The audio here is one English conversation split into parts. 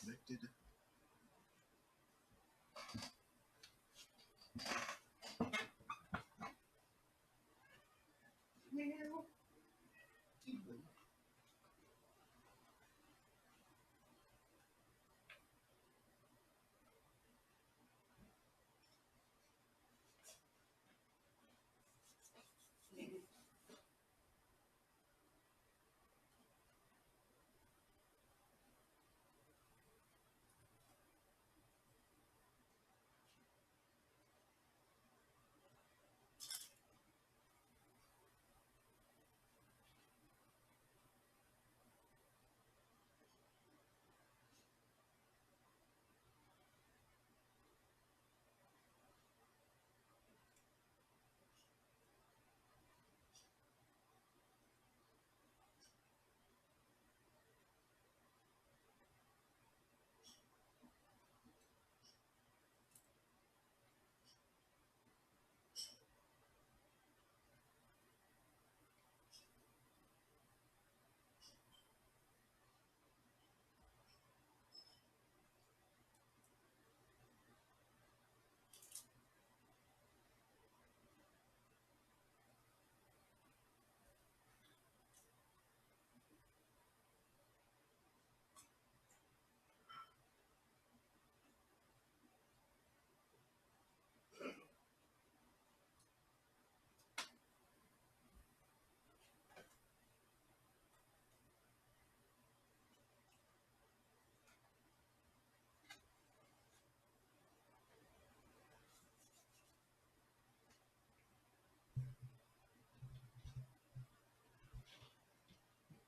Connected. Well,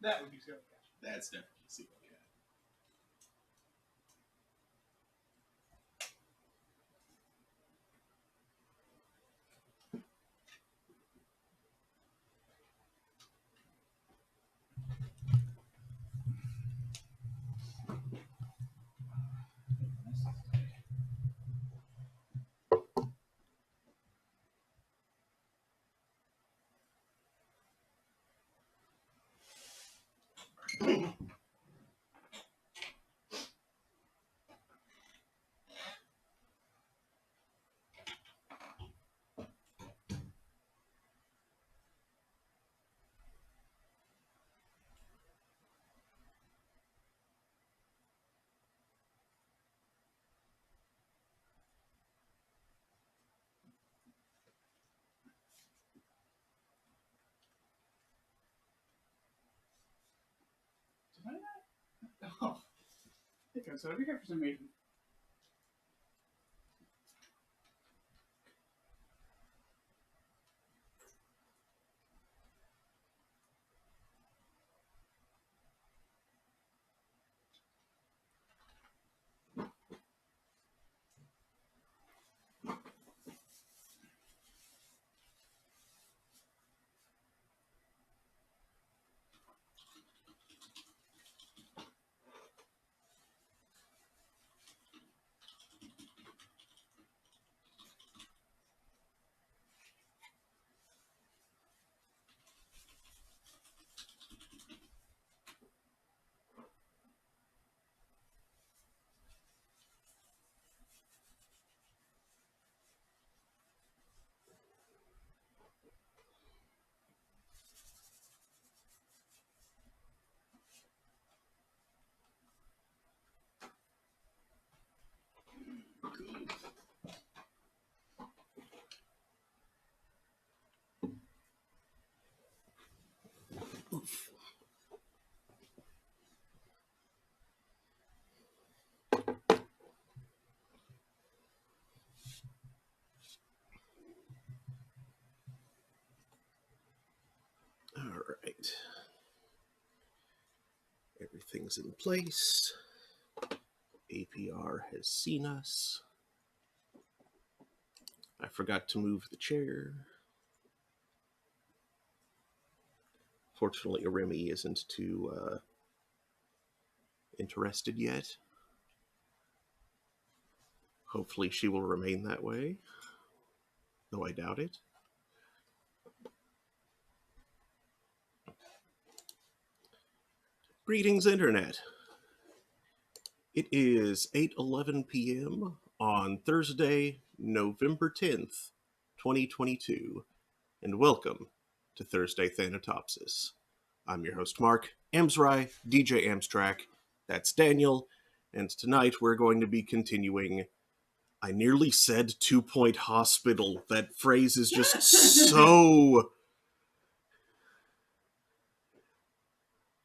That would be so good. that's definitely single cat. Did I not? Oh. I think I was over here for some reason. All right. Everything's in place. APR has seen us. I forgot to move the chair. Fortunately, Remy isn't too interested yet. Hopefully she will remain that way, though I doubt it. Greetings, Internet. It is 8:11 p.m. on Thursday, November 10th, 2022, and welcome to Thursday Thanatopsis. I'm your host, Mark Amsry, DJ Amstrack. That's Daniel, and tonight we're going to be continuing. I nearly said 2-Point Hospital. That phrase is just so...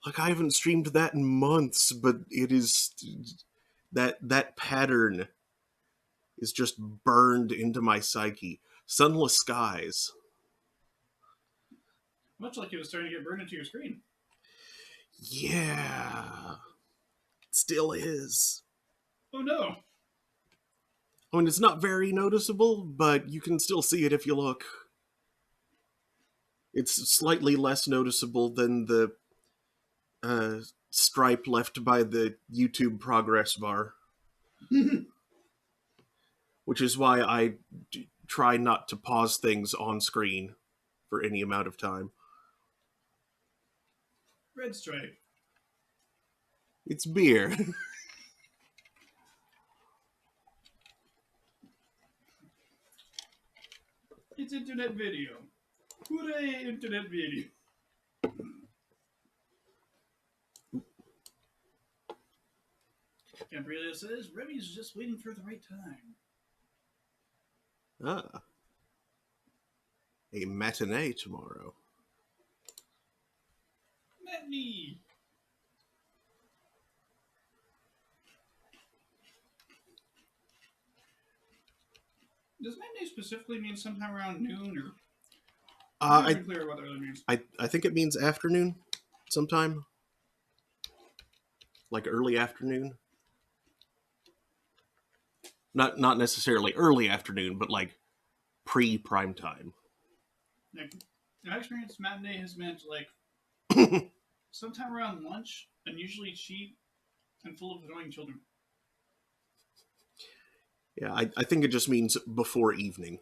Like, I haven't streamed that in months, but it is... That pattern is just burned into my psyche. Sunless skies. Much like it was starting to get burned into your screen. Yeah. It still is. Oh no. I mean, it's not very noticeable, but you can still see it if you look. It's slightly less noticeable than the stripe left by the YouTube progress bar. Which is why I try not to pause things on screen for any amount of time. Red stripe. It's beer. It's internet video. Hooray, internet video. Gabriela says, Remy's just waiting for the right time. Ah. A matinee tomorrow. Matinee. Does matinee specifically mean sometime around noon, or I'm not even clear what that really means? I think it means afternoon sometime. Like early afternoon. Not necessarily early afternoon, but like pre-prime time. Like, in my experience, matinee has meant like sometime around lunch, and usually cheap and full of annoying children. Yeah, I think it just means before evening.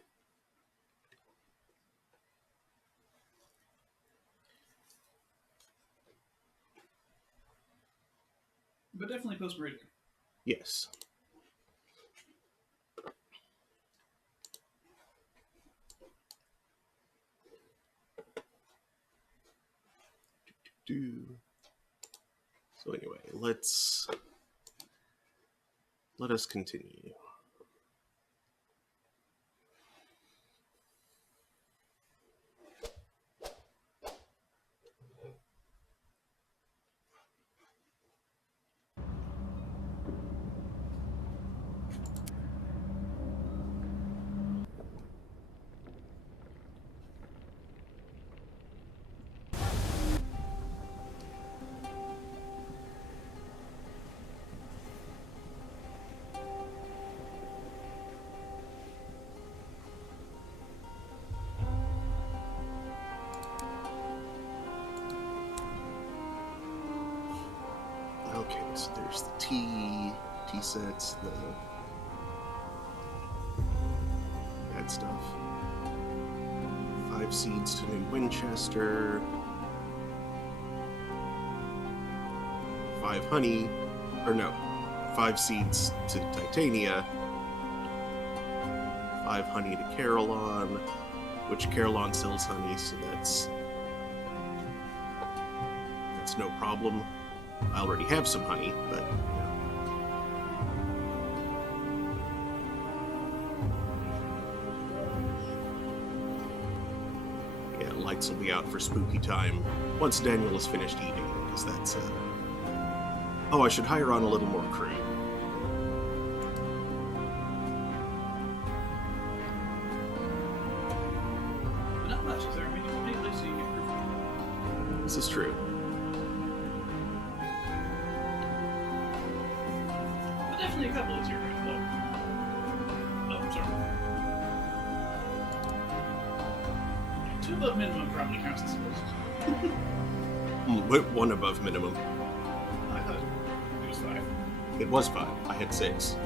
But definitely post-meridian. Yes. So anyway, let us continue. Okay, so there's the tea sets, that stuff. 5 seeds to New Winchester. 5 honey, or no, 5 seeds to Titania. 5 honey to Carolon, which Carolon sells honey, so that's no problem. I already have some honey, but yeah, lights will be out for spooky time once Daniel is finished eating, because that's oh, I should hire on a little more crew. But not much, because there are many places you can prove. This is true. But definitely a couple of zero. Oh, I'm sorry. 2 above minimum probably counts as supposed. 1 above minimum. I thought it was 5. It was 5. I had 6.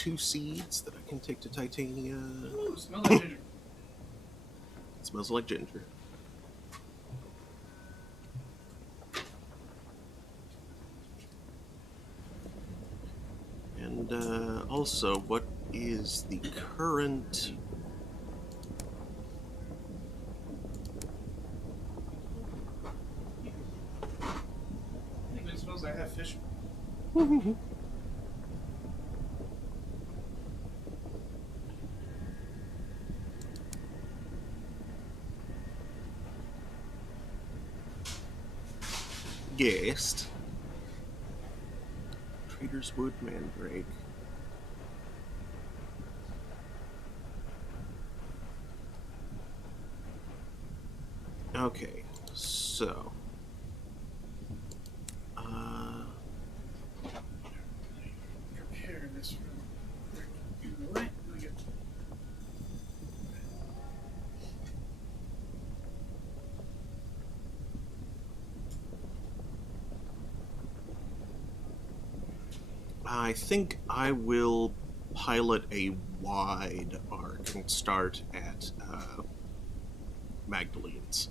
2 seeds that I can take to Titania. Ooh, smells like ginger. It smells like ginger. And also, what is the current... I think it smells like I have fish. Guest. Trader's Wood Mandrake. Okay, so... Prepare this for the light. I think I will pilot a wide arc and start at Magdalene's.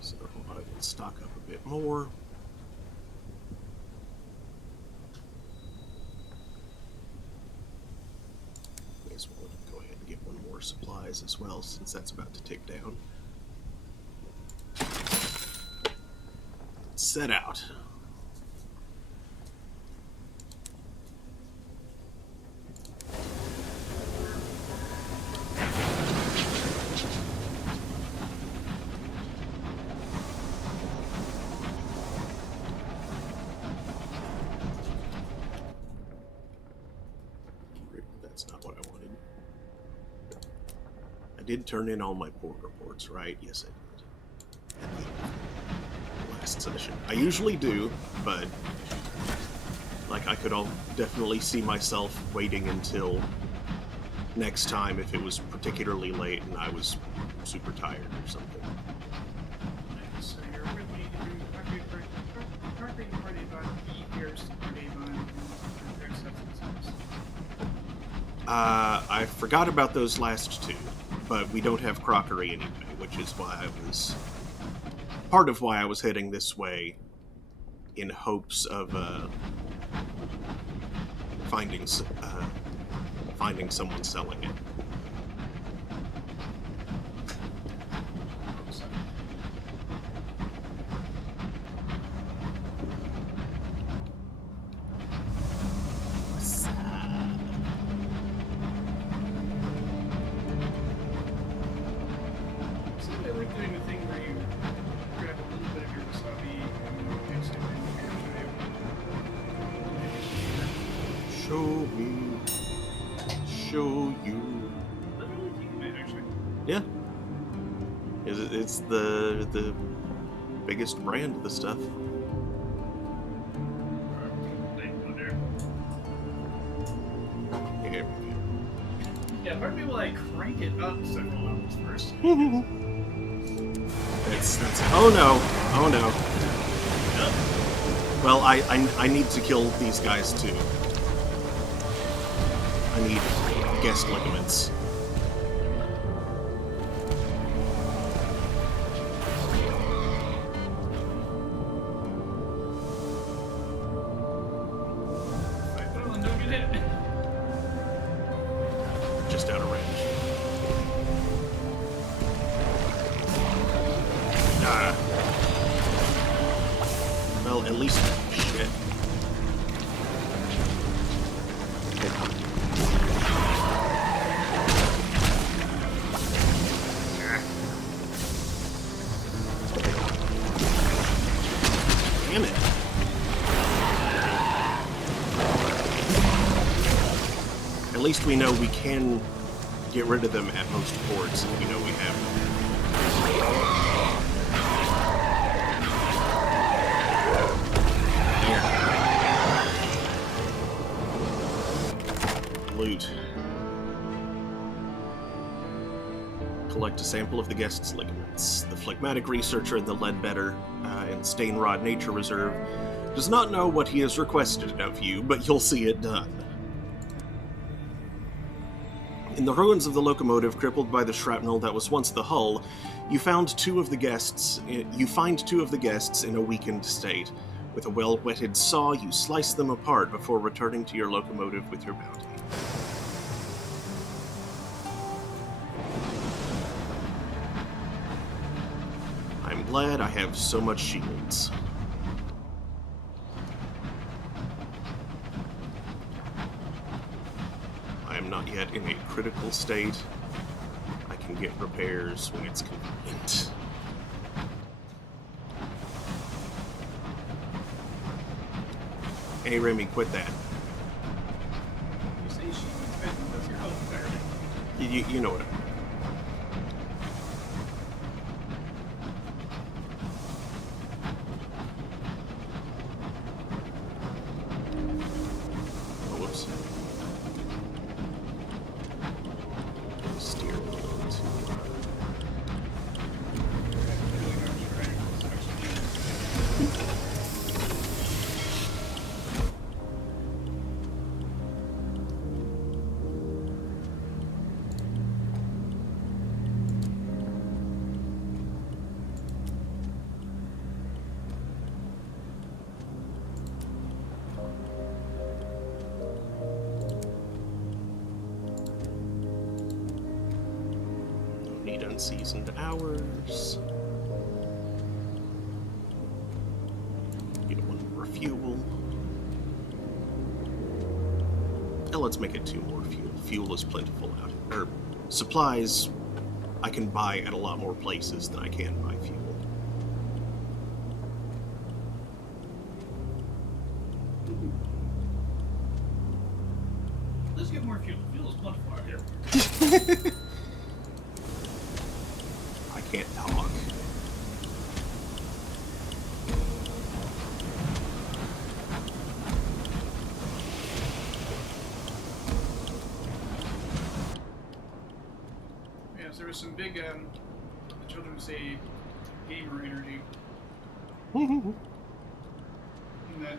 So I will stock up a bit more. May as well go ahead and get one more supplies as well, since that's about to tick down. Set out. That's not what I wanted. I did turn in all my port reports, right? Yes, I did. Last session. I usually do, but like I could definitely see myself waiting until next time if it was particularly late and I was super tired or something. So you're with me to do party about E-Pierce party about substances. I forgot about those last two, but we don't have crockery anyway, which is why part of why I was heading this way, in hopes of finding someone selling it. Show you. Yeah. It's the biggest brand of the stuff. Yeah, part of me will like crank it up several levels first. That's oh no. Yep. Well, I need to kill these guys too. I need guest ligaments. Just out of range. Well, at least shit. Damn it. At least we know we can get rid of them at most ports if we know we have them. collect a sample of the guest's ligaments. The phlegmatic researcher in the Failbetter and Stainrod Nature Reserve does not know what he has requested of you, but you'll see it done. In the ruins of the locomotive, crippled by the shrapnel that was once the hull, you find two of the guests in a weakened state. With a well-whetted saw, you slice them apart before returning to your locomotive with your bounty. I'm glad I have so much shields. I am not yet in a critical state. I can get repairs when it's convenient. Hey, Remy, quit that. You say she that's your health there. You know what I mean. Oh, whoops. Steer need unseasoned hours. Get one more fuel. Now let's make it 2 more fuel. Fuel is plentiful out here. Supplies I can buy at a lot more places than I can buy fuel. Let's get more fuel. Fuel is plentiful out here. I can't talk. Yes, there was some big, the children would say, gamer energy. And that,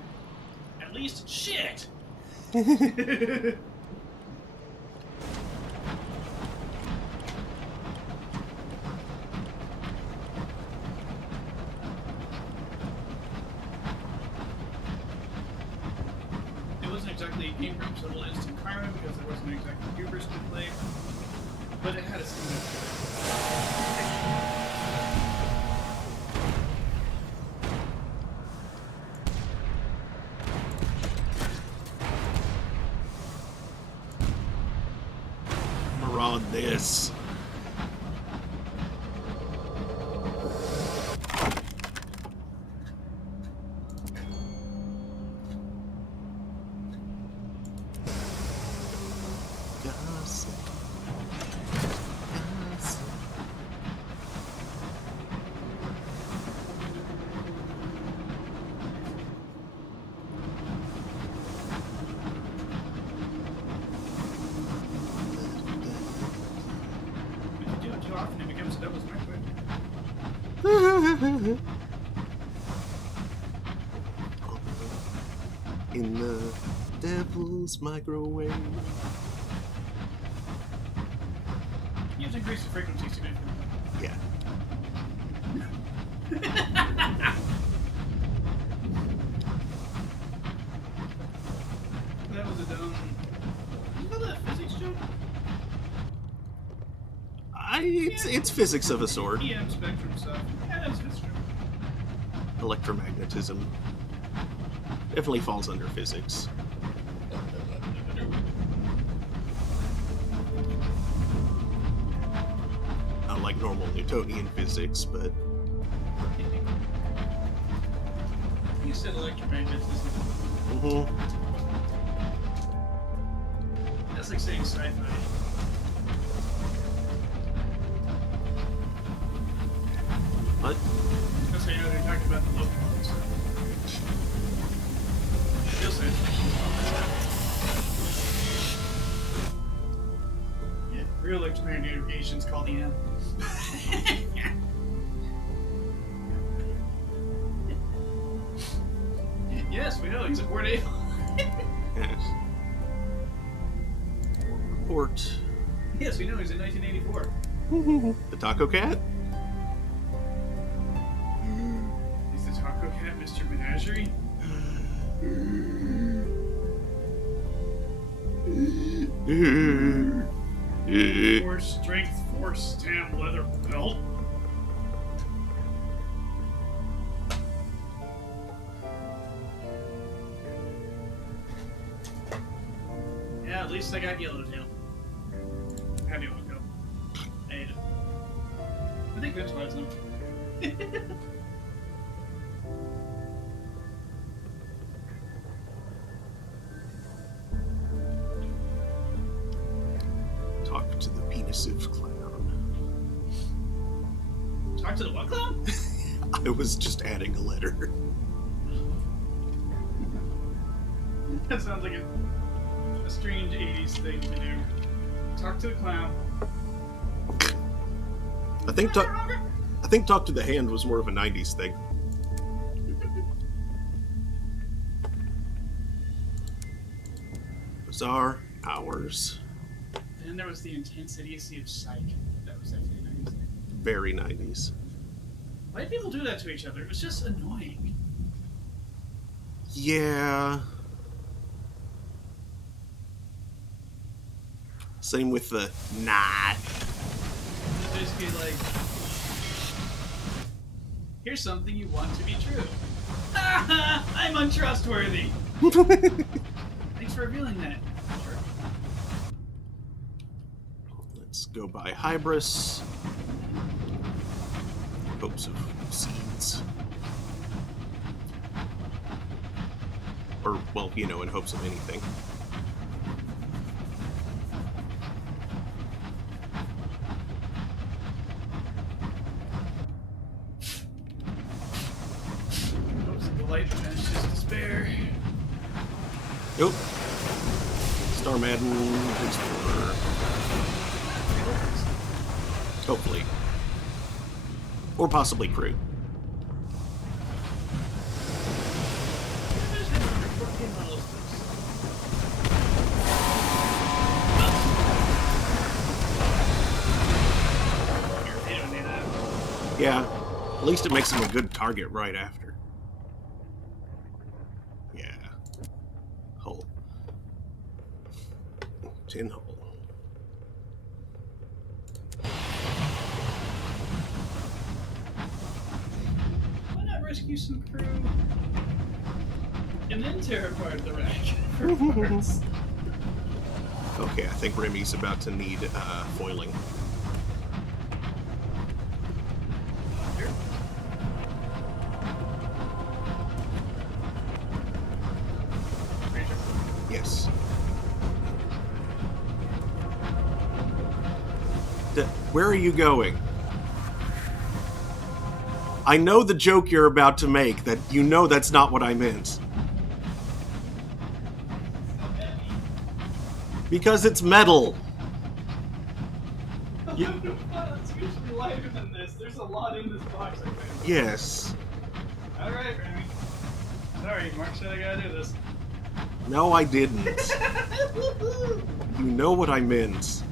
at least, shit! It wasn't exactly a game room, so little instant karma because there wasn't exactly hubris to play, but it had a Maraud this. too often it becomes a devil's microwave. In the devil's microwave. You have to increase the frequency significantly. Yeah. That was a dumb. You know that physics joke? It's physics of a sort. EM spectrum stuff. Yeah, that's physics joke. Electromagnetism definitely falls under physics. Not like normal Newtonian physics, but You said electromagnetism. That's like saying sci-fi. what? That's how you know they're talking about the locomotive stuff. You'll say. Yeah, real expanded irrigation's called the M. Yes, we know he's a tornado. Yes. Report. Yes, we know he's in 1984. The Taco Cat? Is the Taco Cat Mr. Menagerie? Force strength, force tan leather belt. Yeah, at least I got Yellowtail. How do you want to go? I ate it. I think Vince likes them. Talk to the penisive clown. Talk to the what clown? I was just adding a letter. That sounds like a strange 80s thing to do. Talk to the clown. I think talk to the hand was more of a 90s thing. Bizarre hours. Then there was the intensity of Psych. That was definitely 90s thing. Very 90s. Why did people do that to each other? It was just annoying. Yeah. Same with the not. It's basically like, here's something you want to be true. I'm untrustworthy. Thanks for revealing that. Sure. Let's go by Hybris. Hopes of seeds. Or, well, you know, in hopes of anything. Hopes of delight vanishes despair. Nope. Star Madden Explorer. Hopefully. Or possibly crew. Yeah, at least it makes him a good target right after. Yeah. Hull. Tin hull. Why not rescue some crew and then tear apart the wreck for parts? Okay, I think Remy's about to need foiling. Here. Ranger. Yes. Where are you going? I know the joke you're about to make, that you know that's not what I meant. Because it's metal. It's usually lighter than this. There's a lot in this box, I think. Yes. Alright, Remy. Sorry, Mark said I gotta do this. No, I didn't. You know what I meant.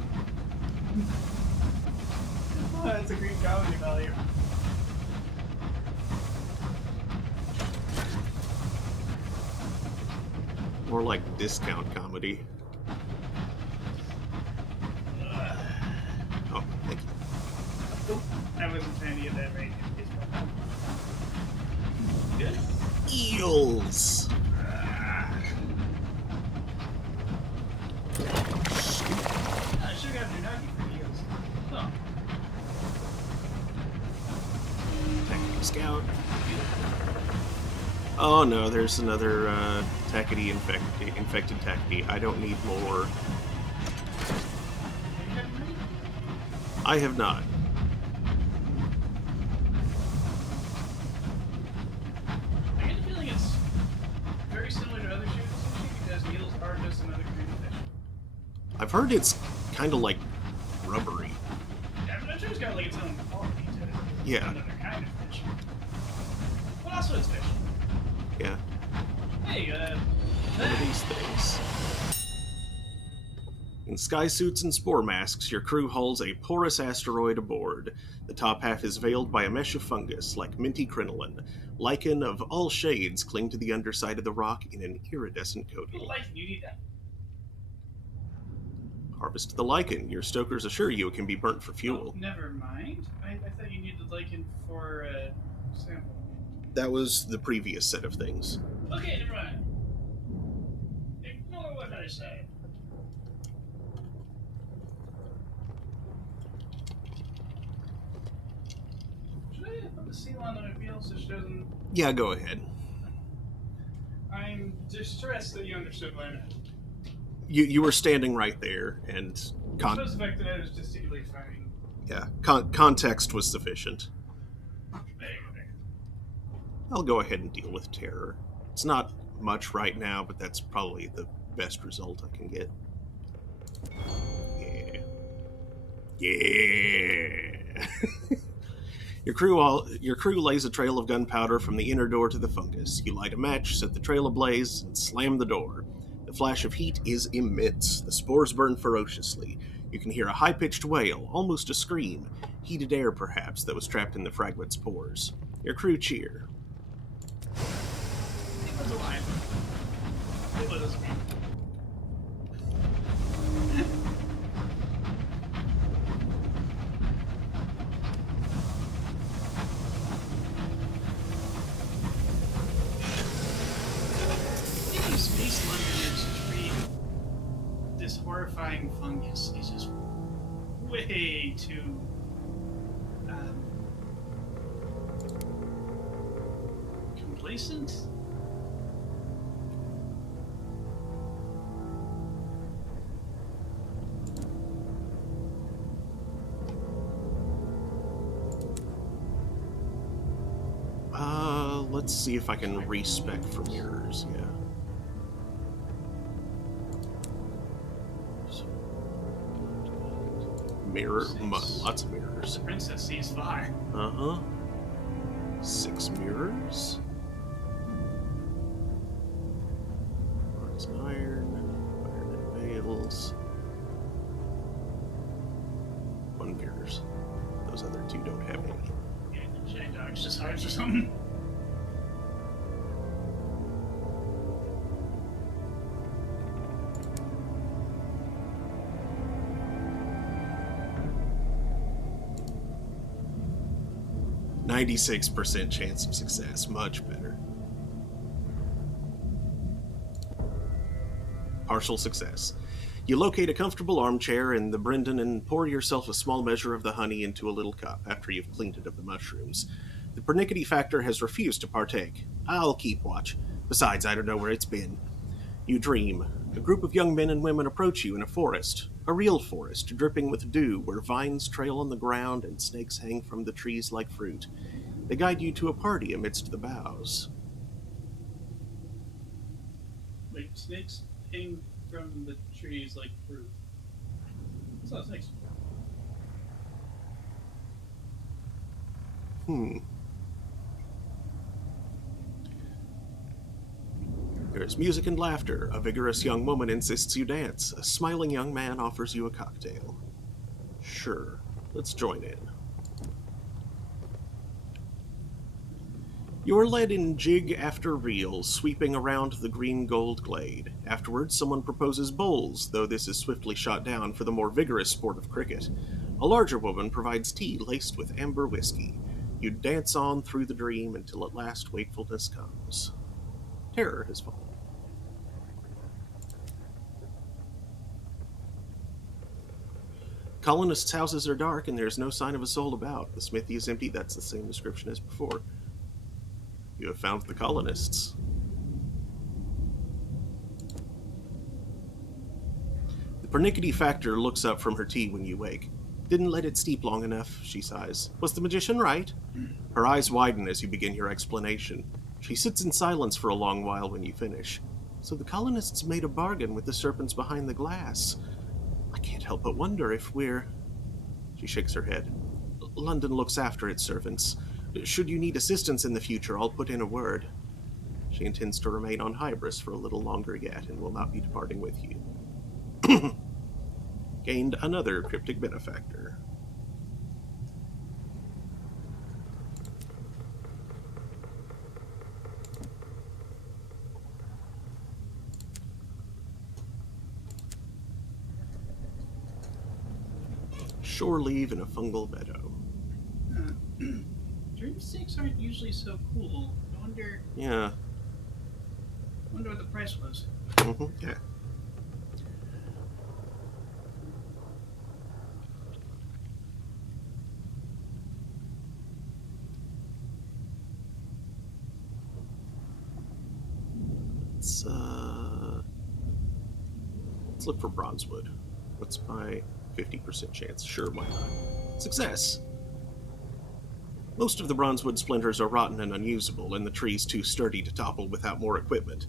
Oh, that's a great comedy value. More like discount comedy. Oh, thank you. Oh, I wasn't trying to get that right. Good. Eels! I should have gotten Unagi for eels. Oh. Tactical Scout. Oh no, there's another Tackety infected Tackety. I don't need more. I have not. I get the feeling it's very similar to other shooters because eels are just another creature fish. I've heard it's kind of like rubbery. Yeah, but I'm sure it's got like its own quality to it. Yeah. Another kind of fish. But also it's fish. Yeah. Hey, One of these things. In sky suits and spore masks, your crew hauls a porous asteroid aboard. The top half is veiled by a mesh of fungus, like minty crinoline. Lichen of all shades cling to the underside of the rock in an iridescent coating. like you need that. Harvest the lichen. Your stokers assure you it can be burnt for fuel. Oh, never mind. I thought you needed lichen for sample. That was the previous set of things. Okay, never mind. Ignore what I said. Should I put the seal on the reveal so she doesn't... Yeah, go ahead. I'm distressed that you understood what I meant. You were standing right there, and Despite the fact that I was gesticulating fine. yeah, context was sufficient. I'll go ahead and deal with terror. It's not much right now, but that's probably the best result I can get. Yeah. Yeah. Your crew lays a trail of gunpowder from the inner door to the fungus. You light a match, set the trail ablaze, and slam the door. The flash of heat is immense. The spores burn ferociously. You can hear a high-pitched wail, almost a scream. Heated air, perhaps, that was trapped in the fragment's pores. Your crew cheer. It was alive. It was. Space London to treat this horrifying fungus is just way too complacent. Let's see if I can respec for mirrors, yeah. Mirror, lots of mirrors. The princess sees fire. Uh-huh. 6 mirrors. Bronze and iron and veils. 1 mirrors. Those other 2 don't have any. Yeah, the giant dog's just hides or something. %96 chance of success. Much better. Partial success. You locate a comfortable armchair in the Brendan and pour yourself a small measure of the honey into a little cup after you've cleaned it of the mushrooms. The pernickety factor has refused to partake. I'll keep watch. Besides, I don't know where it's been. You dream. A group of young men and women approach you in a forest. A real forest, dripping with dew, where vines trail on the ground and snakes hang from the trees like fruit. They guide you to a party amidst the boughs. Wait, snakes hang from the trees like fruit. It's not snakes. There's music and laughter. A vigorous young woman insists you dance. A smiling young man offers you a cocktail. Sure, let's join in. You're led in jig after reel, sweeping around the green-gold glade. Afterwards, someone proposes bowls, though this is swiftly shot down for the more vigorous sport of cricket. A larger woman provides tea laced with amber whiskey. You dance on through the dream until at last wakefulness comes. Terror has fallen. Colonists' houses are dark and there's no sign of a soul about. The smithy is empty. That's the same description as before. You have found the colonists. The pernickety factor looks up from her tea when you wake. Didn't let it steep long enough, she sighs. Was the magician right? Her eyes widen as you begin your explanation. She sits in silence for a long while when you finish. So the colonists made a bargain with the serpents behind the glass. I can't help but wonder if we're She shakes her head. London looks after its servants. Should you need assistance in the future, I'll put in a word. She intends to remain on Hybris for a little longer yet and will not be departing with you. Gained another cryptic benefactor. Shore leave in a fungal meadow. Dreamsticks aren't usually so cool. Yeah. I wonder what the price was. Yeah. Let's look for bronzewood. What's my 50% chance? Sure, why not? Success! Most of the bronzewood splinters are rotten and unusable, and the trees too sturdy to topple without more equipment.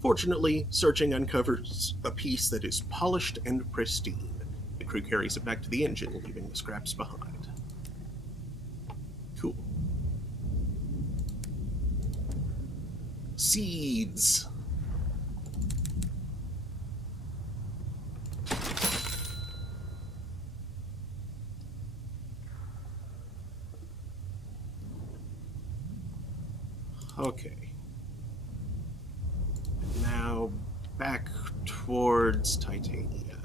Fortunately, searching uncovers a piece that is polished and pristine. The crew carries it back to the engine, leaving the scraps behind. Cool. Seeds! Okay. Now, back towards Titania.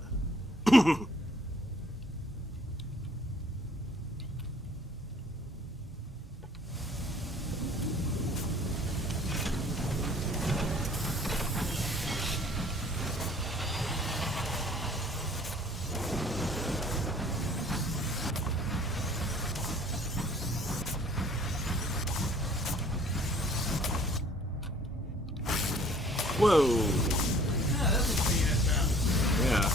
Whoa! Ah, that's a pretty nice sound. Yeah.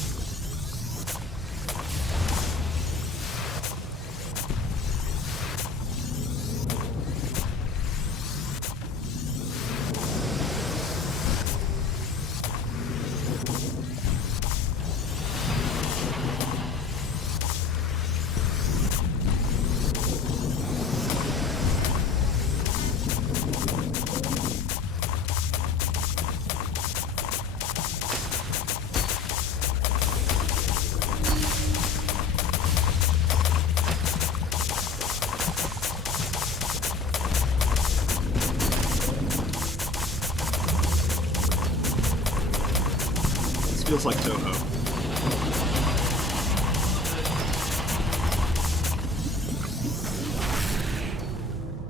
Feels like Toho.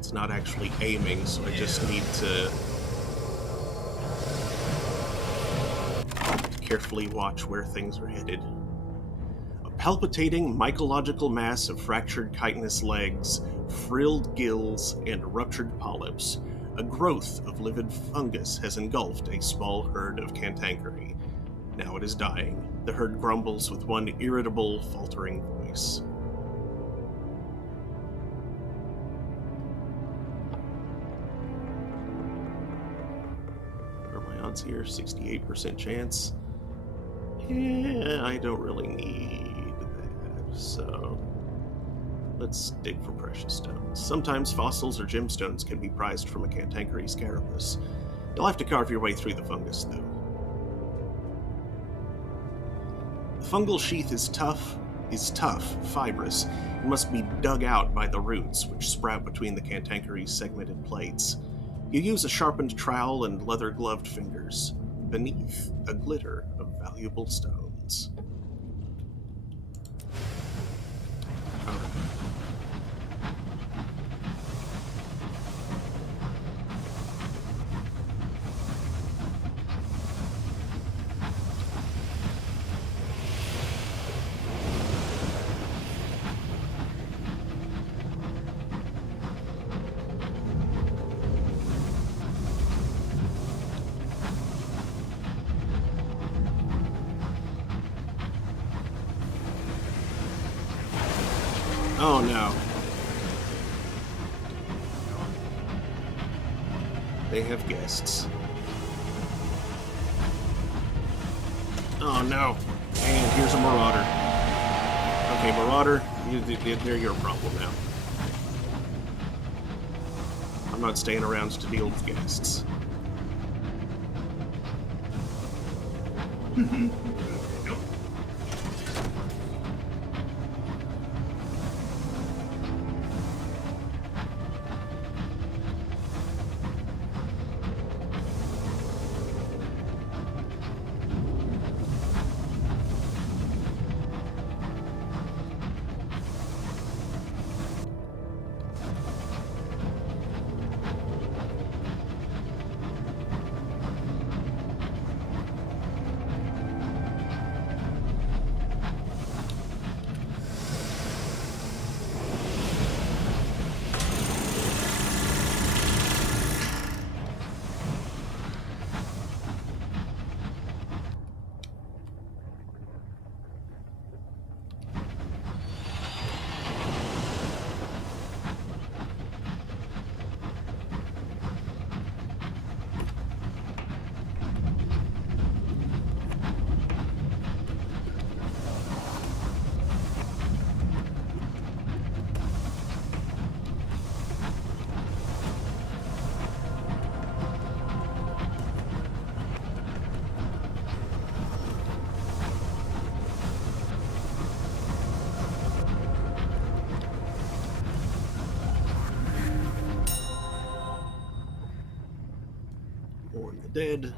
It's not actually aiming, so I just need to carefully watch where things are headed. A palpitating mycological mass of fractured chitinous legs, frilled gills, and ruptured polyps. A growth of livid fungus has engulfed a small herd of cantankerine. Now it is dying. The herd grumbles with one irritable, faltering voice. What are my odds here? 68% chance. Yeah, I don't really need that. So, let's dig for precious stones. Sometimes fossils or gemstones can be prized from a cantankerine scarabeus. You'll have to carve your way through the fungus, though. The fungal sheath is tough, fibrous, and must be dug out by the roots, which sprout between the cantankerine's segmented plates. You use a sharpened trowel and leather-gloved fingers. Beneath, a glitter of valuable stones. All right. Oh no. They have guests. Oh no. And here's a marauder. Okay, marauder. They're your problem now. I'm not staying around to deal with guests. Nope. Mourn the dead.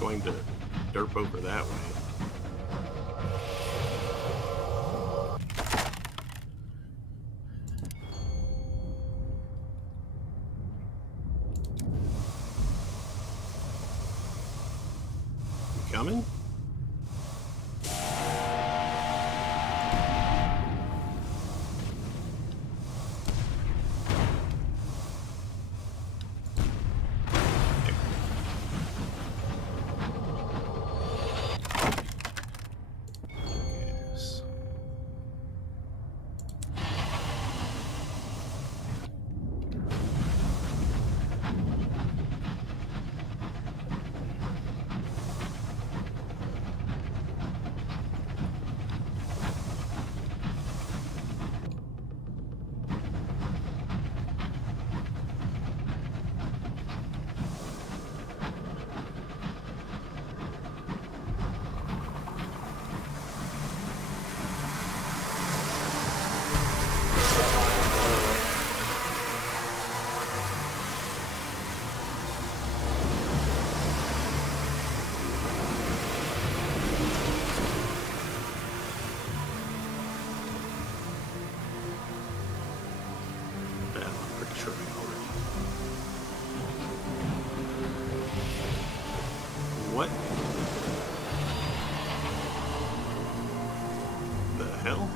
Going to derp over that way. You coming? What the hell?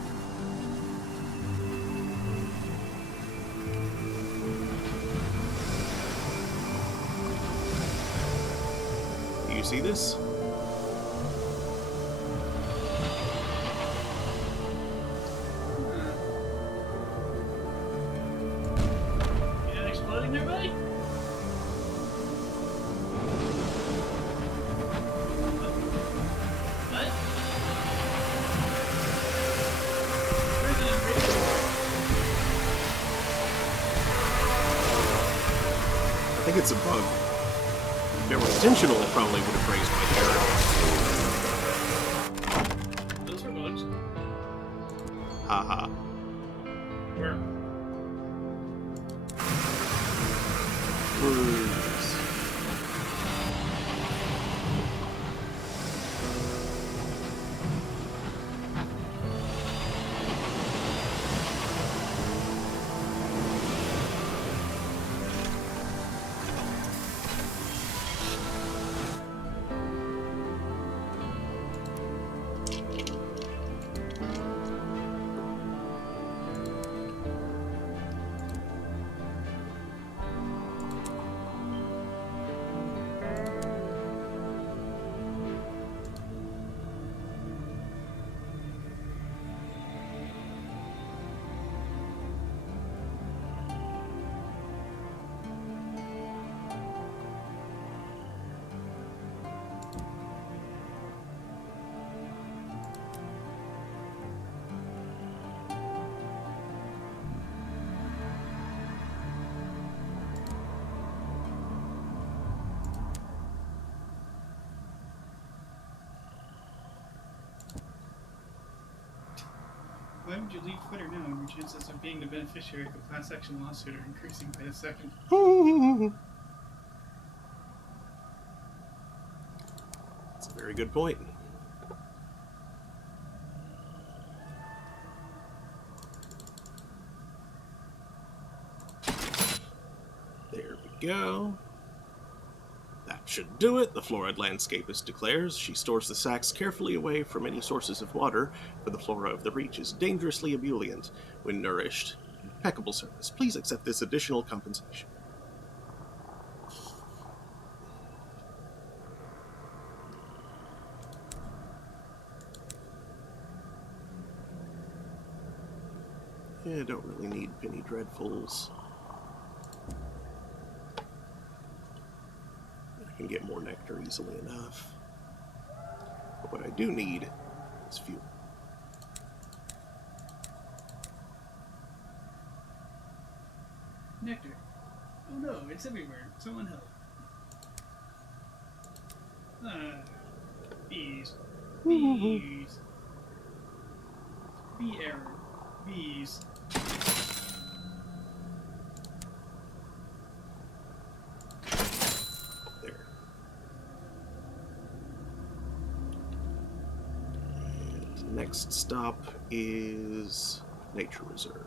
Do you see this? You not exploding there, buddy? think it's a bug. If it were intentional, it probably would have raised my hair. Those are bugs. Haha. Where? Bruise. Why would you leave Twitter now when your chances of being the beneficiary of the class action lawsuit are increasing by the second? That's a very good point. There we go. That should do it, the florid landscapist declares. She stores the sacks carefully away from any sources of water, for the flora of the reach is dangerously ebullient when nourished. Impeccable service. Please accept this additional compensation. Yeah, I don't really need penny dreadfuls. I can get more nectar easily enough. But what I do need is fuel. Nectar. Oh no, it's everywhere. Someone help. Bees. Bees. Bee error. Bees. There. And next stop is Nature Reserve.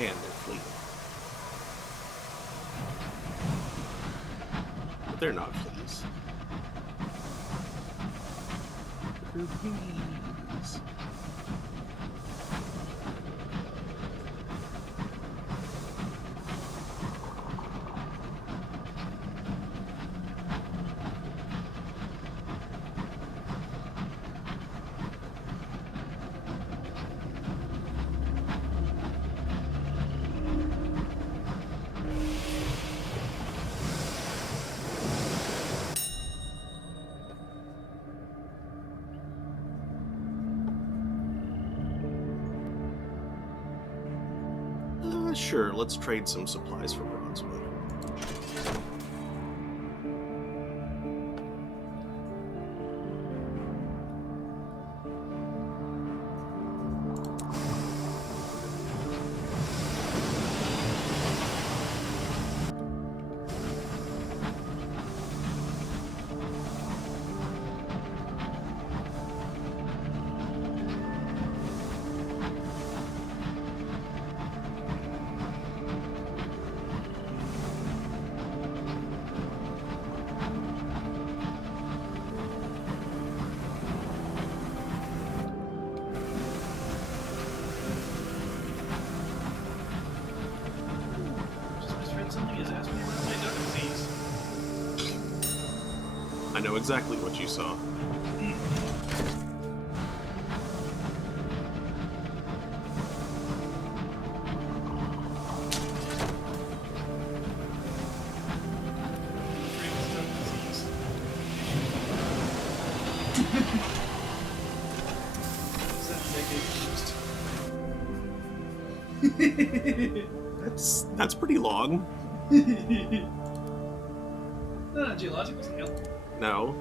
And they're fleeing. But they're not fleas. They're bees. Sure, let's trade some supplies for bronzewood. I know exactly what you saw. That's pretty long. Geological scale. No.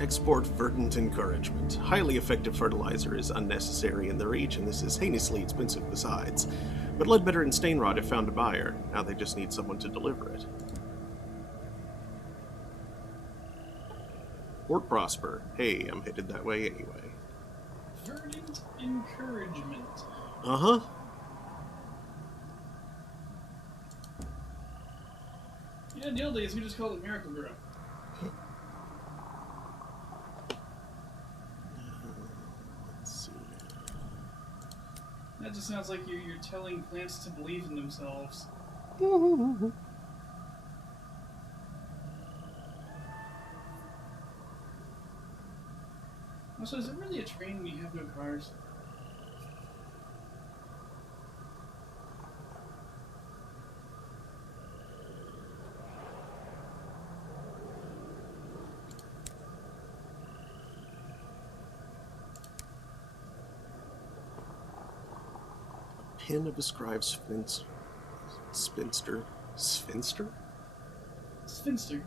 Export verdant encouragement. Highly effective fertilizer is unnecessary in the region. This is heinously expensive besides. But Failbetter and Stainrod have found a buyer. Now they just need someone to deliver it. Port Prosper. Hey, I'm headed that way anyway. Verdant encouragement. Uh-huh. Yeah, in the old days we just called it Miracle Grow. Let's see. That just sounds like you're telling plants to believe in themselves. Also, is it really a train when you have no cars? Pen of a scribe spinster. Spinster? Sphinster.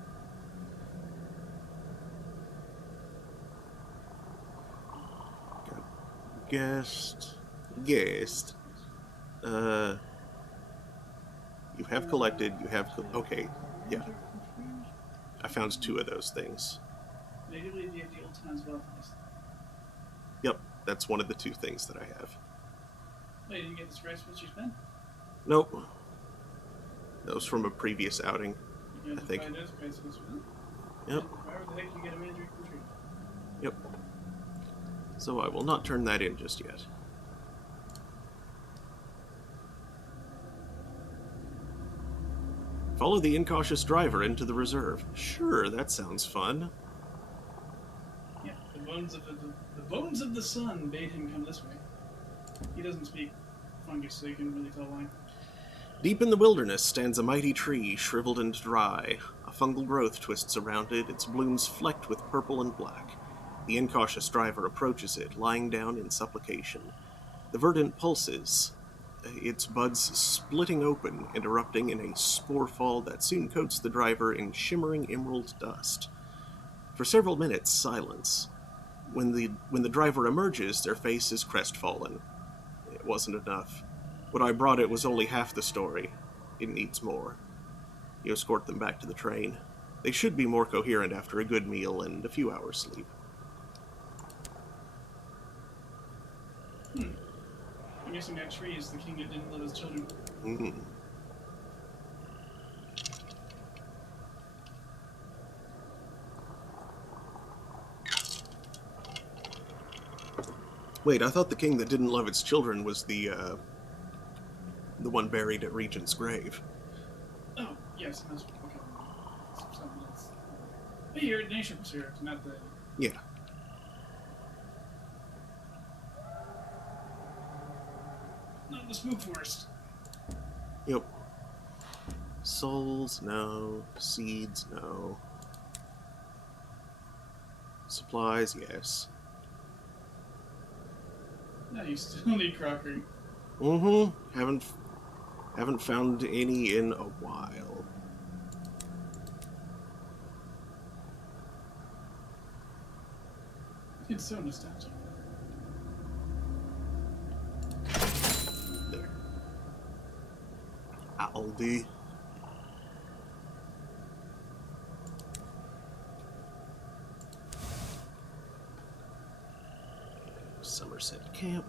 Guest. You have collected, okay, yeah. I found 2 of those things. Natively, you have the old times wealthiest. Yep, that's one of the 2 things that I have. Wait, did you get this rice what you spent? Nope. That was from a previous outing, You I think. Yep. Where the heck you get a magic retreat? Yep. So I will not turn that in just yet. Follow the incautious driver into the reserve. Sure, that sounds fun. Yeah, the bones of the sun bade him come this way. He doesn't speak fungus, so you can really tell why. Deep in the wilderness stands a mighty tree, shriveled and dry. A fungal growth twists around it, its blooms flecked with purple and black. The incautious driver approaches it, lying down in supplication. The verdant pulses, its buds splitting open and erupting in a spore fall that soon coats the driver in shimmering emerald dust. For several minutes, silence. When the driver emerges, their face is crestfallen. It wasn't enough. What I brought it was only half the story. It needs more. You escort them back to the train. They should be more coherent after a good meal and a few hours sleep. I'm guessing that tree is the king that didn't love his children. Mm-hmm. Wait, I thought the king that didn't love its children was the one buried at Regent's grave. Oh, yes, that's okay. Something else. But your nation was here, not the... Yeah. Not the spook forest. Yep. Souls, no. Seeds, no. Supplies, yes. No, you still need crockery. Mm-hmm. Haven't found any in a while. It's so nostalgic. There. Aldi. Somerset Camp.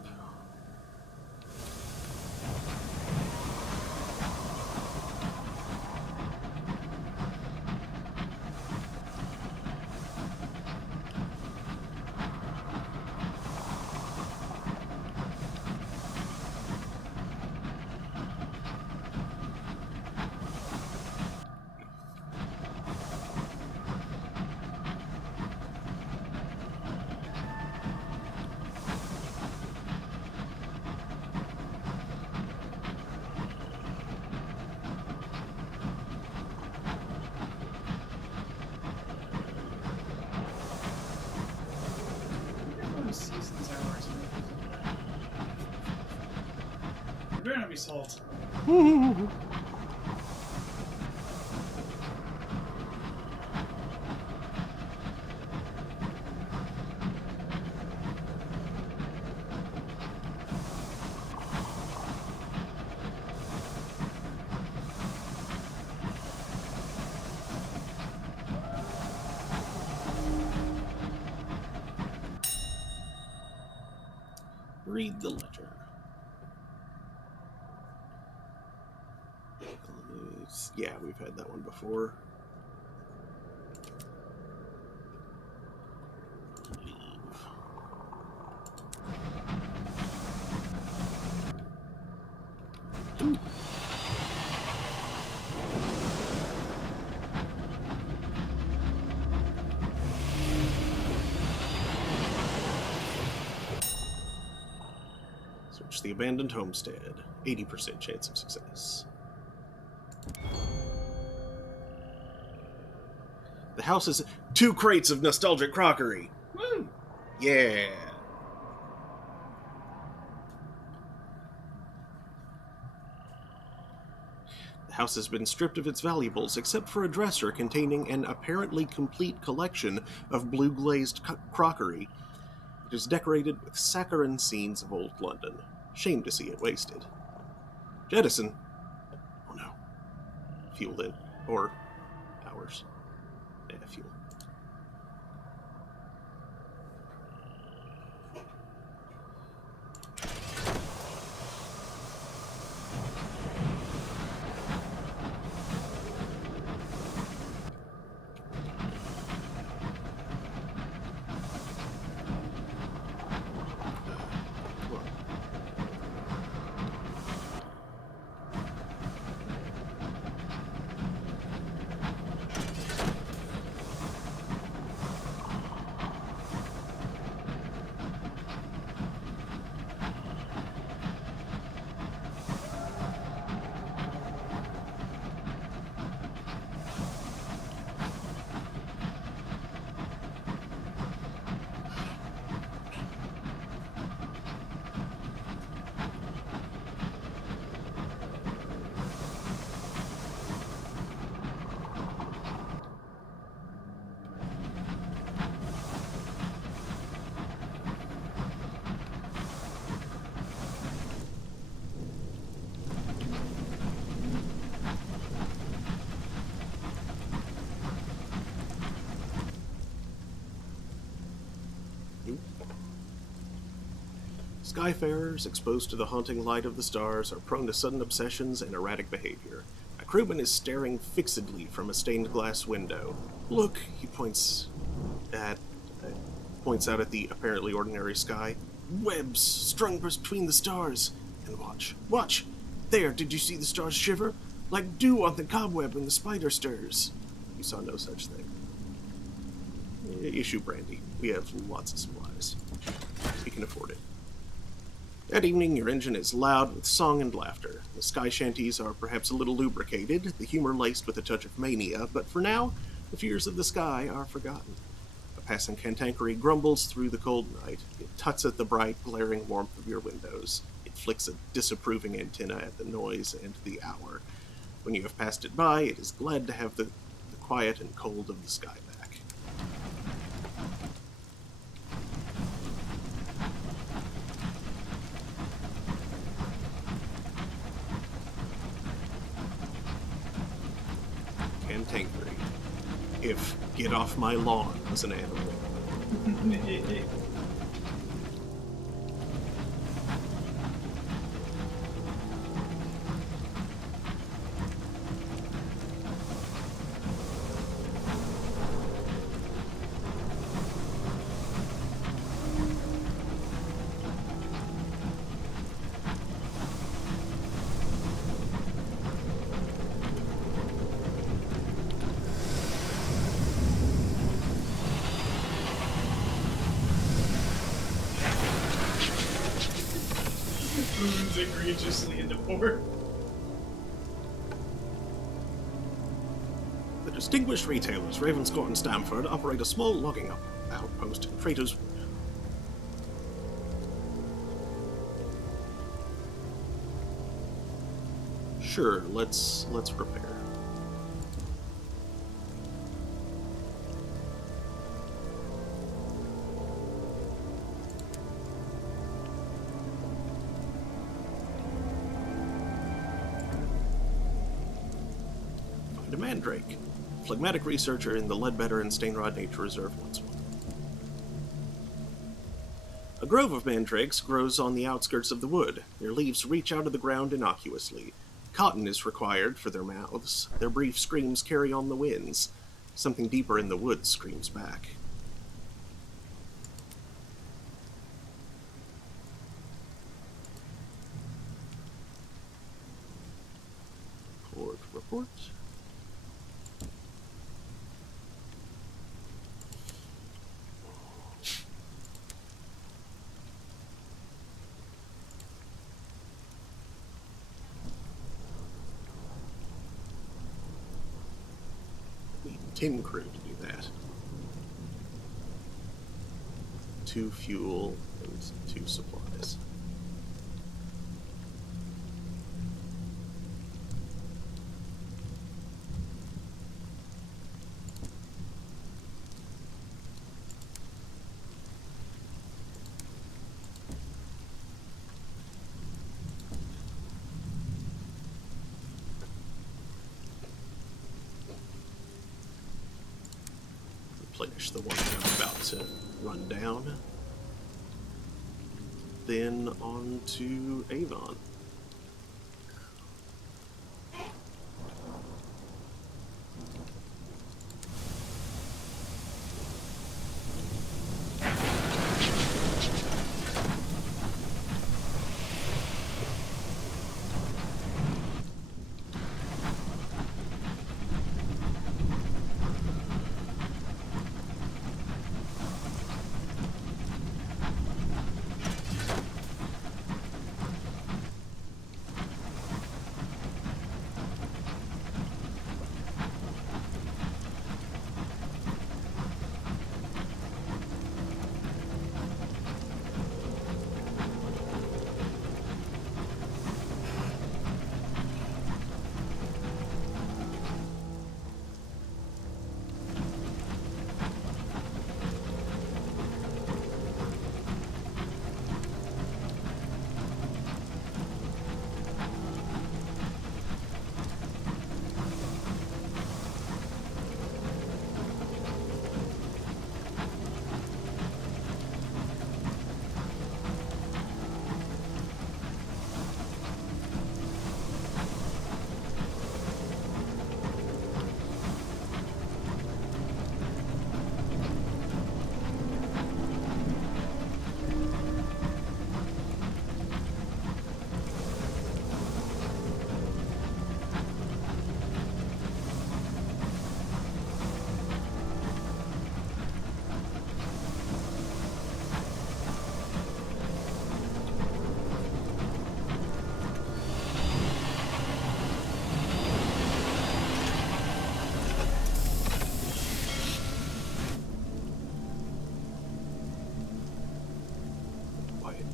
Seasons hours. There better not be salt. Read the letter. Yeah, we've had that one before. Leave. Ooh. Search the abandoned homestead. 80% chance of success. The house is 2 crates of nostalgic crockery. Woo! Yeah. The house has been stripped of its valuables except for a dresser containing an apparently complete collection of blue-glazed crockery. It is decorated with saccharine scenes of old London. Shame to see it wasted. Jettison. Oh no. Fueled it. Or hours. Yeah, fuel. Skyfarers, exposed to the haunting light of the stars, are prone to sudden obsessions and erratic behavior. A crewman is staring fixedly from a stained glass window. Look, he points out at the apparently ordinary sky. Webs strung between the stars. And watch, watch! There, did you see the stars shiver? Like dew on the cobweb when the spider stirs. You saw no such thing. Issue brandy. We have lots of supplies. We can afford it. That evening, your engine is loud with song and laughter. The sky shanties are perhaps a little lubricated, the humor laced with a touch of mania, but for now, the fears of the sky are forgotten. A passing cantankery grumbles through the cold night. It tuts at the bright, glaring warmth of your windows. It flicks a disapproving antenna at the noise and the hour. When you have passed it by, it is glad to have the quiet and cold of the sky back. Cantankery. If get off my lawn was an animal. Booms egregiously into port. The distinguished retailers Ravenscourt and Stamford operate a small logging outpost in Traitors Wood. Sure, let's prepare. Find a mandrake. Phlegmatic researcher in the Failbetter and Stainrod Nature Reserve wants one. A grove of mandrakes grows on the outskirts of the wood. Their leaves reach out of the ground innocuously. Cotton is required for their mouths. Their brief screams carry on the winds. Something deeper in the woods screams back. Report. Need 10 crew to do that. 2 fuel and 2 supplies. Replenish the one I'm about to run down. Then on to Avon.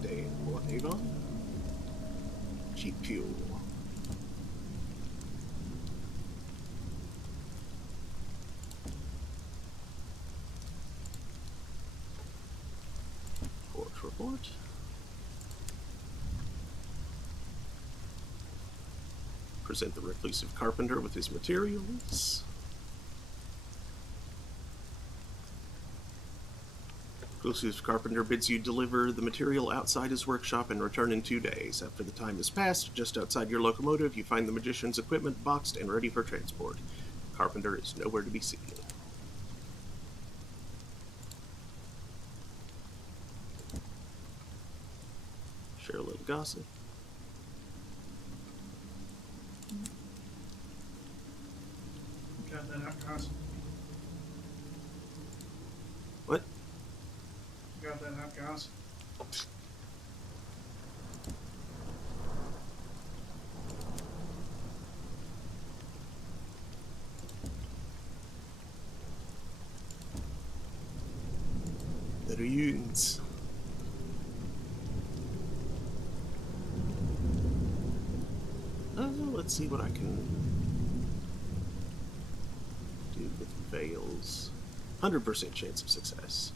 Day for Avon. Cheap fuel. Report. Present the reclusive carpenter with his materials. Reclusive carpenter bids you deliver the material outside his workshop and return in 2 days. After the time has passed, just outside your locomotive, you find the magician's equipment boxed and ready for transport. Carpenter is nowhere to be seen. Share a little gossip. Got that out, guys. What? Got that out, guys. The ruins. Let's see what I can do with veils. 100% chance of success.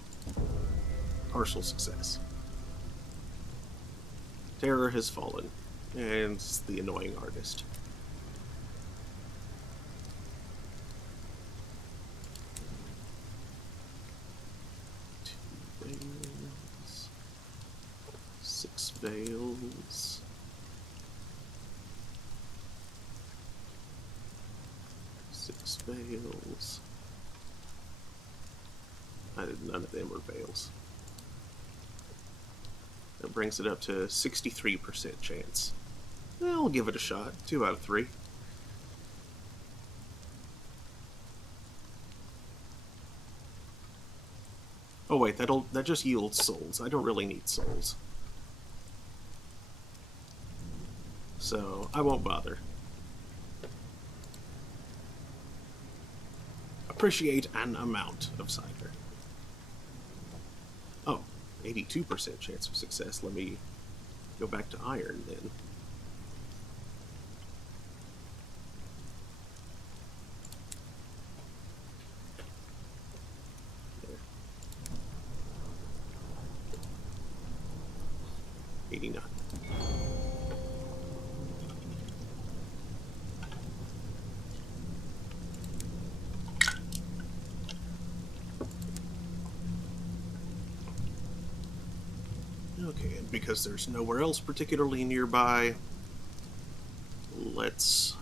Partial success. Terror has fallen, and it's the annoying artist. Two veils. 6 veils. Veils. None of them are veils. That brings it up to 63% chance. I'll give it a shot. 2 out of 3. Oh wait, that just yields souls. I don't really need souls. So I won't bother. Appreciate an amount of cider. Oh, 82% chance of success. Let me go back to iron then. There. 89. Okay, and because there's nowhere else particularly nearby, let's...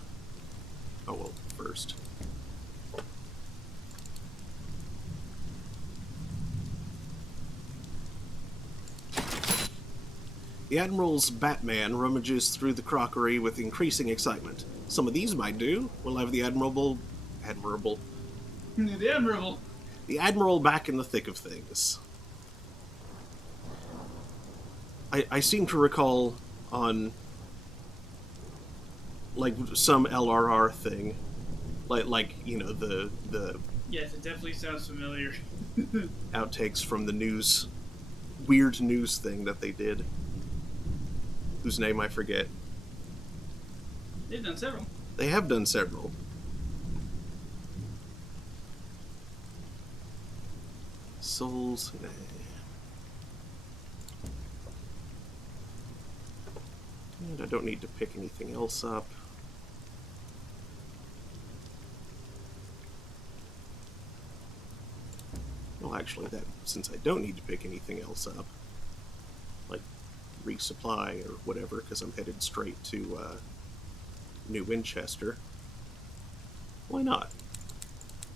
Oh, well, first. The Admiral's Batman rummages through the crockery with increasing excitement. Some of these might do. We'll have the Admirable... The Admiral back in the thick of things. I seem to recall on, like, some LRR thing, like you know, the Yes, it definitely sounds familiar. outtakes from the news, weird news thing that they did, whose name I forget. They've done several. They have done several. Souls... And I don't need to pick anything else up. Well, actually, since I don't need to pick anything else up, like resupply or whatever, because I'm headed straight to New Winchester, why not?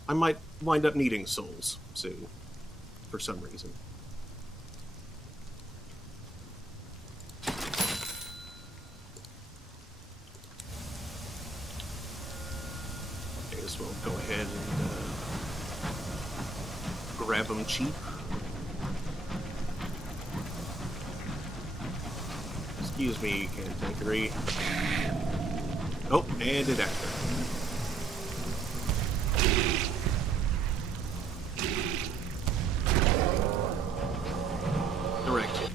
I might wind up needing souls soon, for some reason. As well go ahead and grab them cheap. Excuse me, cantankery. Oh, and it after. Direct hit.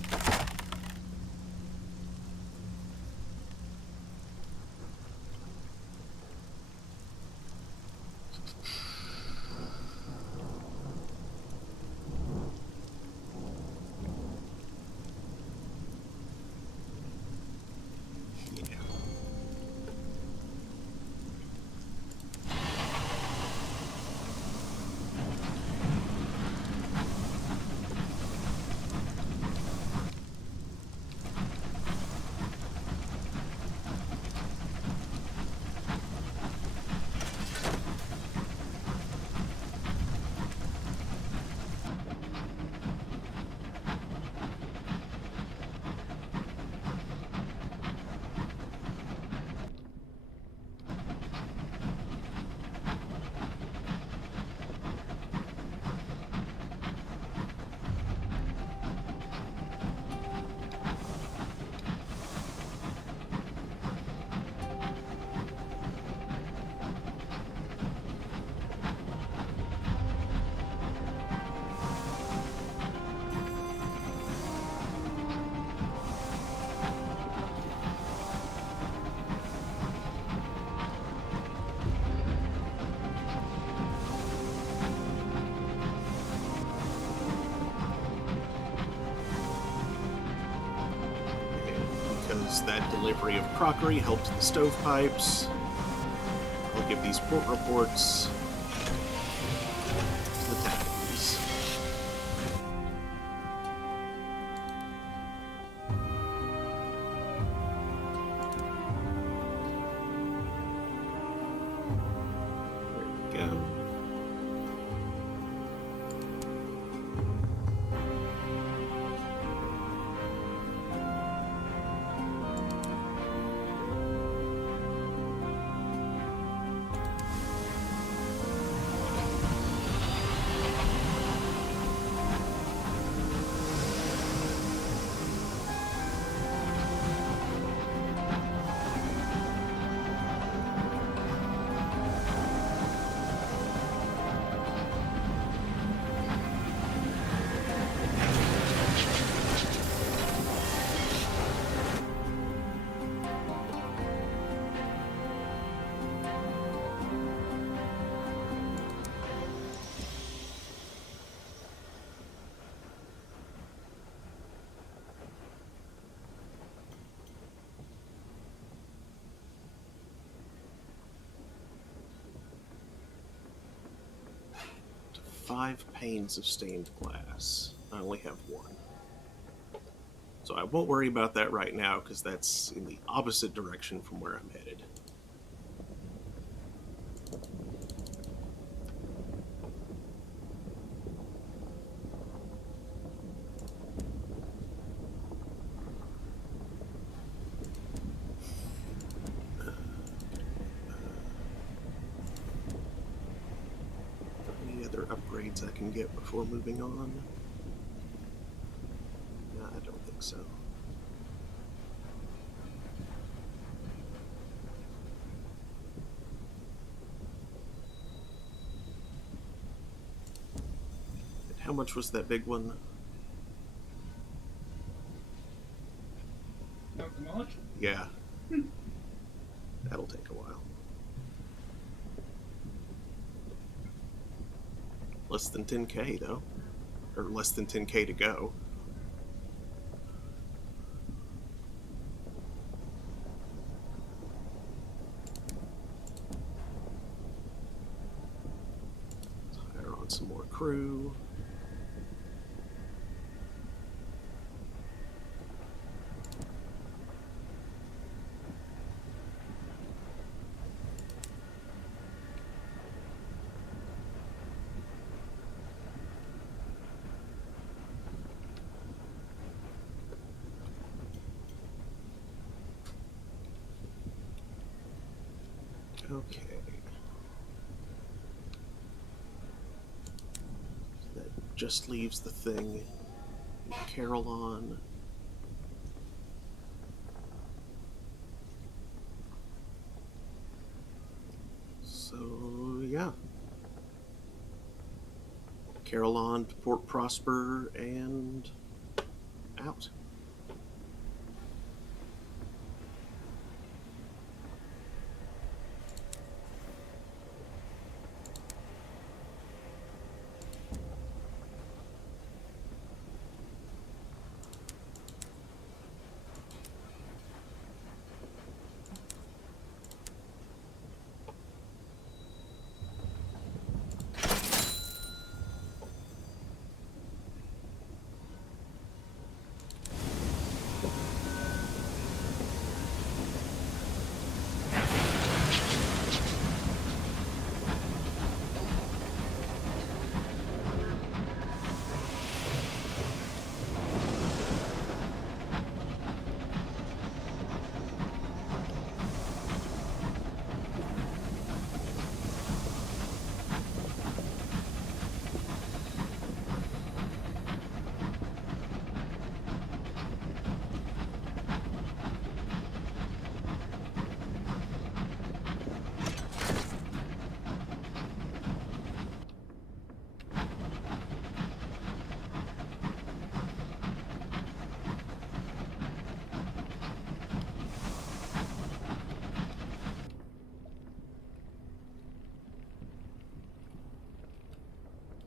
because that delivery of crockery helped the stovepipes. I'll give these port reports to the Tackies. There we go. To 5 panes of stained glass. I only have 1. So I won't worry about that right now, because that's in the opposite direction from where I'm headed. Any other upgrades I can get before moving on? No, I don't think so. And how much was that big one? Not much. Yeah. That'll take a while. Less than 10k though. Or less than 10k to go. Let's hire on some more crew. Okay. So that just leaves the thing in Carillon. So, yeah. Carillon to Port Prosper and out.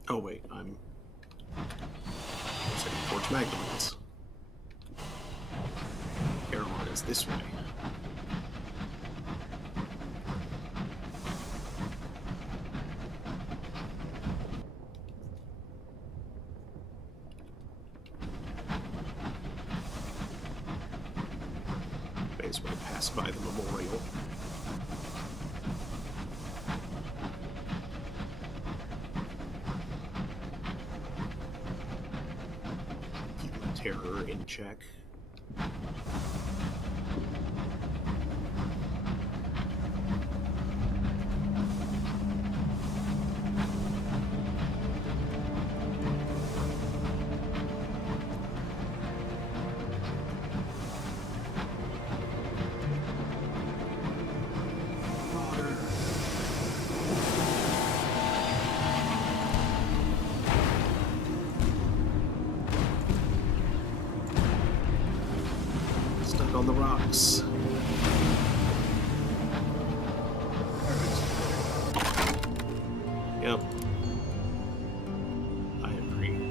Oh wait, I'm heading towards Magdalene's. Carillon is this way. May as well pass by the memorial. Keep my terror in check. Stuck on the rocks. Yep. I agree.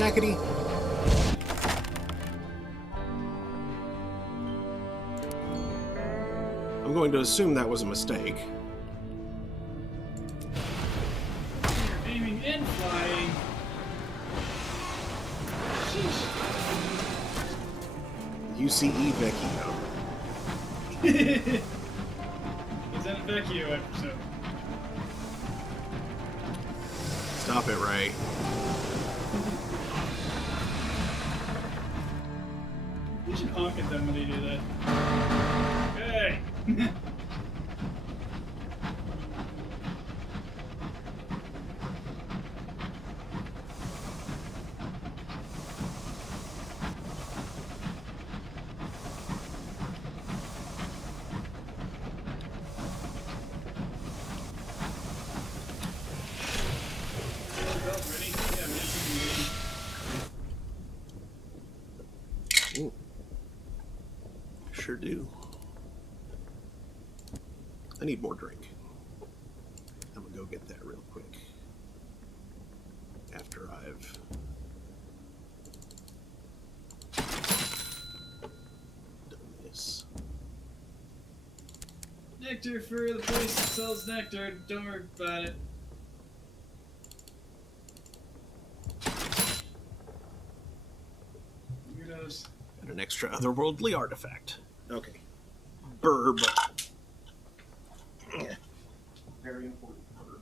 Tackety. I'm going to assume that was a mistake. You're aiming and flying. Sheesh. UCE Vecchio. Is that a Vecchio, I presume? Stop it, Ray. You should honk at them when they do that. Hey! Ready? Yeah, Ooh. Sure do. I need more drink. I'm gonna go get that real quick. After I've done this. nectar for the place that sells nectar. Don't worry about it. Weirdos. And an extra otherworldly artifact. Okay. Burb. Very important burb.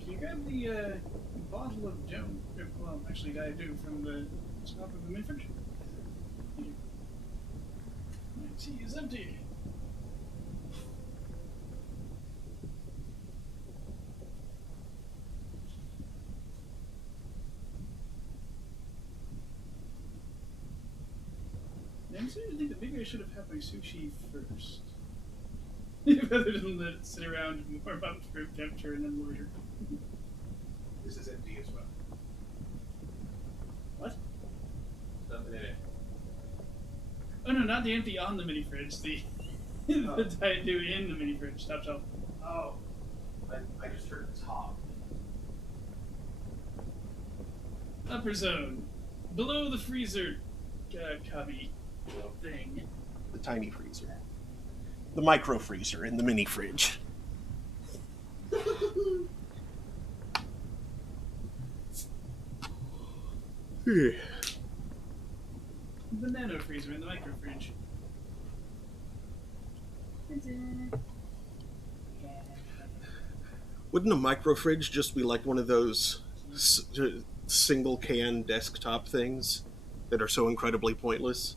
Can you grab the bottle of Joan? Well, actually, I do from the shop of the Minford. My tea is empty. I'm starting to think that maybe I should have had my sushi first. Rather than let it sit around and warm up to room temperature and then loiter. This is empty as well. What? Nothing in it. Oh no, not the empty on the mini fridge. The the Diet Dew in the mini fridge. Top shelf. Oh. I just heard top. Upper zone. Below the freezer cubby thing. The tiny freezer. The micro freezer in the mini fridge. The nano freezer in the micro fridge. Wouldn't a micro fridge just be like one of those single can desktop things that are so incredibly pointless?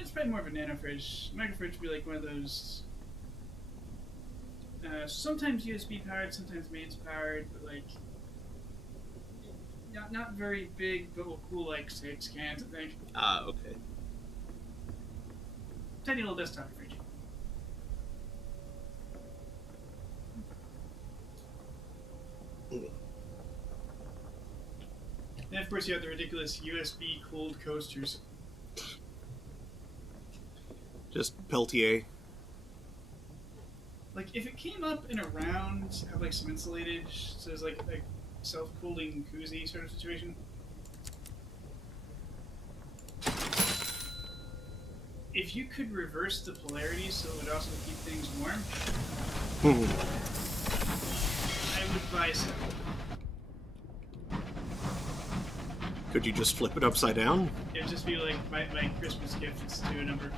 It's probably more of a nano fridge. Micro fridge would be like one of those. Sometimes USB powered, sometimes mains powered, but like not very big, but will cool like 6 cans, I think. Ah, okay. Tiny little desktop fridge. And of course, you have the ridiculous USB cooled coasters. Just Peltier. Like, if it came up in a round, have like some insulated, so it's like self-cooling koozie sort of situation. If you could reverse the polarity so it would also keep things warm, I would buy some. Could you just flip it upside down? It would just be like my Christmas gift to a number of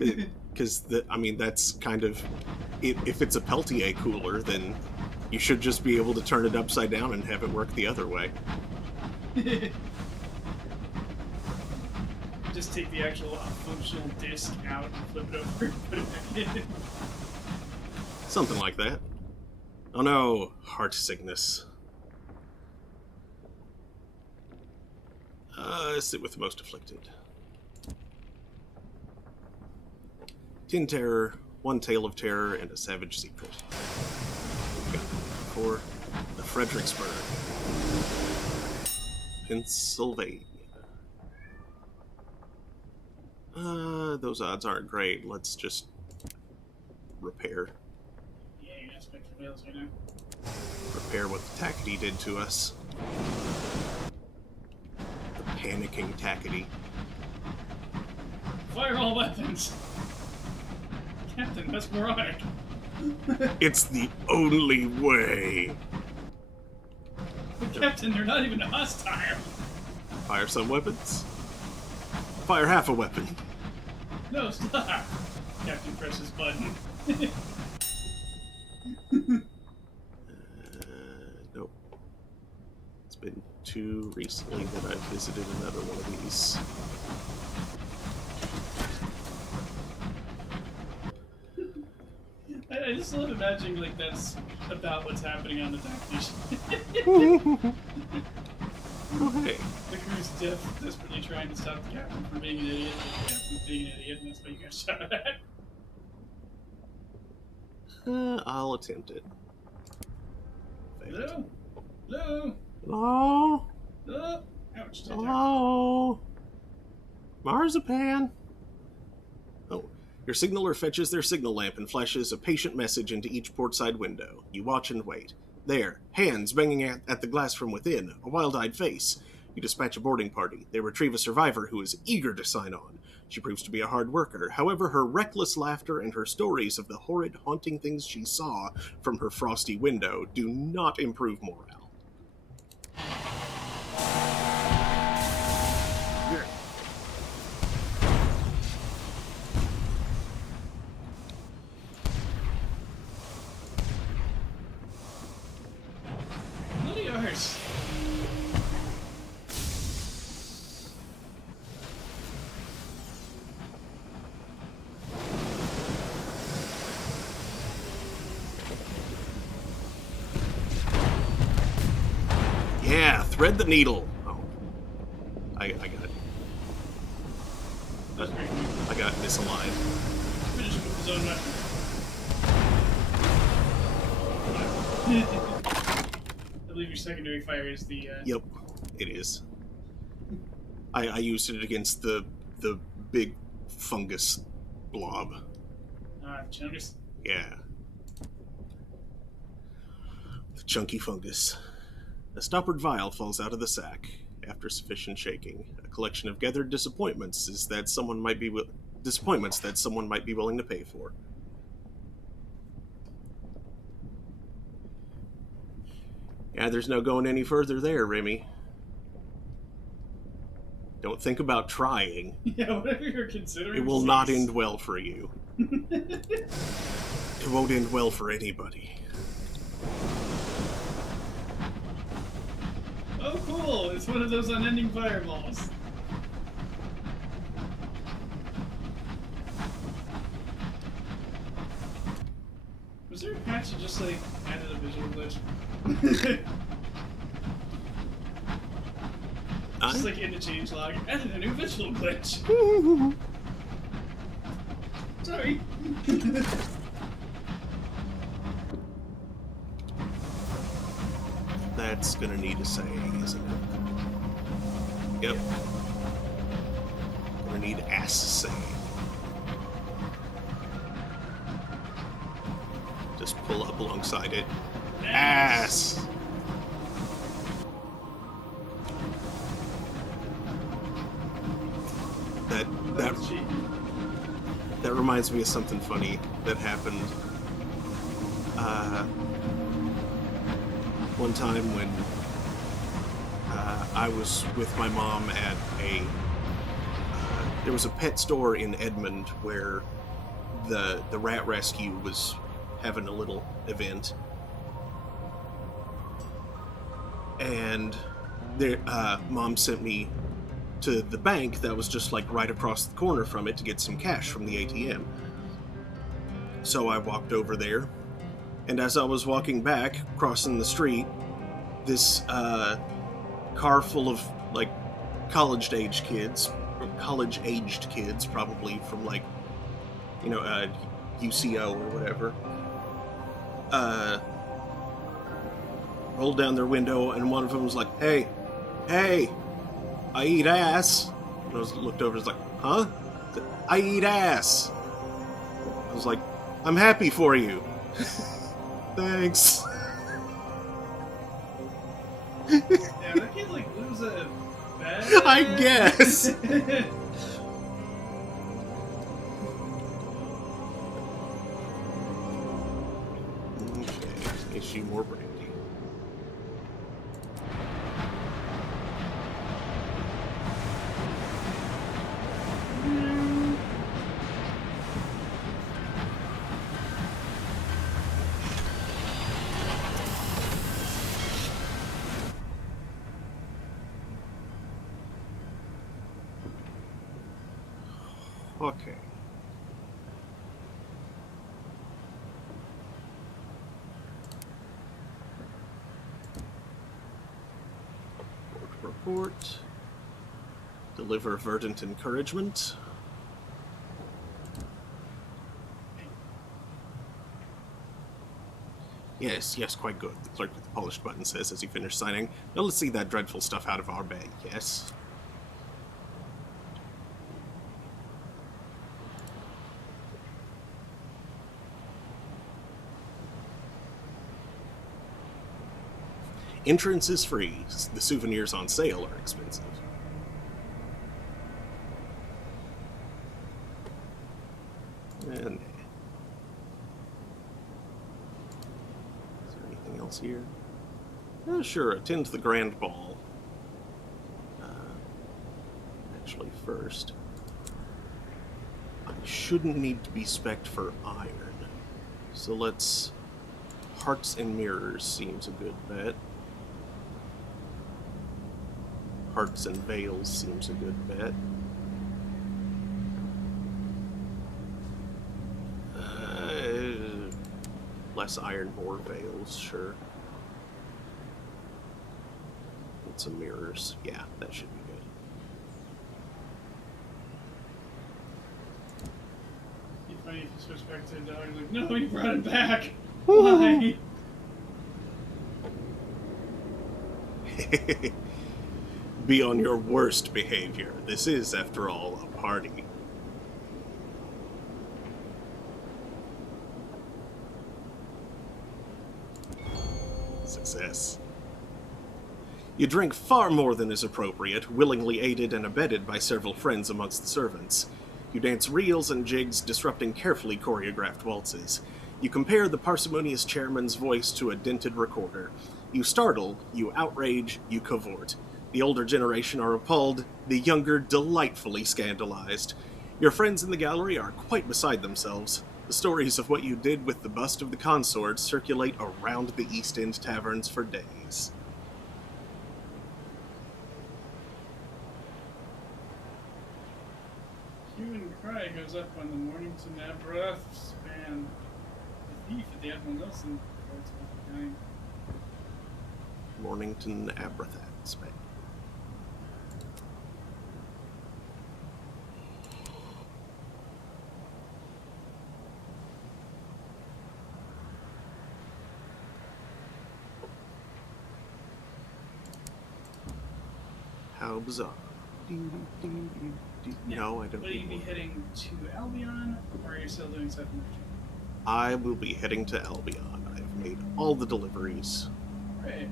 people. Because, that's kind of... If it's a Peltier cooler, then you should just be able to turn it upside down and have it work the other way. Just take the actual functional disc out and flip it over and put it back in. Something like that. Oh no, heart sickness. Sit with the most afflicted. Tin Terror, One Tale of Terror, and a Savage Secret. For the Fredericksburg, Pennsylvania. Those odds aren't great. Let's just repair. Yeah, you're gonna spec the wheels right now. Repair what the Tackety did to us. The panicking Tackety. Fire all weapons! Captain, that's moronic. It's the only way. But Captain, they're not even hostile. Fire some weapons. Fire half a weapon. No, stop. Captain presses button. Nope. It's been too recently that I've visited another one of these. I just love imagining like that's about what's happening on the Tactics. Okay. The crew's desperately trying to stop the captain from being an idiot, but the captain's being an idiot, and that's what you got shot at. I'll attempt it. Hello? Hello? Hello? Hello? Ouch. Hello? Marzipan? Oh, your signaler fetches their signal lamp and flashes a patient message into each portside window. You watch and wait. There, hands banging at the glass from within, a wild-eyed face. You dispatch a boarding party. They retrieve a survivor who is eager to sign on. She proves to be a hard worker. However, her reckless laughter and her stories of the horrid, haunting things she saw from her frosty window do not improve morale. Bloody arse. Yeah, thread the needle. Oh. I got That's pretty cool. I got misaligned. Finish with his own weapon. I believe your secondary fire is the. Yep, it is. I used it against the big fungus blob. Chungus. Yeah. The chunky fungus. A stoppered vial falls out of the sack. After sufficient shaking, a collection of gathered disappointments that someone might be willing to pay for. Yeah, there's no going any further there, Remy. Don't think about trying. Yeah, whatever you're considering. It will not end well for you. It won't end well for anybody. Oh, cool! It's one of those unending fireballs. Was there a patch that just, like, added a visual glitch? Just, like, in the changelog, added a new visual glitch. Sorry. That's gonna need a saying, isn't it? Yep. Gonna need ass saying. Just pull up alongside it. Ass! That reminds me of something funny that happened one time when I was with my mom at there was a pet store in Edmond where the rat rescue was having a little event, and Mom sent me to the bank that was just like right across the corner from it to get some cash from the ATM. So I walked over there, and as I was walking back, crossing the street, this car full of like college-aged kids, probably from like, UCO or whatever, rolled down their window, and one of them was like, hey, I eat ass. And I looked over, I was like, huh? I eat ass. I was like, I'm happy for you. Thanks. Yeah, that kid, like, lives a bad... I guess. Okay, issue more brandy. Okay. Report. Deliver verdant encouragement. Yes, quite good, the clerk with the polished button says as he finished signing. Now let's see that dreadful stuff out of our bag, yes? Entrance is free. The souvenirs on sale are expensive. And is there anything else here? Oh, sure, attend the grand ball. Actually, first, I shouldn't need to be spec'd for iron. So let's... Hearts and mirrors seems a good bet. Hearts and veils seems a good bet. Less iron, more veils, sure. Get some mirrors. Yeah, that should be good. funny if you switch back to a dog. Like, no, you brought it back. Why? Be on your worst behavior. This is, after all, a party. Success. You drink far more than is appropriate, willingly aided and abetted by several friends amongst the servants. You dance reels and jigs, disrupting carefully choreographed waltzes. You compare the parsimonious chairman's voice to a dented recorder. You startle, you outrage, you cavort. The older generation are appalled, the younger delightfully scandalized. Your friends in the gallery are quite beside themselves. The stories of what you did with the bust of the consort circulate around the East End taverns for days. Hue and cry goes up on the Mornington Abrath span. The thief at the Admiral Nelson reports about the gang. Mornington Abrathat span. How bizarre. No, I don't. Will you be heading to Albion, or are you still doing stuff in Virginia? I will be heading to Albion. I've made all the deliveries. Right.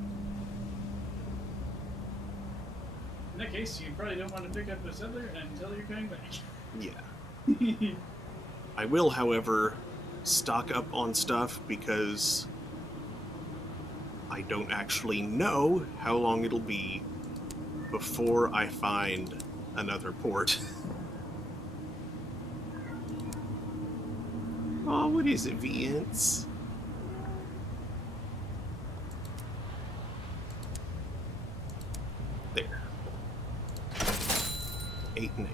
In that case, you probably don't want to pick up a settler until you're coming back. Yeah. I will, however, stock up on stuff because I don't actually know how long it'll be before I find another port. Oh, what is it, Vince? There. 8 and 8.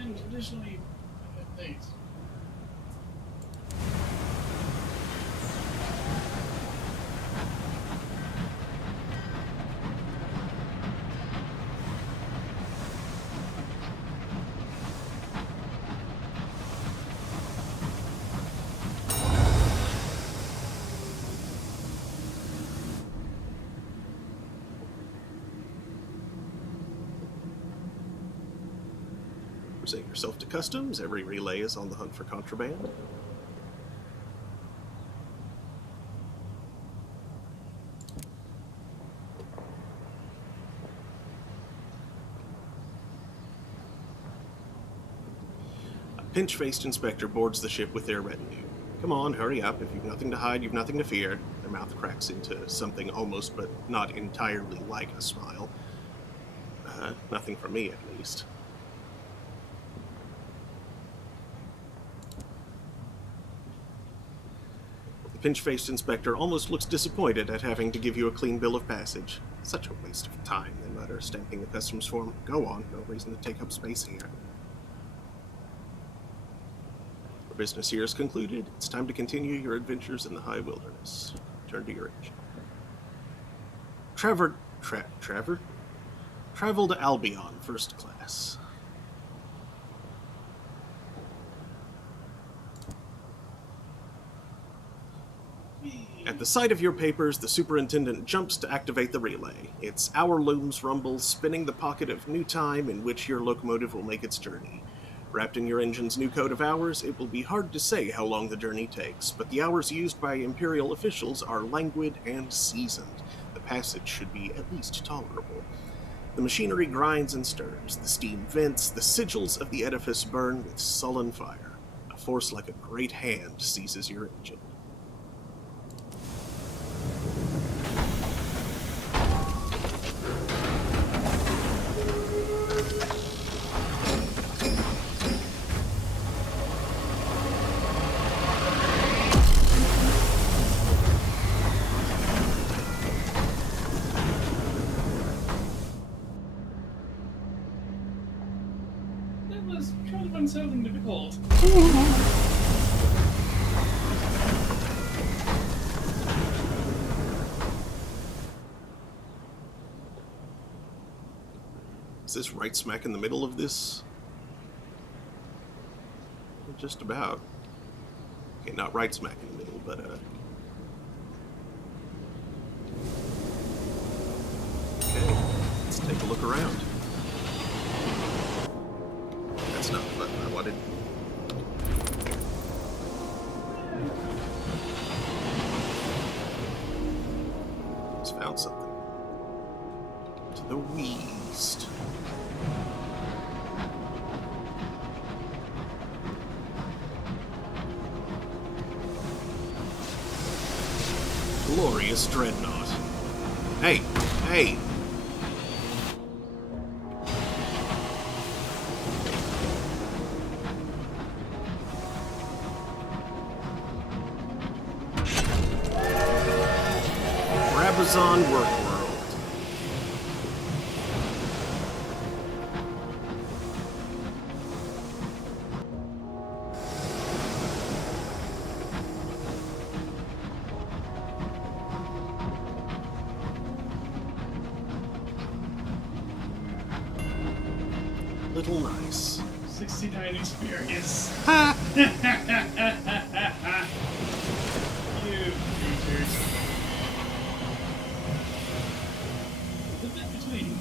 And traditionally, thanks. Present yourself to customs. Every relay is on the hunt for contraband. A pinch-faced inspector boards the ship with their retinue. Come on, hurry up. If you've nothing to hide, you've nothing to fear. Their mouth cracks into something almost but not entirely like a smile. Nothing for me, at least. The pinch-faced inspector almost looks disappointed at having to give you a clean bill of passage. Such a waste of time, they mutter, stamping the customs form. Go on, no reason to take up space here. Your business here is concluded. It's time to continue your adventures in the high wilderness. Return to your engine. Travel to Albion, first class. At the sight of your papers, the superintendent jumps to activate the relay. Its hour looms rumble, spinning the pocket of new time in which your locomotive will make its journey. Wrapped in your engine's new code of hours, it will be hard to say how long the journey takes, but the hours used by Imperial officials are languid and seasoned. The passage should be at least tolerable. The machinery grinds and stirs, the steam vents, the sigils of the edifice burn with sullen fire. A force like a great hand seizes your engine. Was kind of unsettling to behold. Is this right smack in the middle of this? Just about. Okay, not right smack in the middle, but okay, let's take a look around. That's not the button I wanted. Just found something. To the west. Glorious dreadnought. Hey, hey! Brabazon Workworld. Little nice. 69 experience. Ha! You creatures. The bit between.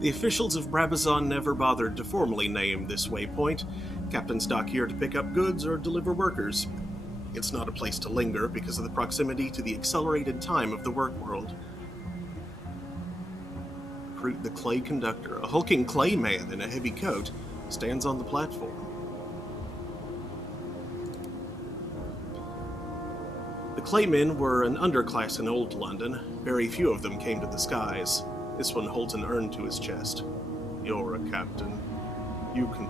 The officials of Brabazon never bothered to formally name this waypoint. Captains dock here to pick up goods or deliver workers. It's not a place to linger because of the proximity to the accelerated time of the work world. Recruit the clay conductor, a hulking clay man in a heavy coat, stands on the platform. The claymen were an underclass in old London. Very few of them came to the skies. This one holds an urn to his chest. You're a captain. You can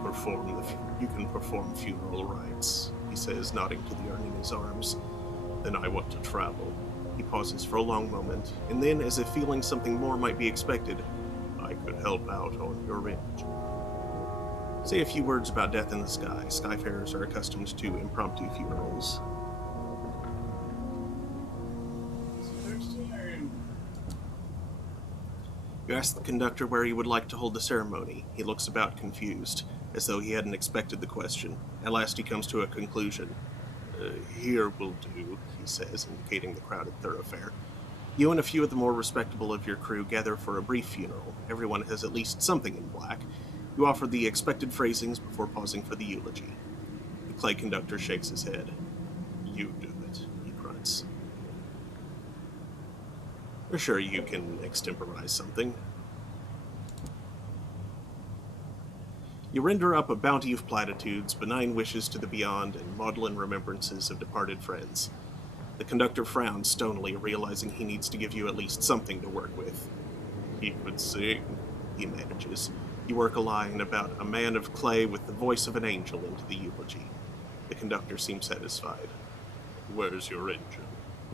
perform funeral rites, he says, nodding to the urn in his arms. Then I want to travel. He pauses for a long moment, and then, as if feeling something more might be expected, I could help out on your range. Say a few words about death in the sky. Skyfarers are accustomed to impromptu funerals. You ask the conductor where he would like to hold the ceremony. He looks about confused, as though he hadn't expected the question. At last he comes to a conclusion. Here will do, he says, indicating the crowded thoroughfare. You and a few of the more respectable of your crew gather for a brief funeral. Everyone has at least something in black. You offer the expected phrasings before pausing for the eulogy. The clay conductor shakes his head. You do it, he grunts. Sure, you can extemporize something. You render up a bounty of platitudes, benign wishes to the beyond, and maudlin remembrances of departed friends. The conductor frowns stonily, realizing he needs to give you at least something to work with. He could sing, he manages. You work a line about a man of clay with the voice of an angel into the eulogy. The conductor seems satisfied. Where's your engine?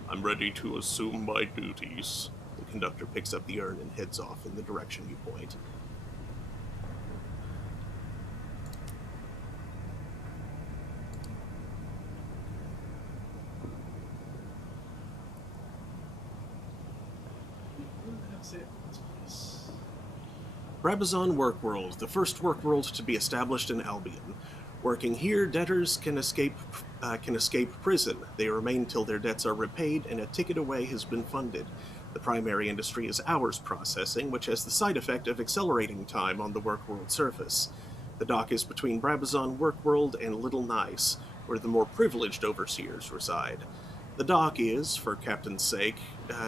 I'm ready to assume my duties. The conductor picks up the urn and heads off in the direction you point. Brabazon Workworld, the first workworld to be established in Albion. Working here, debtors can escape prison. They remain till their debts are repaid and a ticket away has been funded. The primary industry is hours processing, which has the side effect of accelerating time on the workworld surface. The dock is between Brabazon Workworld and Little Nice, where the more privileged overseers reside. The dock is, for Captain's sake,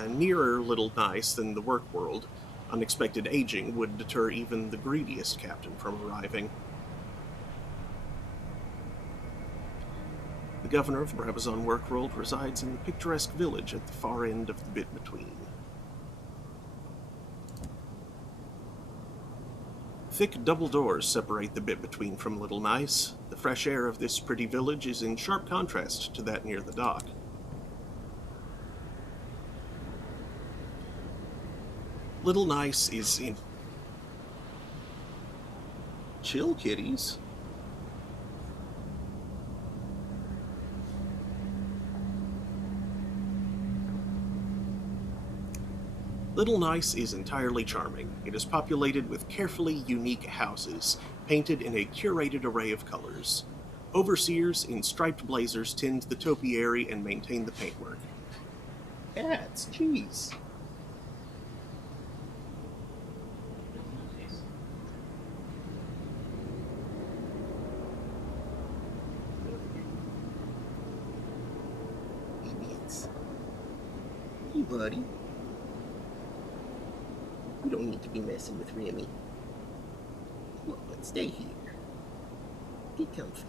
nearer Little Nice than the workworld. Unexpected aging would deter even the greediest captain from arriving. The governor of Brabazon Workworld resides in the picturesque village at the far end of the bit-between. Thick double doors separate the bit-between from Little Nice. The fresh air of this pretty village is in sharp contrast to that near the dock. Little Nice is in... Chill, kitties. Little Nice is entirely charming. It is populated with carefully unique houses, painted in a curated array of colors. Overseers in striped blazers tend the topiary and maintain the paintwork. Cats, jeez. Idiots. Hey, buddy. You don't need to be messing with Remy. Come on, stay here. Get comfy.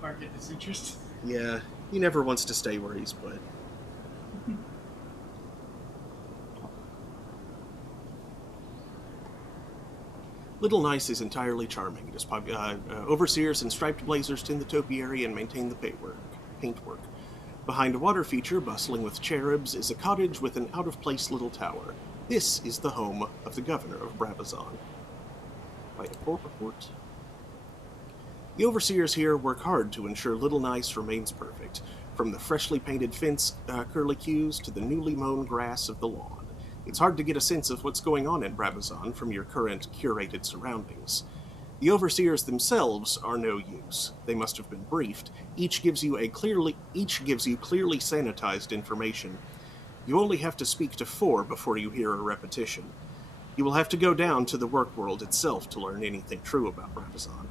Market disinterest. Yeah, he never wants to stay where he's put. Little Nice is entirely charming. Overseers in striped blazers tend the topiary and maintain the paintwork. Behind a water feature bustling with cherubs is a cottage with an out-of-place little tower. This is the home of the governor of Brabazon. Quite a poor report. The overseers here work hard to ensure Little Nice remains perfect, from the freshly painted fence curlicues to the newly mown grass of the lawn. It's hard to get a sense of what's going on in Brabazon from your current curated surroundings. The overseers themselves are no use. They must have been briefed. Each gives you clearly sanitized information. You only have to speak to 4 before you hear a repetition. You will have to go down to the work world itself to learn anything true about Brabazon.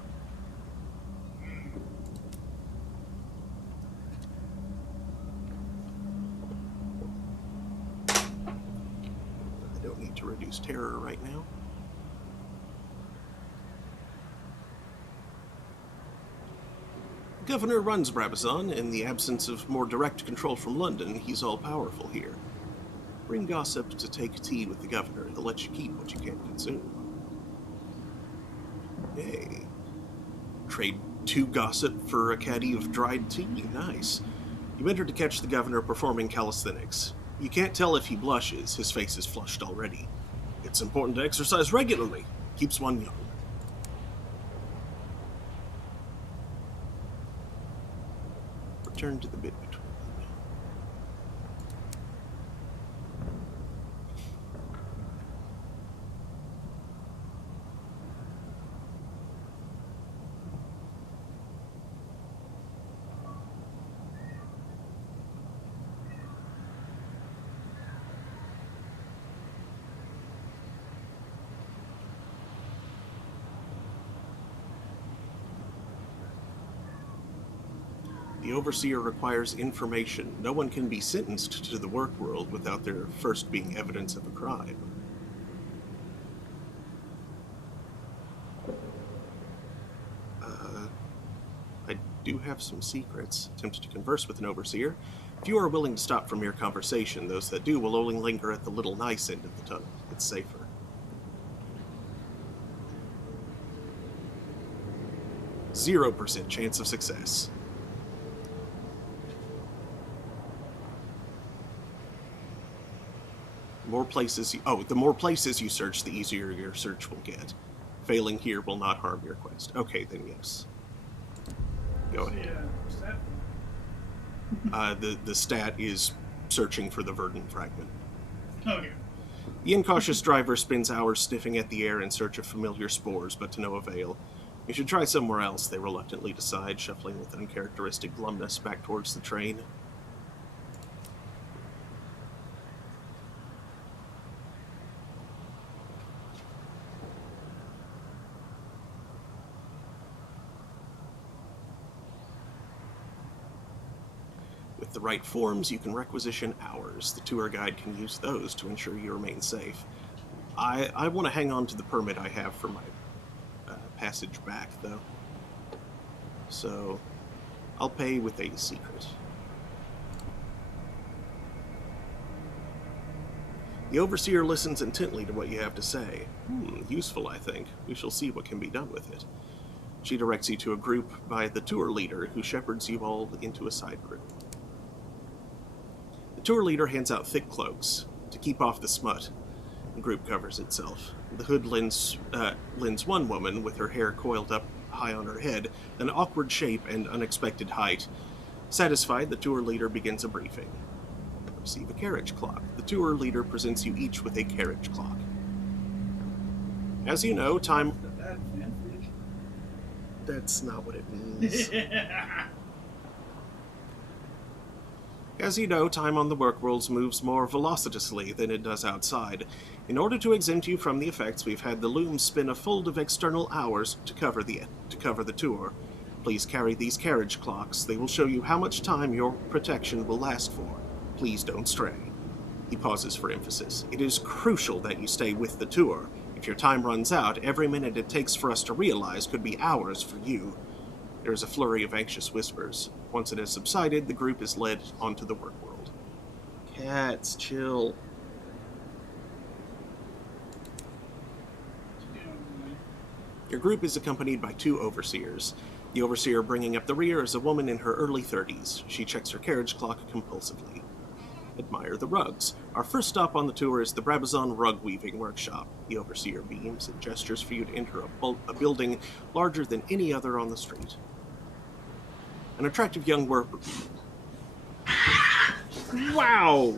I don't need to reduce terror right now. The governor runs Brabazon. In the absence of more direct control from London, he's all-powerful here. Bring gossip to take tea with the governor. He'll let you keep what you can't consume. Hey. Trade 2 gossip for a caddy of dried tea. Nice. You enter to catch the governor performing calisthenics. You can't tell if he blushes. His face is flushed already. It's important to exercise regularly. Keeps one young. Return to the bit between. The Overseer requires information. No one can be sentenced to the work world without there first being evidence of a crime. I do have some secrets. Attempted to converse with an Overseer. Few are willing to stop for mere conversation. Those that do will only linger at the Little Nice end of the tunnel. It's safer. 0% chance of success. The more places you search, the easier your search will get. Failing here will not harm your quest. Okay, then yes. Go ahead. The stat is searching for the verdant fragment. Okay. The incautious driver spends hours sniffing at the air in search of familiar spores, but to no avail. You should try somewhere else, they reluctantly decide, shuffling with uncharacteristic glumness back towards the train. With the right forms, you can requisition hours. The tour guide can use those to ensure you remain safe. I want to hang on to the permit I have for my passage back, though. So, I'll pay with a secret. The Overseer listens intently to what you have to say. Useful, I think. We shall see what can be done with it. She directs you to a group by the tour leader, who shepherds you all into a side room. The tour leader hands out thick cloaks to keep off the smut. The group covers itself. The hood lends one woman, with her hair coiled up high on her head, an awkward shape and unexpected height. Satisfied, the tour leader begins a briefing. Receive a carriage clock. The tour leader presents you each with a carriage clock. As you know, time... That's not what it means. As you know, time on the work worlds moves more velocitously than it does outside. In order to exempt you from the effects, we've had the loom spin a fold of external hours to cover the tour. Please carry these carriage clocks. They will show you how much time your protection will last for. Please don't stray. He pauses for emphasis. It is crucial that you stay with the tour. If your time runs out, every minute it takes for us to realize could be hours for you. There is a flurry of anxious whispers. Once it has subsided, the group is led onto the work world. Cats, chill. Your group is accompanied by 2 overseers. The overseer bringing up the rear is a woman in her early 30s. She checks her carriage clock compulsively. Admire the rugs. Our first stop on the tour is the Brabazon Rug Weaving Workshop. The overseer beams and gestures for you to enter a building larger than any other on the street. An attractive young worker... Wow!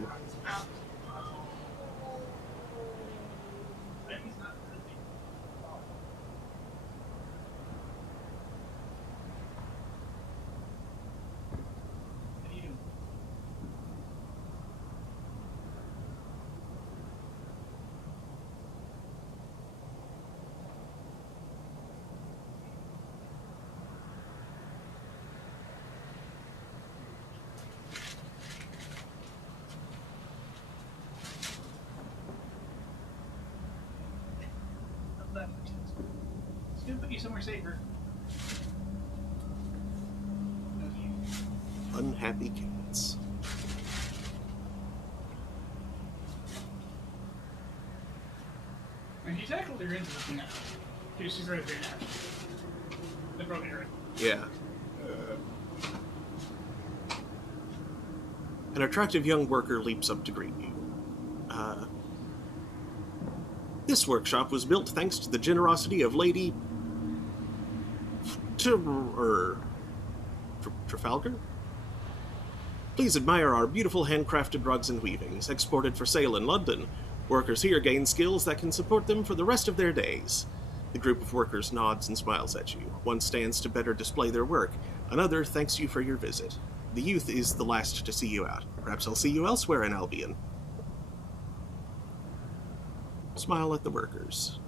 It's gonna put you somewhere safer. Unhappy cats. And he tackled her into the thing. She's right there now. They probably right. Yeah. An attractive young worker leaps up to greet you. This workshop was built thanks to the generosity of Lady... Trafalgar? Please admire our beautiful handcrafted rugs and weavings, exported for sale in London. Workers here gain skills that can support them for the rest of their days. The group of workers nods and smiles at you. One stands to better display their work. Another thanks you for your visit. The youth is the last to see you out. Perhaps I'll see you elsewhere in Albion. Smile at the workers.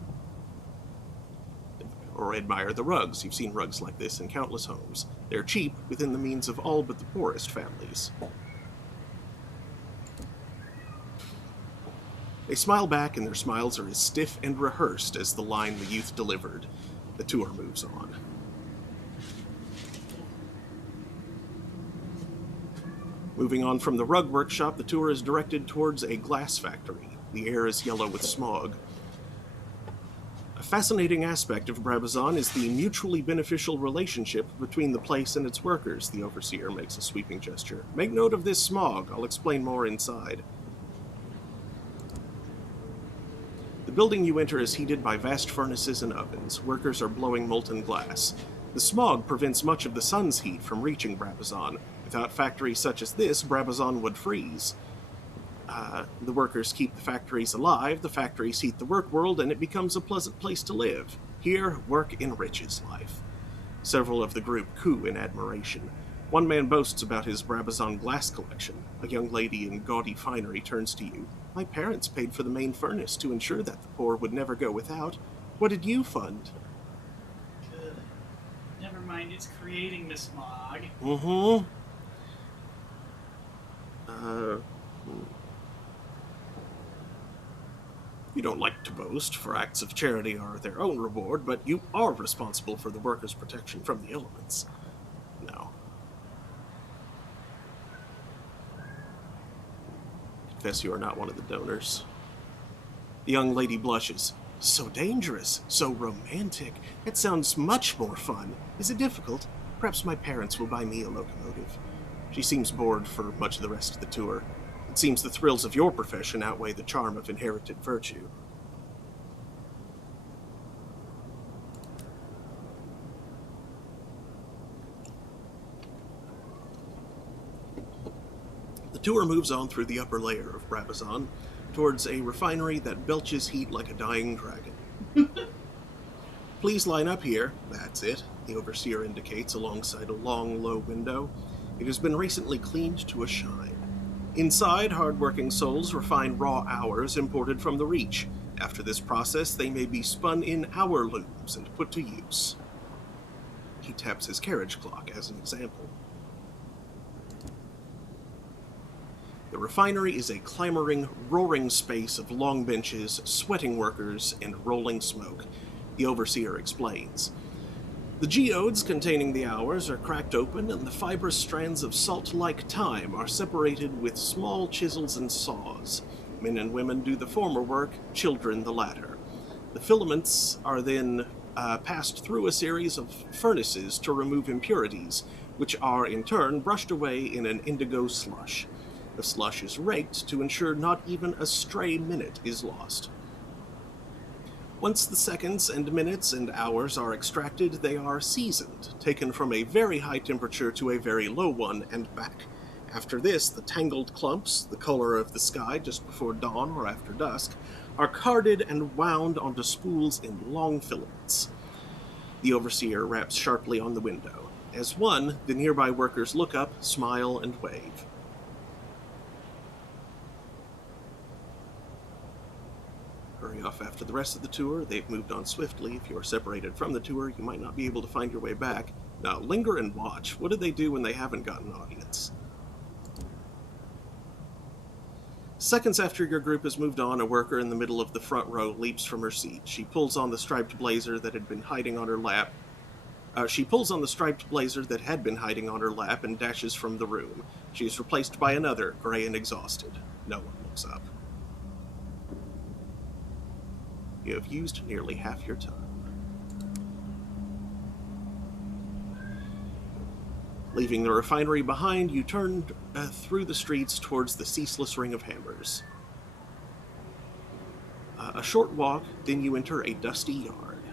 Or admire the rugs. You've seen rugs like this in countless homes. They're cheap, within the means of all but the poorest families. They smile back, and their smiles are as stiff and rehearsed as the line the youth delivered. The tour moves on. Moving on from the rug workshop, the tour is directed towards a glass factory. The air is yellow with smog. A fascinating aspect of Brabazon is the mutually beneficial relationship between the place and its workers. The overseer makes a sweeping gesture. Make note of this smog. I'll explain more inside. The building you enter is heated by vast furnaces and ovens. Workers are blowing molten glass. The smog prevents much of the sun's heat from reaching Brabazon. Without factories such as this, Brabazon would freeze. The workers keep the factories alive, the factories heat the work world, and it becomes a pleasant place to live. Here, work enriches life. Several of the group coo in admiration. One man boasts about his Brabazon glass collection. A young lady in gaudy finery turns to you. My parents paid for the main furnace to ensure that the poor would never go without. What did you fund? Good. Never mind, it's creating the smog. Mm-hmm. You don't like to boast, for acts of charity are their own reward, but you are responsible for the workers' protection from the elements. No. Confess you are not one of the donors. The young lady blushes. So dangerous, so romantic. It sounds much more fun. Is it difficult? Perhaps my parents will buy me a locomotive. She seems bored for much of the rest of the tour. It seems the thrills of your profession outweigh the charm of inherited virtue. tour moves on through the upper layer of Brabazon, towards a refinery that belches heat like a dying dragon. Please line up here. That's it, the overseer indicates alongside a long, low window. It has been recently cleaned to a shine. Inside, hard-working souls refine raw hours imported from the Reach. After this process, they may be spun in hour looms and put to use. He taps his carriage clock as an example. The refinery is a clamoring, roaring space of long benches, sweating workers, and rolling smoke. The overseer explains. The geodes containing the hours are cracked open, and the fibrous strands of salt-like time are separated with small chisels and saws. Men and women do the former work, children the latter. The filaments are then passed through a series of furnaces to remove impurities, which are in turn brushed away in an indigo slush. The slush is raked to ensure not even a stray minute is lost. Once the seconds and minutes and hours are extracted, they are seasoned, taken from a very high temperature to a very low one and back. After this, the tangled clumps, the color of the sky just before dawn or after dusk, are carded and wound onto spools in long filaments. The overseer raps sharply on the window. As one, the nearby workers look up, smile, and wave. Hurry off after the rest of the tour. They've moved on swiftly. If you are separated from the tour, you might not be able to find your way back. Now, linger and watch. What do they do when they haven't got an audience? Seconds after your group has moved on, a worker in the middle of the front row leaps from her seat. She pulls on the striped blazer that had been hiding on her lap. And dashes from the room. She is replaced by another, gray and exhausted. No one looks up. You have used nearly half your time. Leaving the refinery behind, you turn through the streets towards the ceaseless ring of hammers. A short walk, then you enter a dusty yard.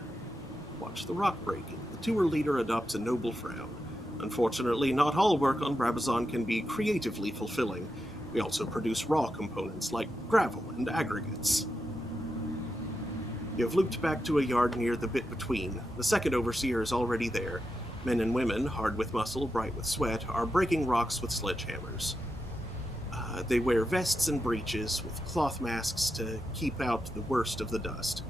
Watch the rock breaking. The tour leader adopts a noble frown. Unfortunately, not all work on Brabazon can be creatively fulfilling. We also produce raw components like gravel and aggregates. You have looped back to a yard near the bit between. The second overseer is already there. Men and women, hard with muscle, bright with sweat, are breaking rocks with sledgehammers. They wear vests and breeches with cloth masks to keep out the worst of the dust.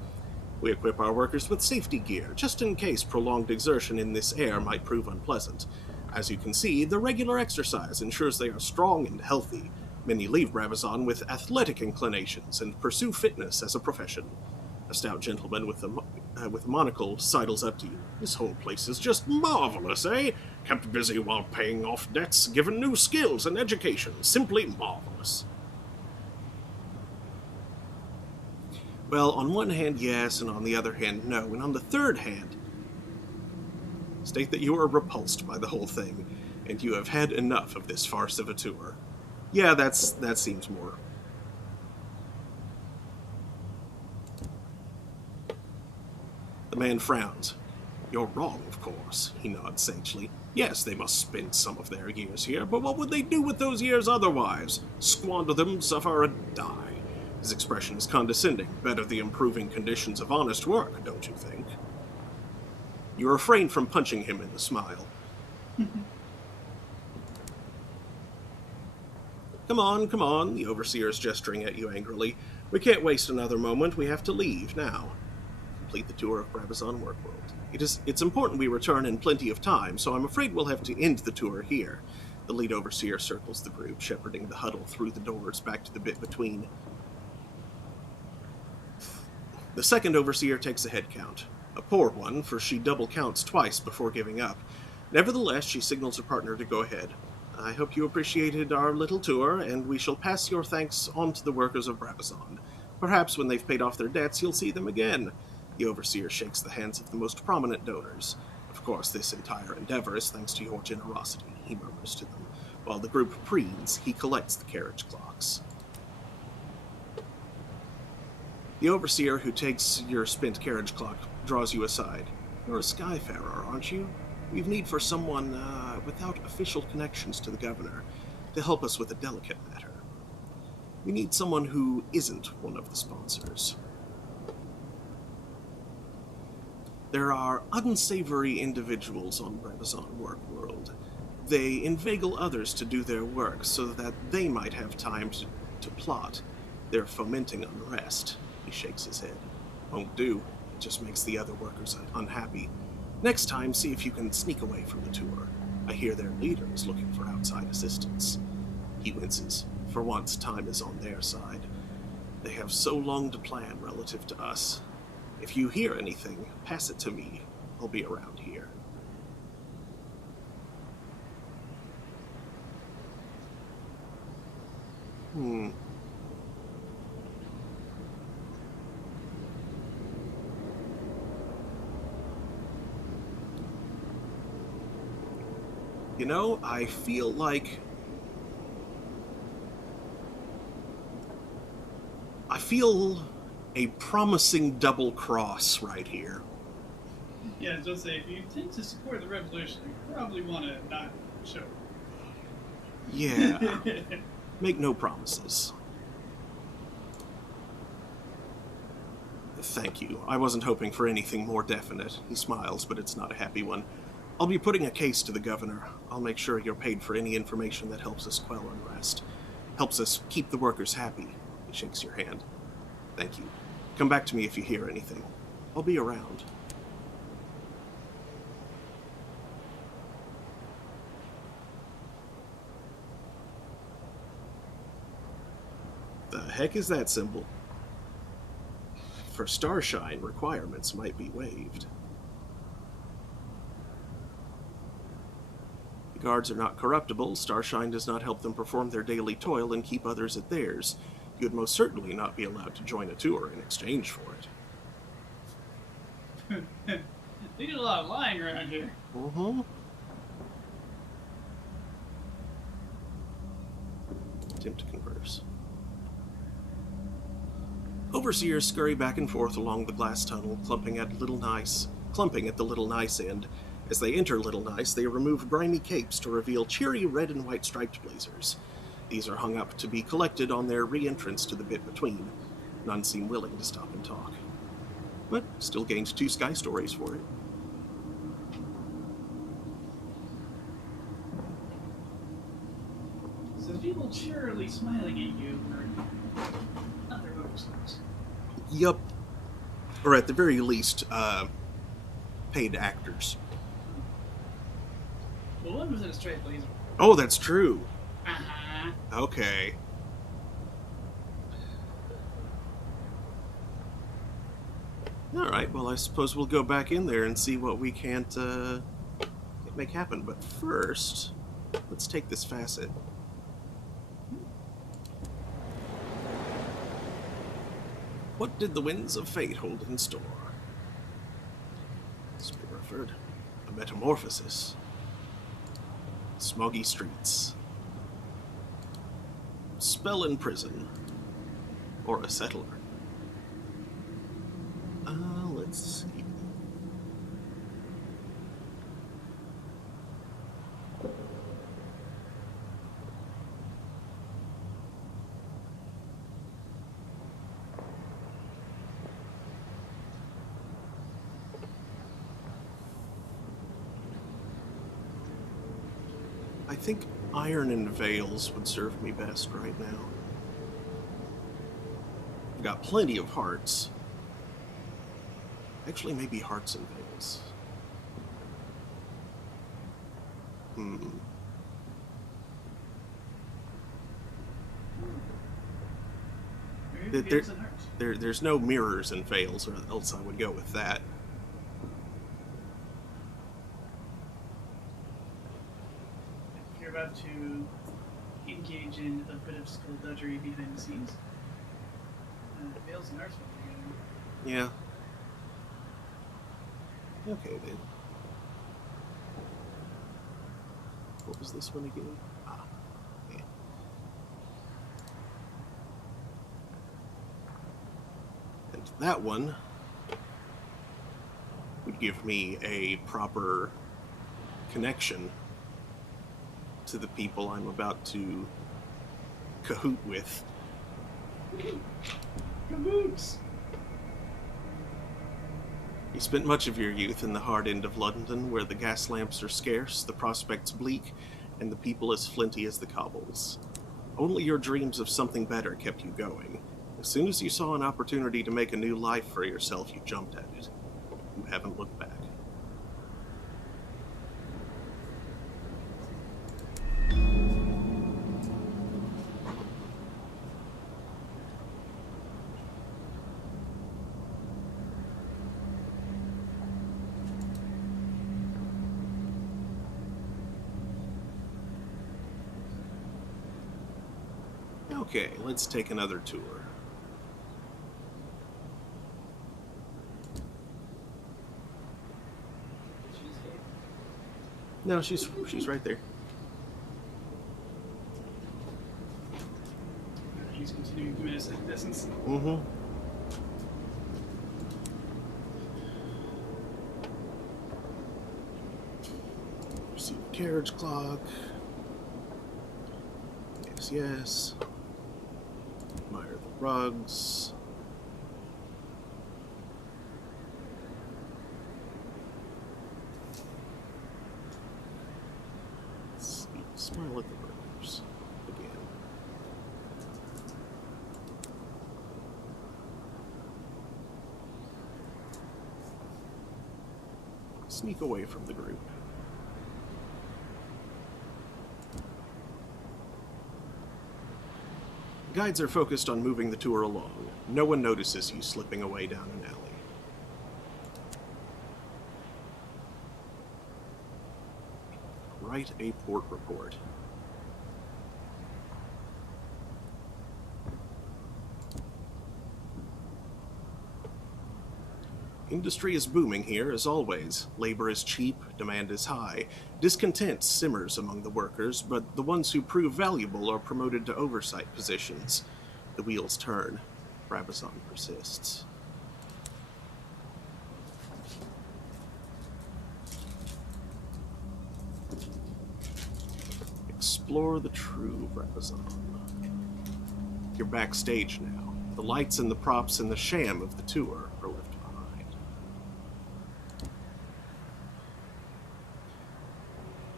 We equip our workers with safety gear, just in case prolonged exertion in this air might prove unpleasant. As you can see, the regular exercise ensures they are strong and healthy. Many leave Brabazon with athletic inclinations and pursue fitness as a profession. A stout gentleman with a monocle sidles up to you. This whole place is just marvelous, eh? Kept busy while paying off debts, given new skills and education. Simply marvelous. Well, on one hand, yes, and on the other hand, no. And on the third hand, state that you are repulsed by the whole thing, and you have had enough of this farce of a tour. Yeah, that seems more. The man frowns. You're wrong, of course, he nods sagely. Yes, they must spend some of their years here, but what would they do with those years otherwise? Squander them, suffer, and die. His expression is condescending. Better the improving conditions of honest work, don't you think? You refrain from punching him in the smile. Come on, the overseer is gesturing at you angrily. We can't waste another moment. We have to leave now. Complete the tour of Brabazon Workworld. It's important we return in plenty of time, so I'm afraid we'll have to end the tour here. The lead overseer circles the group, shepherding the huddle through the doors back to the bit between. The second overseer takes a head count. A poor one, for she double counts twice before giving up. Nevertheless, she signals her partner to go ahead. I hope you appreciated our little tour, and we shall pass your thanks on to the workers of Brabazon. Perhaps when they've paid off their debts, you'll see them again. The overseer shakes the hands of the most prominent donors. Of course, this entire endeavor is thanks to your generosity, he murmurs to them. While the group preens, he collects the carriage clocks. The overseer who takes your spent carriage clock draws you aside. You're a skyfarer, aren't you? We've need for someone without official connections to the governor. to help us with a delicate matter. We need someone who isn't one of the sponsors. There are unsavory individuals on Brevazon Workworld. They inveigle others to do their work so that they might have time to plot. They're fomenting unrest. He shakes his head. Won't do. It just makes the other workers unhappy. Next time, see if you can sneak away from the tour. I hear their leader is looking for outside assistance. He winces. For once, time is on their side. They have so long to plan relative to us. If you hear anything, pass it to me. I'll be around here. You know, I feel a promising double cross right here. Yeah, I was just say, if you intend to support the revolution, you probably want to not show. Yeah. Make no promises. Thank you. I wasn't hoping for anything more definite. He smiles, but it's not a happy one. I'll be putting a case to the governor. I'll make sure you're paid for any information that helps us quell unrest. Helps us keep the workers happy. He shakes your hand. Thank you. Come back to me if you hear anything. I'll be around. The heck is that symbol? For Starshine, requirements might be waived. The guards are not corruptible. Starshine does not help them perform their daily toil and keep others at theirs. You would most certainly not be allowed to join a tour in exchange for it. They do a lot of lying around here. Attempt to converse. Overseers scurry back and forth along the glass tunnel, clumping at the Little Nice end. As they enter Little Nice, they remove grimy capes to reveal cheery red and white striped blazers. These are hung up to be collected on their re-entrance to the bit between. None seem willing to stop and talk. But still gains 2 sky stories for it. So the people cheerily smiling at you were other overseers. Yup. Or at the very least, paid actors. Well, one was in a straight blazer. Oh, that's true. Uh-huh. Okay. Alright, well, I suppose we'll go back in there and see what we can't make happen. But first, let's take this facet. What did the winds of fate hold in store? Spiritford, a metamorphosis. Smoggy streets. Spell in prison. Or a settler. Let's see. I think iron and veils would serve me best right now. I've got plenty of hearts. Actually, maybe hearts and veils. There's no mirrors and veils, or else I would go with that. If you're about to engage in a bit of skullduggery behind the scenes, veils and arts will be Yeah. Okay, then. What was this one again? Yeah. And that one would give me a proper connection to the people I'm about to cahoot with. Cahoots! You spent much of your youth in the hard end of London, where the gas lamps are scarce, the prospects bleak, and the people as flinty as the cobbles. Only your dreams of something better kept you going. As soon as you saw an opportunity to make a new life for yourself, you jumped at it. You haven't looked back. Okay, let's take another tour. No, she's right there. He's continuing to commit his essence. Mm-hmm. Receive carriage clock. Yes, yes. Admire the rugs. Let's see. Smile at the brothers again. Sneak away from the group. Guides are focused on moving the tour along. No one notices you slipping away down an alley. Write a port report. Industry is booming here, as always. Labor is cheap, demand is high. Discontent simmers among the workers, but the ones who prove valuable are promoted to oversight positions. The wheels turn. Brabazon persists. Explore the true Brabazon. You're backstage now. The lights and the props and the sham of the tour are left behind.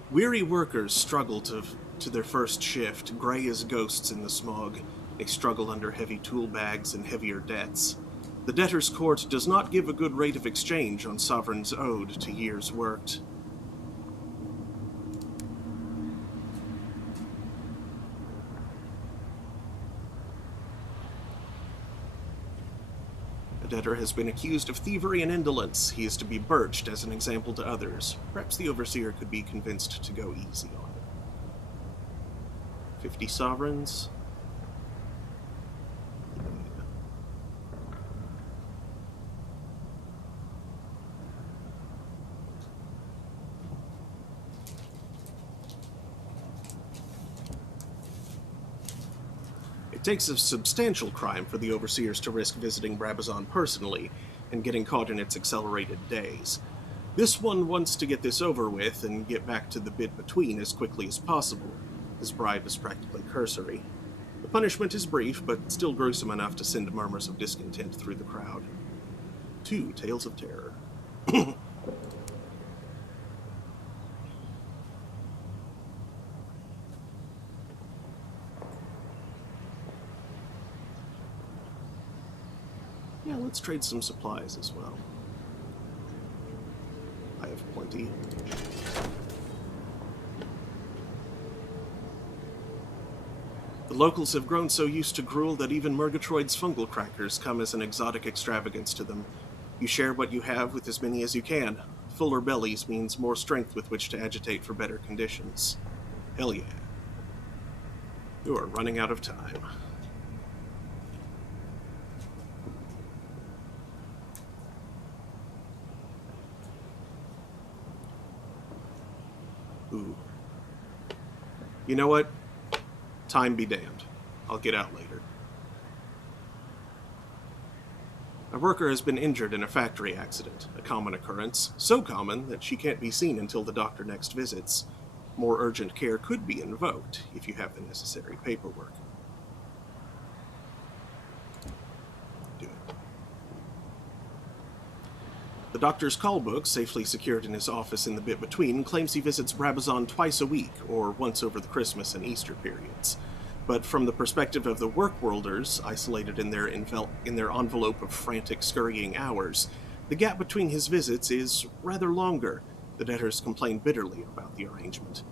Weary workers struggle to their first shift, gray as ghosts in the smog. They struggle under heavy tool bags and heavier debts. The debtor's court does not give a good rate of exchange on sovereigns owed to years worked. A debtor has been accused of thievery and indolence. He is to be birched as an example to others. Perhaps the overseer could be convinced to go easy on him. 50 sovereigns. It takes a substantial crime for the overseers to risk visiting Brabazon personally and getting caught in its accelerated days. This one wants to get this over with and get back to the bit between as quickly as possible. His bribe is practically cursory. The punishment is brief, but still gruesome enough to send murmurs of discontent through the crowd. 2 tales of terror. Yeah, let's trade some supplies as well. I have plenty. The locals have grown so used to gruel that even Murgatroyd's fungal crackers come as an exotic extravagance to them. You share what you have with as many as you can. Fuller bellies means more strength with which to agitate for better conditions. Hell yeah. You are running out of time. Ooh. You know what? Time be damned. I'll get out later. A worker has been injured in a factory accident, a common occurrence, so common that she can't be seen until the doctor next visits. more urgent care could be invoked if you have the necessary paperwork. Do it. The doctor's call book, safely secured in his office in the bit between, claims he visits Brabazon twice a week, or once over the Christmas and Easter periods. But from the perspective of the work-worlders, isolated in their envelope of frantic, scurrying hours, the gap between his visits is rather longer. The debtors complain bitterly about the arrangement.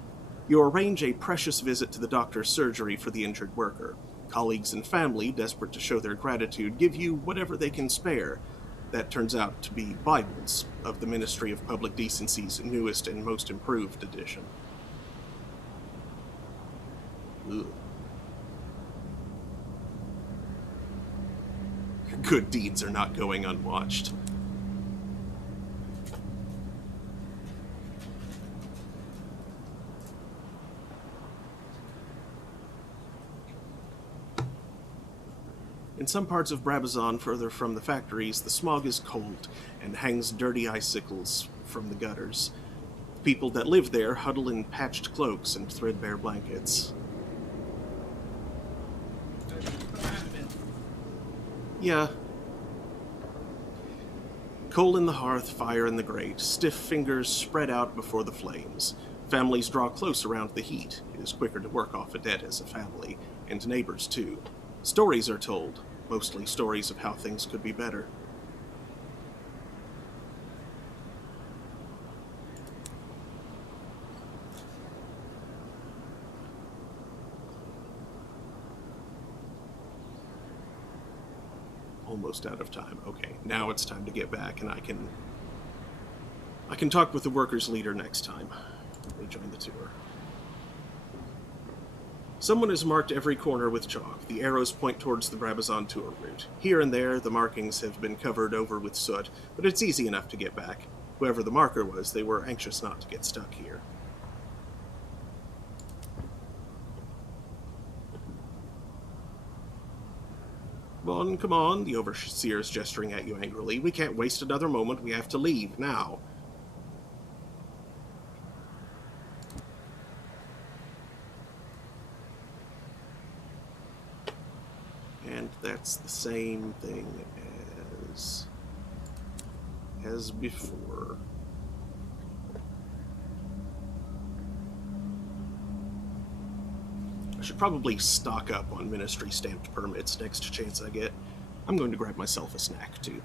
You arrange a precious visit to the doctor's surgery for the injured worker. Colleagues and family, desperate to show their gratitude, give you whatever they can spare. That turns out to be Bibles of the Ministry of Public Decency's newest and most improved edition. Ugh. Good deeds are not going unwatched. In some parts of Brabazon, further from the factories, the smog is cold and hangs dirty icicles from the gutters. The people that live there huddle in patched cloaks and threadbare blankets. Yeah. Coal in the hearth, fire in the grate, stiff fingers spread out before the flames. Families draw close around the heat. It is quicker to work off a debt as a family, and neighbors too. Stories are told, mostly stories of how things could be better. Almost out of time. Okay, now it's time to get back, and I can talk with the workers' leader next time they join the tour. Someone has marked every corner with chalk. The arrows point towards the Brabazon tour route. Here and there, the markings have been covered over with soot, but it's easy enough to get back. Whoever the marker was, they were anxious not to get stuck here. Come on, the overseer's gesturing at you angrily. We can't waste another moment. We have to leave, now. And that's the same thing as before. I should probably stock up on ministry stamped permits next chance I get. I'm going to grab myself a snack, too.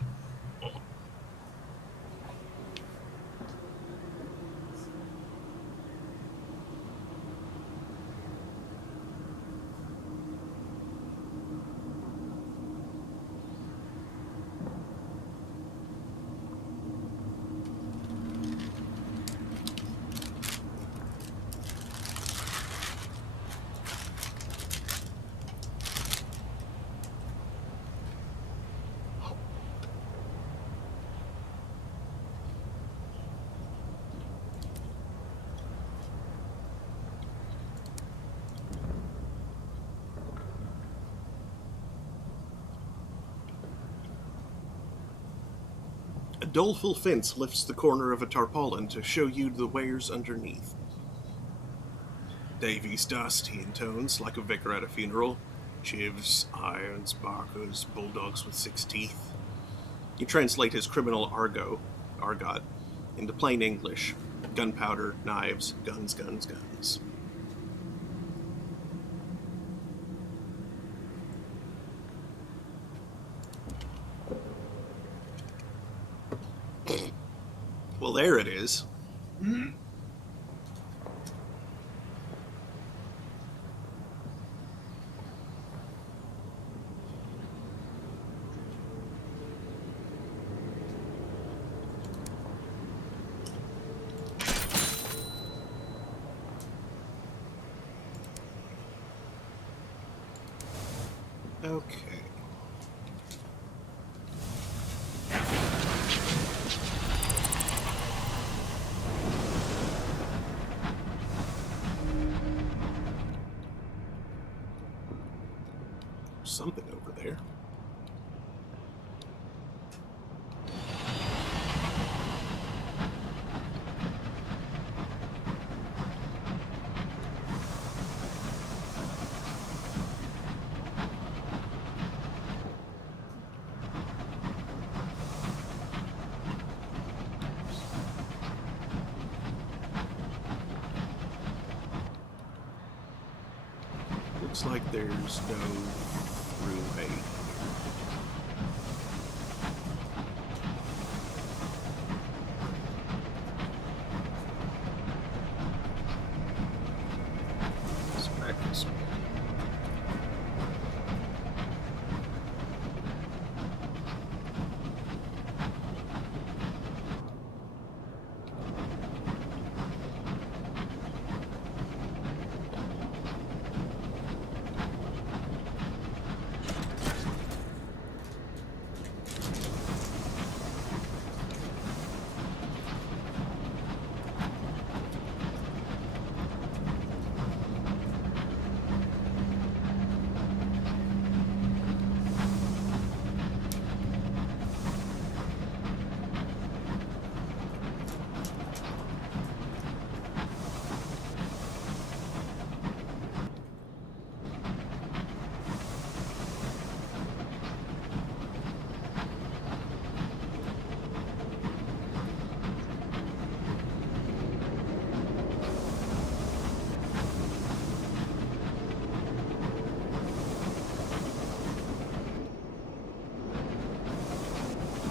A doleful fence lifts the corner of a tarpaulin to show you the wares underneath. Davy's dust, he intones, like a vicar at a funeral. Chivs, irons, barkers, bulldogs with 6 teeth. You translate his criminal argot, into plain English. Gunpowder, knives, guns, guns, guns. Well, there it is. Okay. Something over there. Looks like there's no throughway. Let's back this way.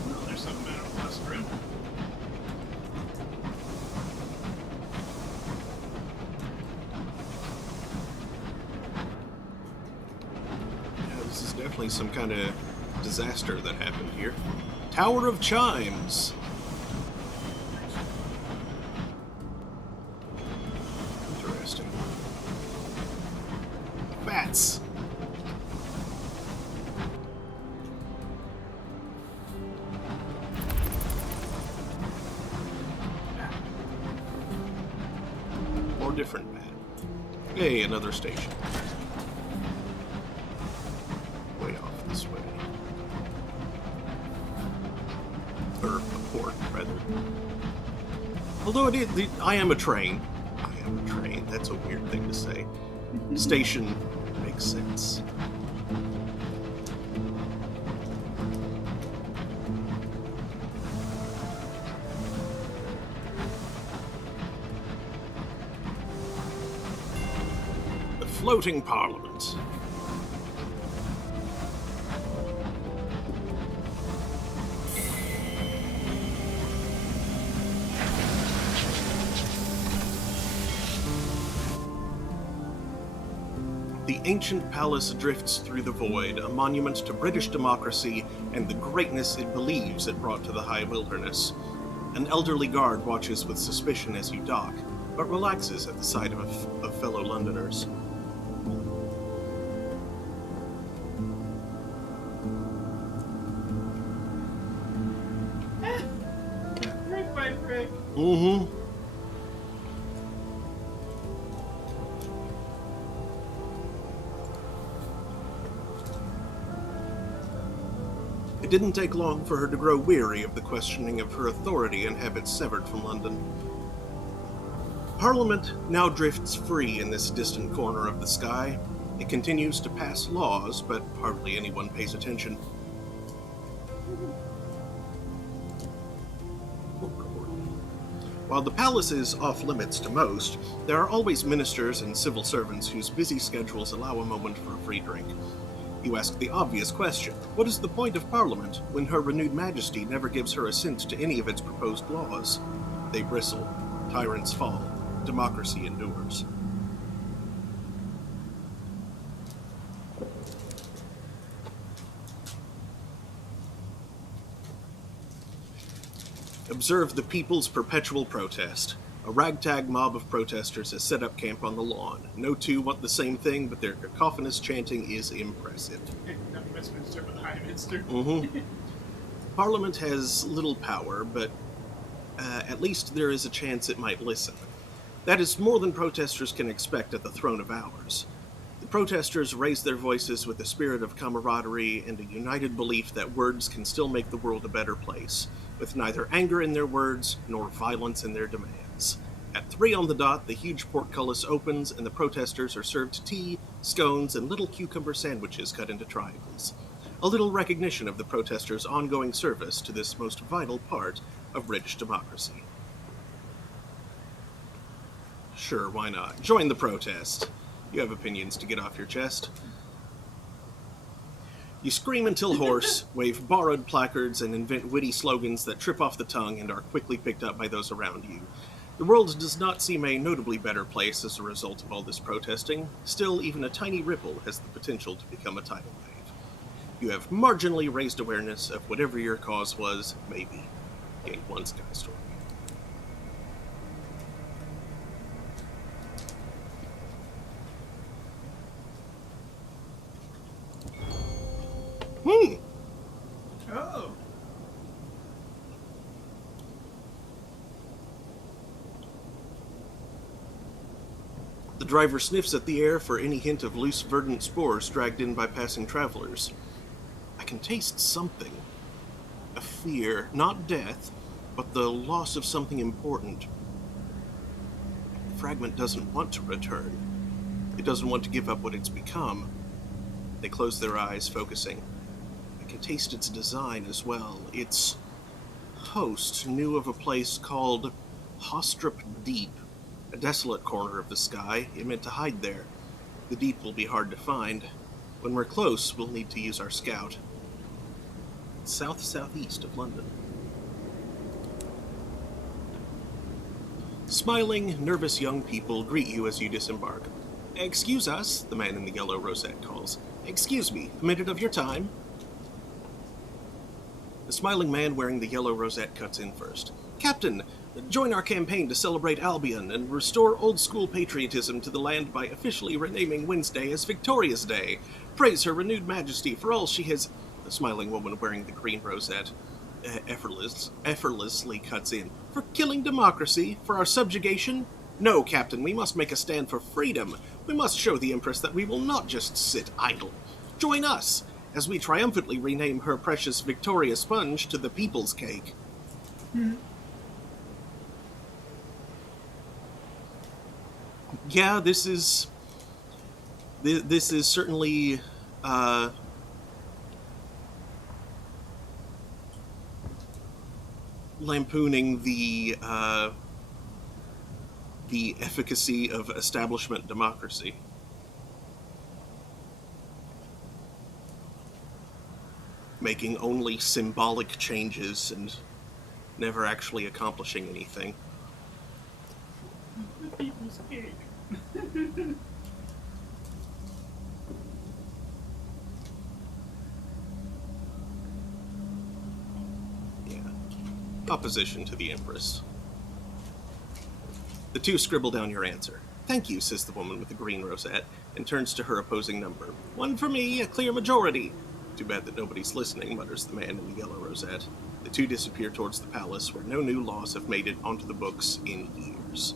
Oh, there's something out of last room. Yeah, this is definitely some kind of disaster that happened here. Tower of Chimes! Interesting. Bats! Or different bat. Hey, another station. Way off this way. Or a port, rather. Although I am a train. I am a train. That's a weird thing to say. Station makes sense. The floating parliament. The ancient palace drifts through the void, a monument to British democracy and the greatness it believes it brought to the high wilderness. An elderly guard watches with suspicion as you dock, but relaxes at the sight of fellow Londoners. Brick by brick. Mm-hmm. It didn't take long for her to grow weary of the questioning of her authority and have it severed from London. Parliament now drifts free in this distant corner of the sky. It continues to pass laws, but hardly anyone pays attention. While the palace is off limits to most, there are always ministers and civil servants whose busy schedules allow a moment for a free drink. You ask the obvious question, what is the point of Parliament when Her Renewed Majesty never gives her assent to any of its proposed laws? They bristle. Tyrants fall. Democracy endures. Observe the people's perpetual protest. A ragtag mob of protesters has set up camp on the lawn. No two want the same thing, but their cacophonous chanting is impressive. Not Westminster, but Highminster. Mm-hmm. Parliament has little power, but at least there is a chance it might listen. That is more than protesters can expect at the throne of ours. The protesters raise their voices with a spirit of camaraderie and a united belief that words can still make the world a better place, with neither anger in their words nor violence in their demands. At 3 on the dot, the huge portcullis opens and the protesters are served tea, scones, and little cucumber sandwiches cut into triangles. A little recognition of the protesters' ongoing service to this most vital part of British democracy. Sure, why not? Join the protest. You have opinions to get off your chest. You scream until hoarse, wave borrowed placards, and invent witty slogans that trip off the tongue and are quickly picked up by those around you. The world does not seem a notably better place as a result of all this protesting. Still, even a tiny ripple has the potential to become a tidal wave. You have marginally raised awareness of whatever your cause was, maybe. Gained one sky story. Oh. The driver sniffs at the air for any hint of loose verdant spores dragged in by passing travelers. I can taste something. A fear, not death, but the loss of something important. The fragment doesn't want to return. It doesn't want to give up what it's become. They close their eyes, focusing. I can taste its design as well. Its host knew of a place called Hostrup Deep, a desolate corner of the sky. It meant to hide there. The deep will be hard to find. When we're close, we'll need to use our scout. It's south-southeast of London. Smiling, nervous young people greet you as you disembark. "Excuse us," the man in the yellow rosette calls. "Excuse me, a minute of your time?" The smiling man wearing the yellow rosette cuts in first. "Captain, join our campaign to celebrate Albion and restore old-school patriotism to the land by officially renaming Wednesday as Victoria's Day. Praise her renewed majesty for all she has..." The smiling woman wearing the green rosette effortlessly cuts in. "For killing democracy? For our subjugation? No, Captain, we must make a stand for freedom. We must show the Empress that we will not just sit idle. Join us as we triumphantly rename her precious Victoria Sponge to the People's Cake." Yeah, this is certainly lampooning the efficacy of establishment democracy. Making only symbolic changes and never actually accomplishing anything. The People's Cake. Yeah. Opposition to the Empress. The two scribble down your answer. "Thank you," says the woman with the green rosette, and turns to her opposing number. "One for me, a clear majority." "Too bad that nobody's listening," mutters the man in the yellow rosette. The two disappear towards the palace, where no new laws have made it onto the books in years.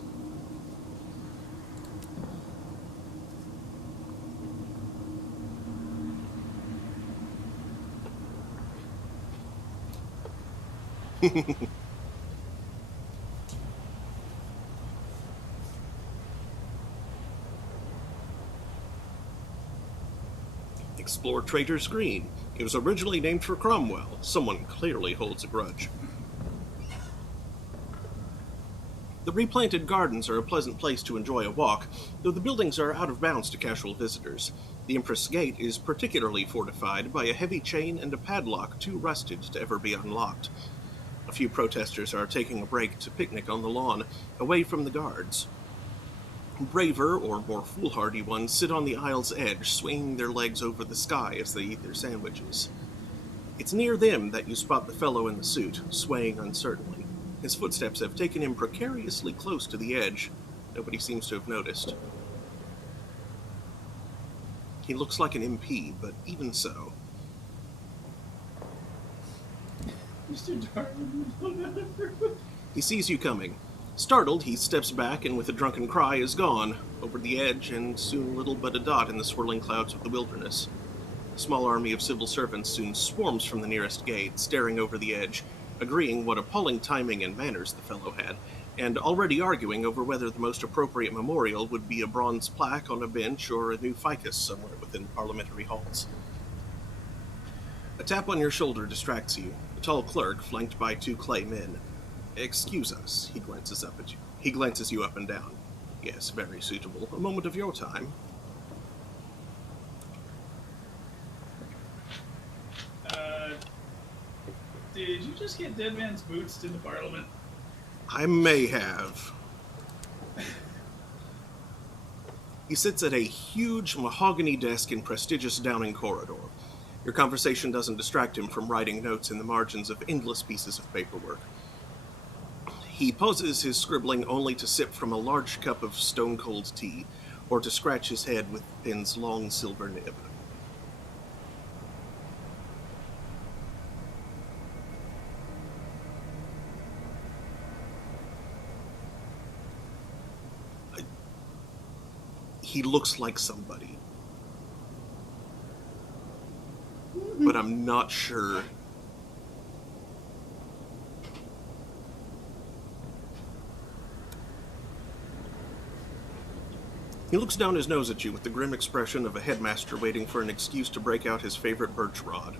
Explore Traitor's Green. It was originally named for Cromwell. Someone clearly holds a grudge. The replanted gardens are a pleasant place to enjoy a walk, though the buildings are out of bounds to casual visitors. The Empress Gate is particularly fortified by a heavy chain and a padlock too rusted to ever be unlocked. A few protesters are taking a break to picnic on the lawn, away from the guards. Braver, or more foolhardy ones, sit on the aisle's edge, swinging their legs over the sky as they eat their sandwiches. It's near them that you spot the fellow in the suit, swaying uncertainly. His footsteps have taken him precariously close to the edge. Nobody seems to have noticed. He looks like an MP, but even so. Mr. Darwin. He sees you coming. Startled, he steps back and with a drunken cry is gone, over the edge and soon little but a dot in the swirling clouds of the wilderness. A small army of civil servants soon swarms from the nearest gate, staring over the edge, agreeing what appalling timing and manners the fellow had, and already arguing over whether the most appropriate memorial would be a bronze plaque on a bench or a new ficus somewhere within parliamentary halls. A tap on your shoulder distracts you, a tall clerk flanked by two clay men. "Excuse us," he glances you up and down. "Yes, very suitable. A moment of your time." Did you just get Dead Man's Boots into Parliament? I may have. He sits at a huge mahogany desk in prestigious Downing corridor. Your conversation doesn't distract him from writing notes in the margins of endless pieces of paperwork. He pauses his scribbling only to sip from a large cup of stone-cold tea, or to scratch his head with the pen's long silver nib. He looks like somebody, but I'm not sure. He looks down his nose at you with the grim expression of a headmaster waiting for an excuse to break out his favorite birch rod.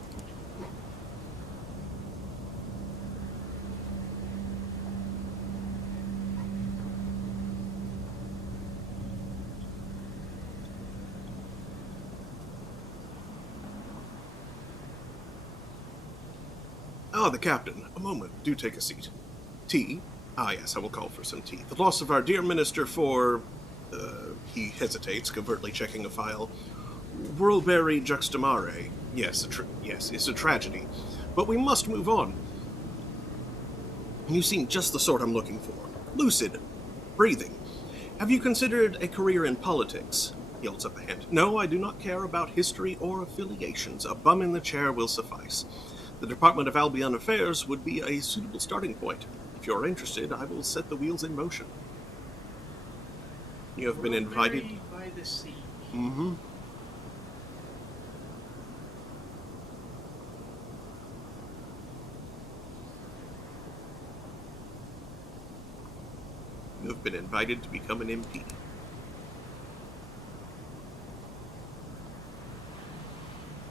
Ah, the captain. A moment. Do take a seat. Tea? Ah, yes, I will call for some tea. The loss of our dear minister for... he hesitates, covertly checking a file. Whirlberry juxtamare. Yes, yes, it's a tragedy. But we must move on. You seem just the sort I'm looking for. Lucid. Breathing. Have you considered a career in politics? He holds up a hand. No, I do not care about history or affiliations. A bum in the chair will suffice. The Department of Albion Affairs would be a suitable starting point. If you're interested, I will set the wheels in motion. You have been invited... by the sea. Mm-hmm. You have been invited to become an MP.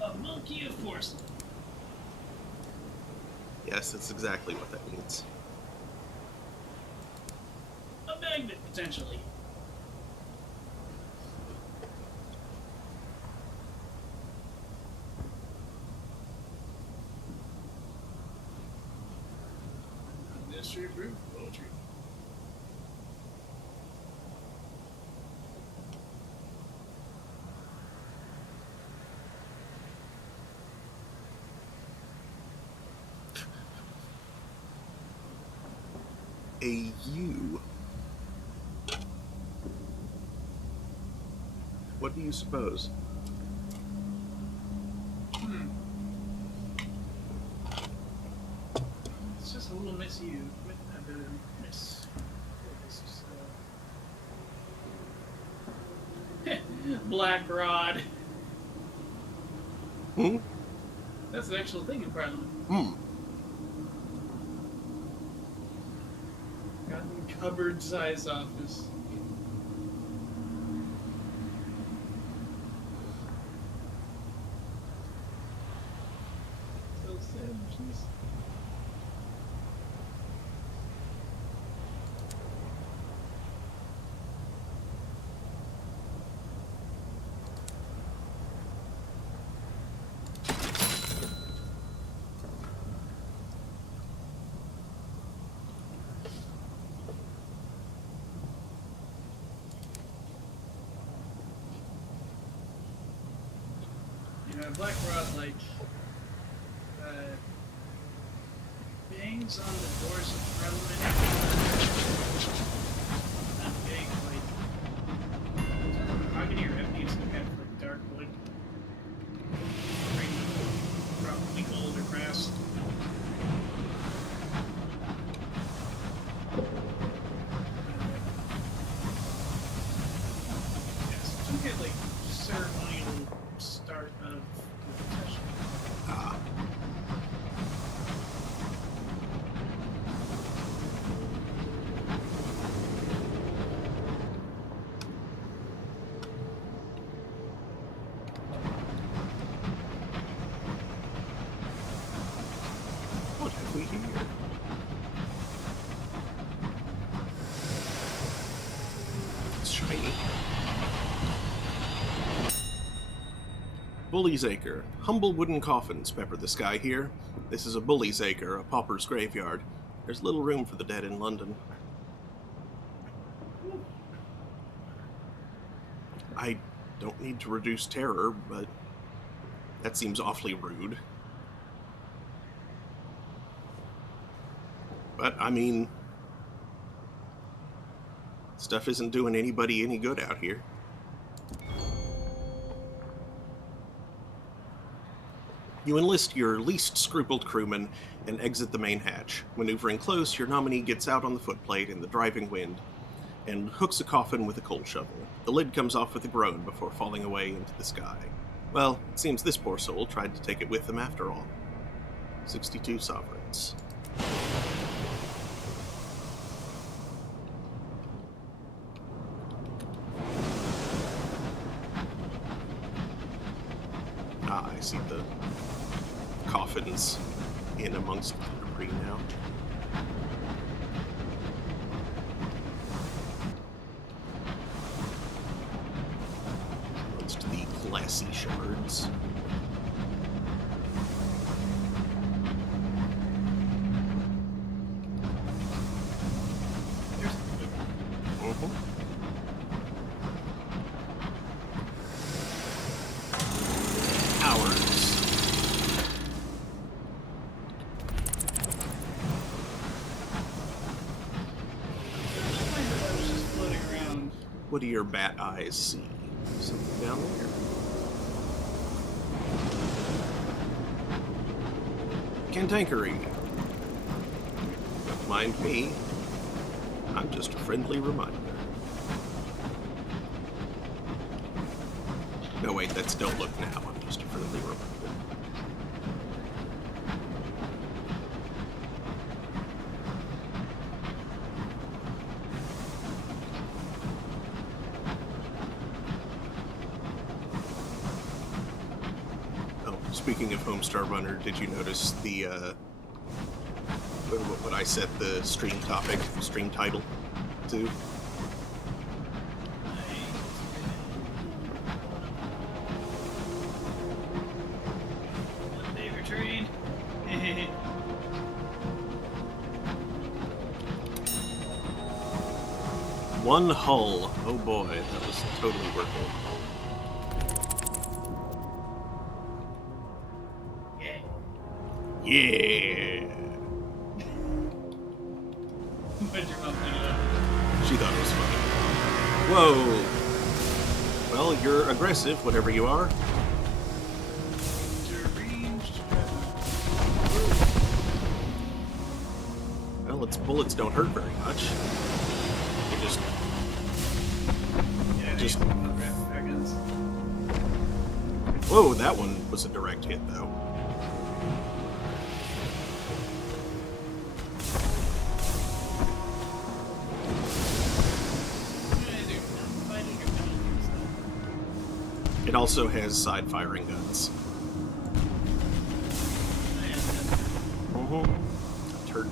A monkey of porcelain. Yes, that's exactly what that means. A magnet, potentially. Ministry approved poetry. A U. What do you suppose? It's just a little miss you. A bit of miss. Black Rod. Hmm? That's an actual thing in Parliament. Hmm. Got a cupboard-sized office. Still sandwiches. Black Rod, like, bangs on the doors of Parliament. Not big, like, mahogany or ebony, it's kind of like dark wood. Probably gold or brass. Yes, some kind of like ceremonial start of the session. Ah. What have we here? It's shiny. Bully's Acre. Humble wooden coffins pepper the sky here. This is a Bully's Acre, a pauper's graveyard. There's little room for the dead in London. I don't need to reduce terror, but that seems awfully rude. But, I mean, stuff isn't doing anybody any good out here. You enlist your least scrupled crewman and exit the main hatch. Maneuvering close, your nominee gets out on the footplate in the driving wind and hooks a coffin with a coal shovel. The lid comes off with a groan before falling away into the sky. Well, it seems this poor soul tried to take it with them after all. 62 sovereigns. Ah, I see the coffins in amongst the debris now. Amongst the glassy shards. What do your bat eyes see? Something down there. Cantankerous. Don't mind me. I'm just a friendly reminder. No, wait, that's don't look now. I'm just a friendly reminder. Speaking of Homestar Runner, did you notice the, what I set the stream title to? They retreat. One hull. Oh boy, that was totally worth it. Yeah. What did your mom do? She thought it was funny. Whoa. Well, you're aggressive, whatever you are. Deranged. Well, its bullets don't hurt very much. You just. Whoa, that one was a direct hit, though. It also has side-firing guns. Turd.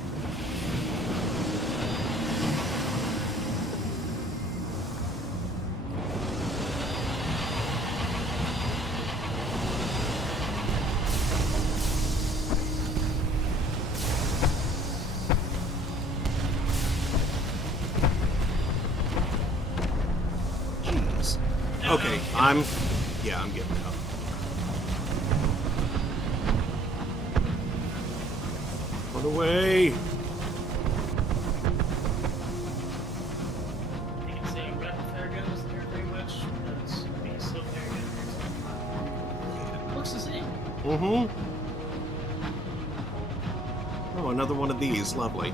Jeez. Okay, I'm getting out. Run away! You can say rapid fire guns there pretty much. That's being slow there again. Looks the same. Oh, another one of these. Lovely.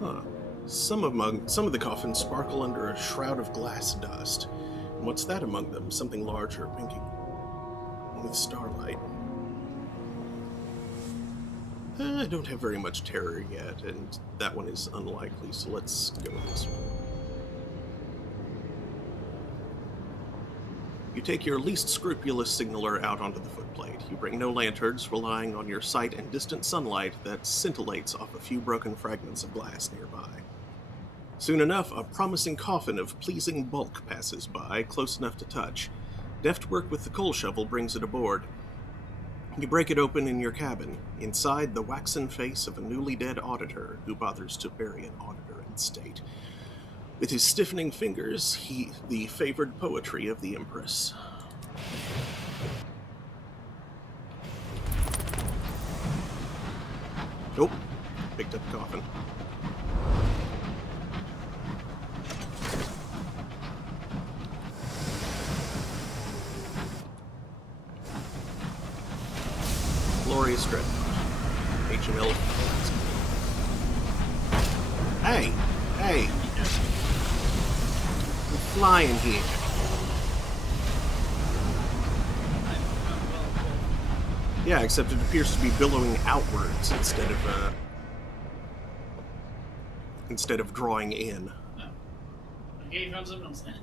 Huh. Some of the coffins sparkle under a shroud of glass dust. And what's that among them? Something larger, winking with starlight. I don't have very much terror yet, and that one is unlikely, so let's go this way. You take your least scrupulous signaler out onto the footplate. You bring no lanterns, relying on your sight and distant sunlight that scintillates off a few broken fragments of glass nearby. Soon enough, a promising coffin of pleasing bulk passes by, close enough to touch. Deft work with the coal shovel brings it aboard. You break it open in your cabin. Inside, the waxen face of a newly dead auditor who bothers to bury an auditor in state. With his stiffening fingers, the favored poetry of the Empress. Oh, picked up a coffin. Glorious Dreadnought. HML. Hey! Hey! We're flying here. Yeah, except it appears to be billowing outwards instead of drawing in. Oh. Okay, you found something else then.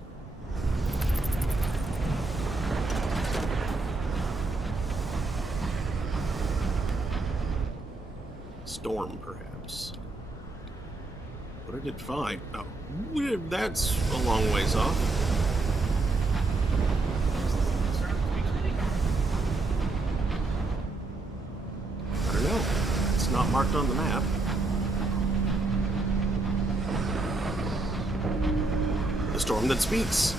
Storm, perhaps. What did it find? Oh, that's a long ways off. I don't know. It's not marked on the map. The storm that speaks.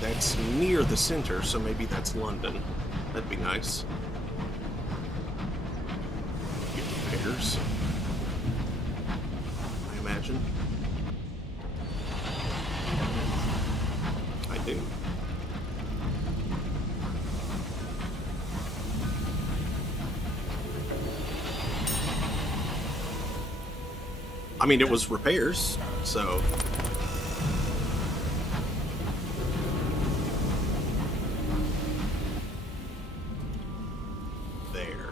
That's near the center, so maybe that's London. That'd be nice. Get repairs, I imagine. I do. I mean, it was repairs, so... There.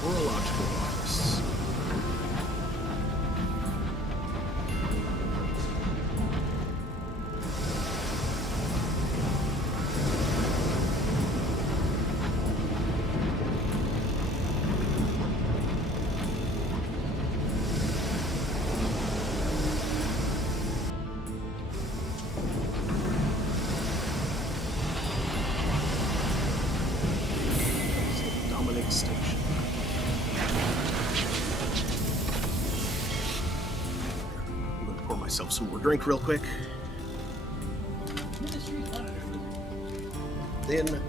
Horological office. Dominic Station. I'm gonna pour myself some more drink real quick. Then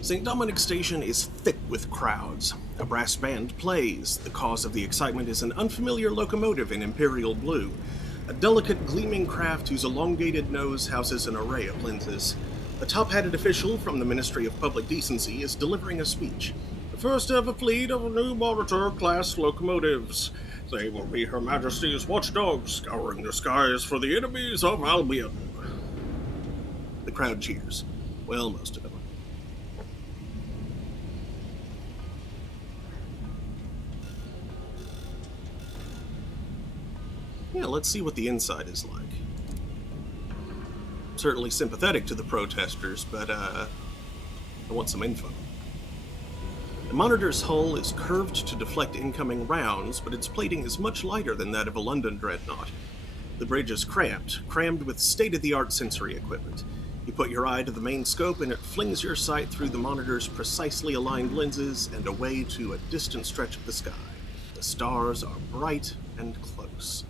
St. Dominic Station is thick with crowds. A brass band plays. The cause of the excitement is an unfamiliar locomotive in imperial blue, a delicate, gleaming craft whose elongated nose houses an array of lenses. A top-hatted official from the Ministry of Public Decency is delivering a speech. The first ever fleet of new Monitor-class locomotives. They will be Her Majesty's watchdogs, scouring the skies for the enemies of Albion. The crowd cheers. Well, most of them. Yeah, let's see what the inside is like. I'm certainly sympathetic to the protesters, but I want some info. The Monitor's hull is curved to deflect incoming rounds, but its plating is much lighter than that of a London dreadnought. The bridge is crammed with state-of-the-art sensory equipment. You put your eye to the main scope and it flings your sight through the Monitor's precisely aligned lenses and away to a distant stretch of the sky. The stars are bright and close.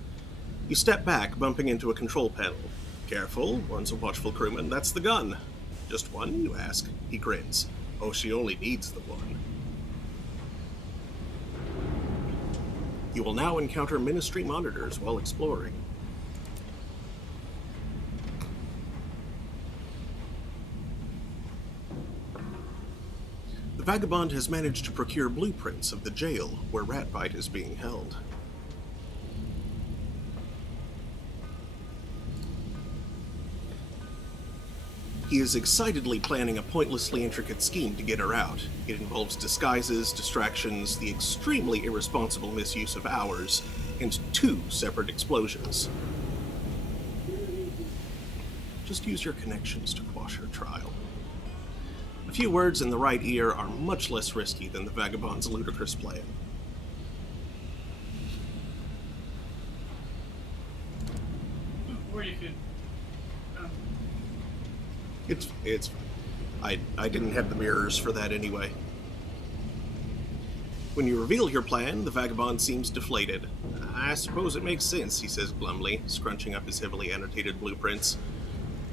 You step back, bumping into a control panel. Careful, warns a watchful crewman, that's the gun. Just one, you ask. He grins. Oh, she only needs the one. You will now encounter Ministry monitors while exploring. The Vagabond has managed to procure blueprints of the jail where Ratbite is being held. He is excitedly planning a pointlessly intricate scheme to get her out. It involves disguises, distractions, the extremely irresponsible misuse of hours, and 2 separate explosions. Just use your connections to quash her trial. A few words in the right ear are much less risky than the Vagabond's ludicrous plan. Or you could... It's fine. I didn't have the mirrors for that anyway. When you reveal your plan, the Vagabond seems deflated. I suppose it makes sense, he says glumly, scrunching up his heavily annotated blueprints.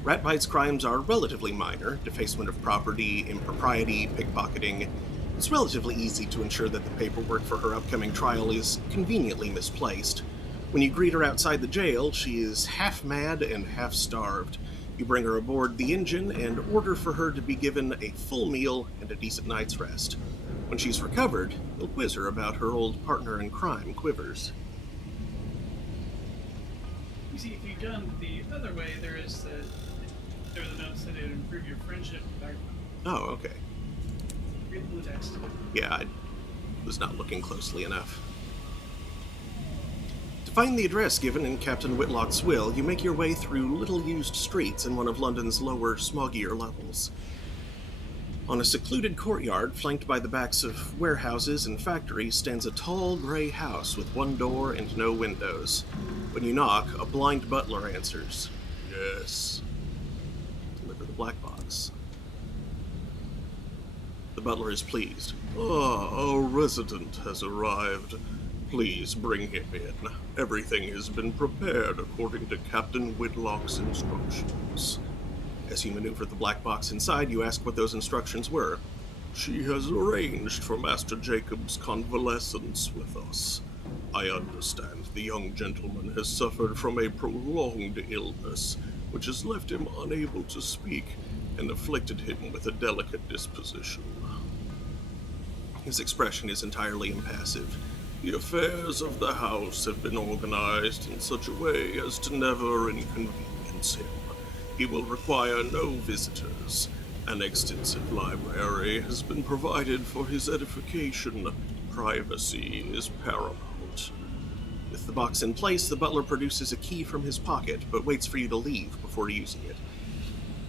Ratbite's crimes are relatively minor: defacement of property, impropriety, pickpocketing. It's relatively easy to ensure that the paperwork for her upcoming trial is conveniently misplaced. When you greet her outside the jail, she is half mad and half starved. You bring her aboard the engine and order for her to be given a full meal and a decent night's rest. When she's recovered, you'll quiz her about her old partner in crime, Quivers. You see, if you've done the other way, there are the notes that it would improve your friendship. Oh, okay. Read the blue text. Yeah, I was not looking closely enough. To find the address given in Captain Whitlock's will, you make your way through little-used streets in one of London's lower, smoggier levels. On a secluded courtyard flanked by the backs of warehouses and factories stands a tall grey house with one door and no windows. When you knock, a blind butler answers. Yes. Deliver the black box. The butler is pleased. Our resident has arrived. Please bring him in. Everything has been prepared according to Captain Whitlock's instructions. As you maneuver the black box inside, you ask what those instructions were. She has arranged for Master Jacob's convalescence with us. I understand the young gentleman has suffered from a prolonged illness, which has left him unable to speak and afflicted him with a delicate disposition. His expression is entirely impassive. The affairs of the house have been organized in such a way as to never inconvenience him. He will require no visitors. An extensive library has been provided for his edification. Privacy is paramount. With the box in place, the butler produces a key from his pocket, but waits for you to leave before using it.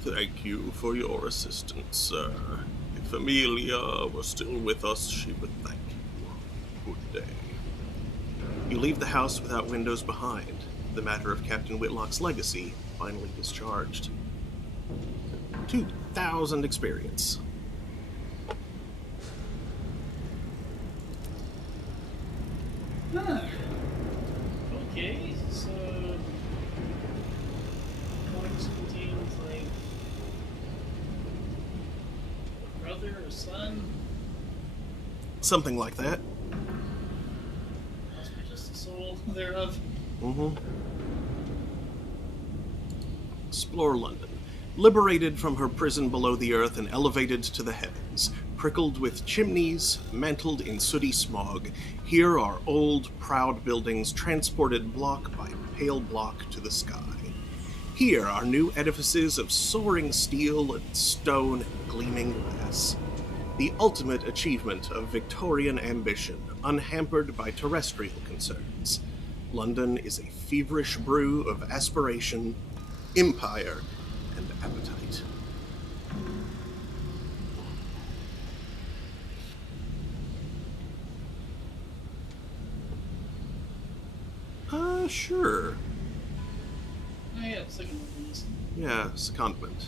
Thank you for your assistance, sir. If Amelia were still with us, she would thank you. Good day. You leave the house without windows behind. The matter of Captain Whitlock's legacy finally discharged. 2,000 experience. Huh. Okay, so box contains like a brother or son? Something like that. Must be just the soul thereof. Explore London. Liberated from her prison below the earth and elevated to the heavens, prickled with chimneys, mantled in sooty smog, here are old, proud buildings transported block by pale block to the sky. Here are new edifices of soaring steel and stone and gleaming glass. The ultimate achievement of Victorian ambition, unhampered by terrestrial concerns. London is a feverish brew of aspiration, empire, and appetite. Sure. Oh, yeah, second one, please. Yeah, secondment.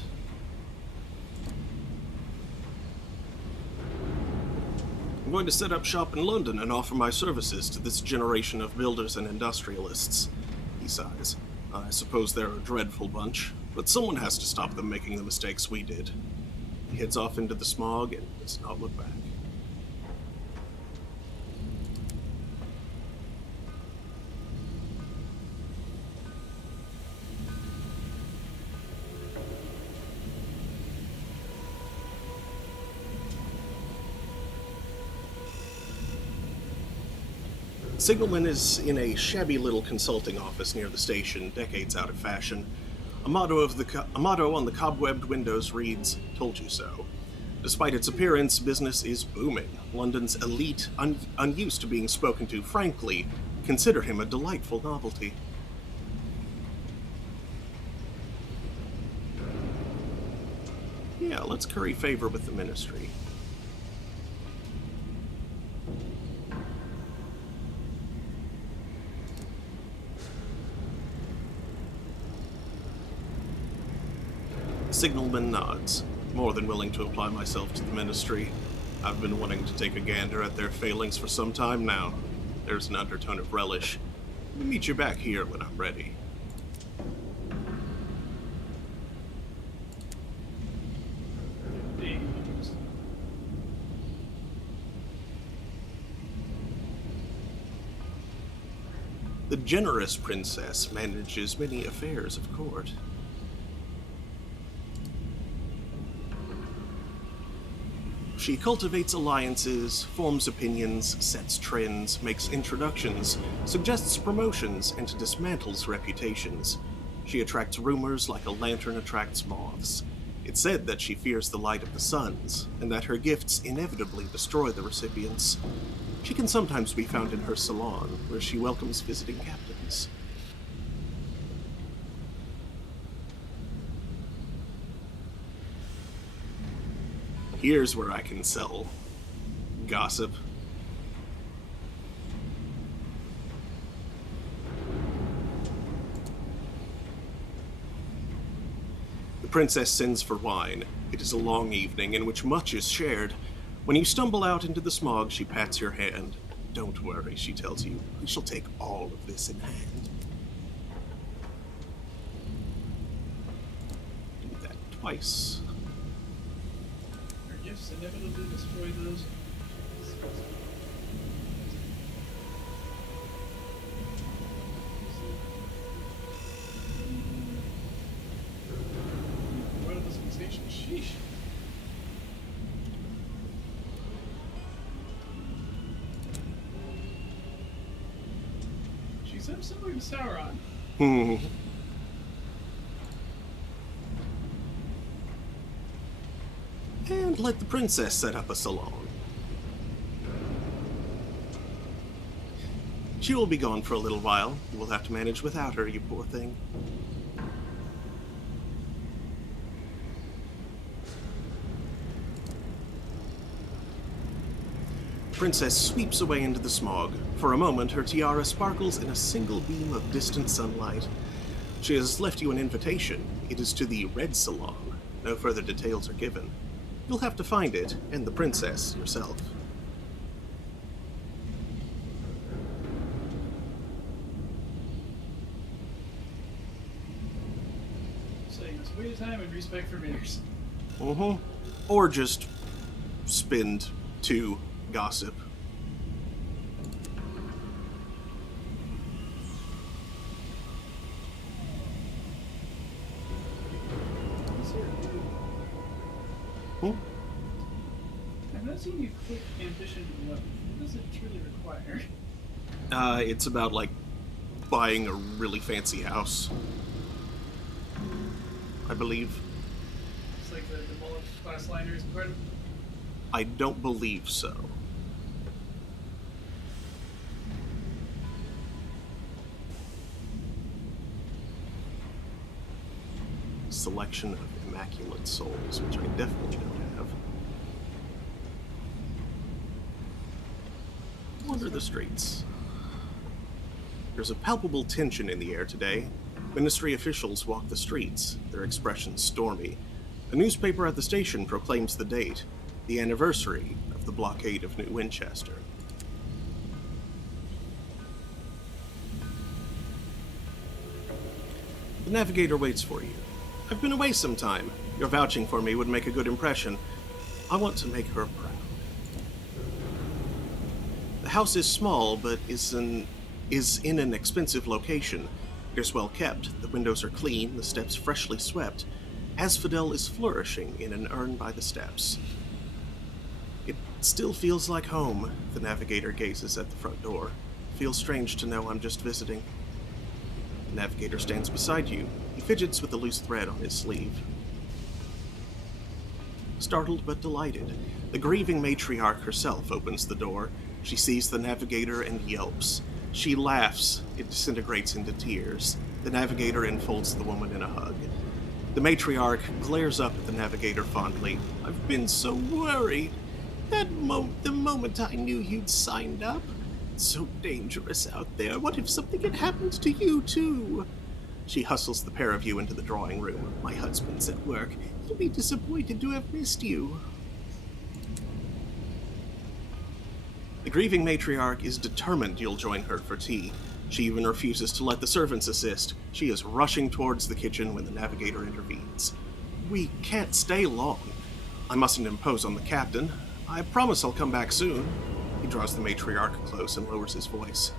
I'm going to set up shop in London and offer my services to this generation of builders and industrialists. He sighs. I suppose they're a dreadful bunch, but someone has to stop them making the mistakes we did. He heads off into the smog and does not look back. Signalman is in a shabby little consulting office near the station, decades out of fashion. A motto on the cobwebbed windows reads, "Told you so." Despite its appearance, business is booming. London's elite, unused to being spoken to frankly, consider him a delightful novelty. Yeah, let's curry favor with the ministry. Signalman nods, more than willing to apply myself to the ministry. I've been wanting to take a gander at their failings for some time now. There's an undertone of relish. Let me meet you back here when I'm ready. The generous princess manages many affairs of court. She cultivates alliances, forms opinions, sets trends, makes introductions, suggests promotions, and dismantles reputations. She attracts rumors like a lantern attracts moths. It's said that she fears the light of the suns, and that her gifts inevitably destroy the recipients. She can sometimes be found in her salon, where she welcomes visiting captains. Here's where I can sell gossip. The princess sends for wine. It is a long evening in which much is shared. When you stumble out into the smog, she pats your hand. Don't worry, she tells you. We shall take all of this in hand. Do that twice. Gifts inevitably destroy those. What a dispensation. Sheesh. She said similar to Sauron. And let the princess set up a salon. She will be gone for a little while. You will have to manage without her, you poor thing. Princess sweeps away into the smog. For a moment, her tiara sparkles in a single beam of distant sunlight. She has left you an invitation. It is to the Red Salon. No further details are given. You'll have to find it, and the princess yourself. Saying it's way of time and respect for manners. Or just spend 2 gossip. Hmm? I've not seen you click ambition to wealth. What does it truly require? It's about, like, buying a really fancy house, I believe. It's like the mullet class liners part of. I don't believe so. Selection of immaculate souls, which I definitely don't have. Wander the streets. There's a palpable tension in the air today. Ministry officials walk the streets, their expressions stormy. A newspaper at the station proclaims the date, the anniversary of the blockade of New Winchester. The navigator waits for you. I've been away some time. Your vouching for me would make a good impression. I want to make her proud. The house is small, but is in an expensive location. It is well kept, the windows are clean, the steps freshly swept. Asphodel is flourishing in an urn by the steps. It still feels like home, the navigator gazes at the front door. Feels strange to know I'm just visiting. The navigator stands beside you. He fidgets with a loose thread on his sleeve. Startled but delighted, the grieving matriarch herself opens the door. She sees the navigator and yelps. She laughs. It disintegrates into tears. The navigator enfolds the woman in a hug. The matriarch glares up at the navigator fondly. I've been so worried. The moment I knew you'd signed up. It's so dangerous out there. What if something had happened to you, too? She hustles the pair of you into the drawing room. My husband's at work. He'll be disappointed to have missed you. The grieving matriarch is determined you'll join her for tea. She even refuses to let the servants assist. She is rushing towards the kitchen when the navigator intervenes. We can't stay long. I mustn't impose on the captain. I promise I'll come back soon. He draws the matriarch close and lowers his voice.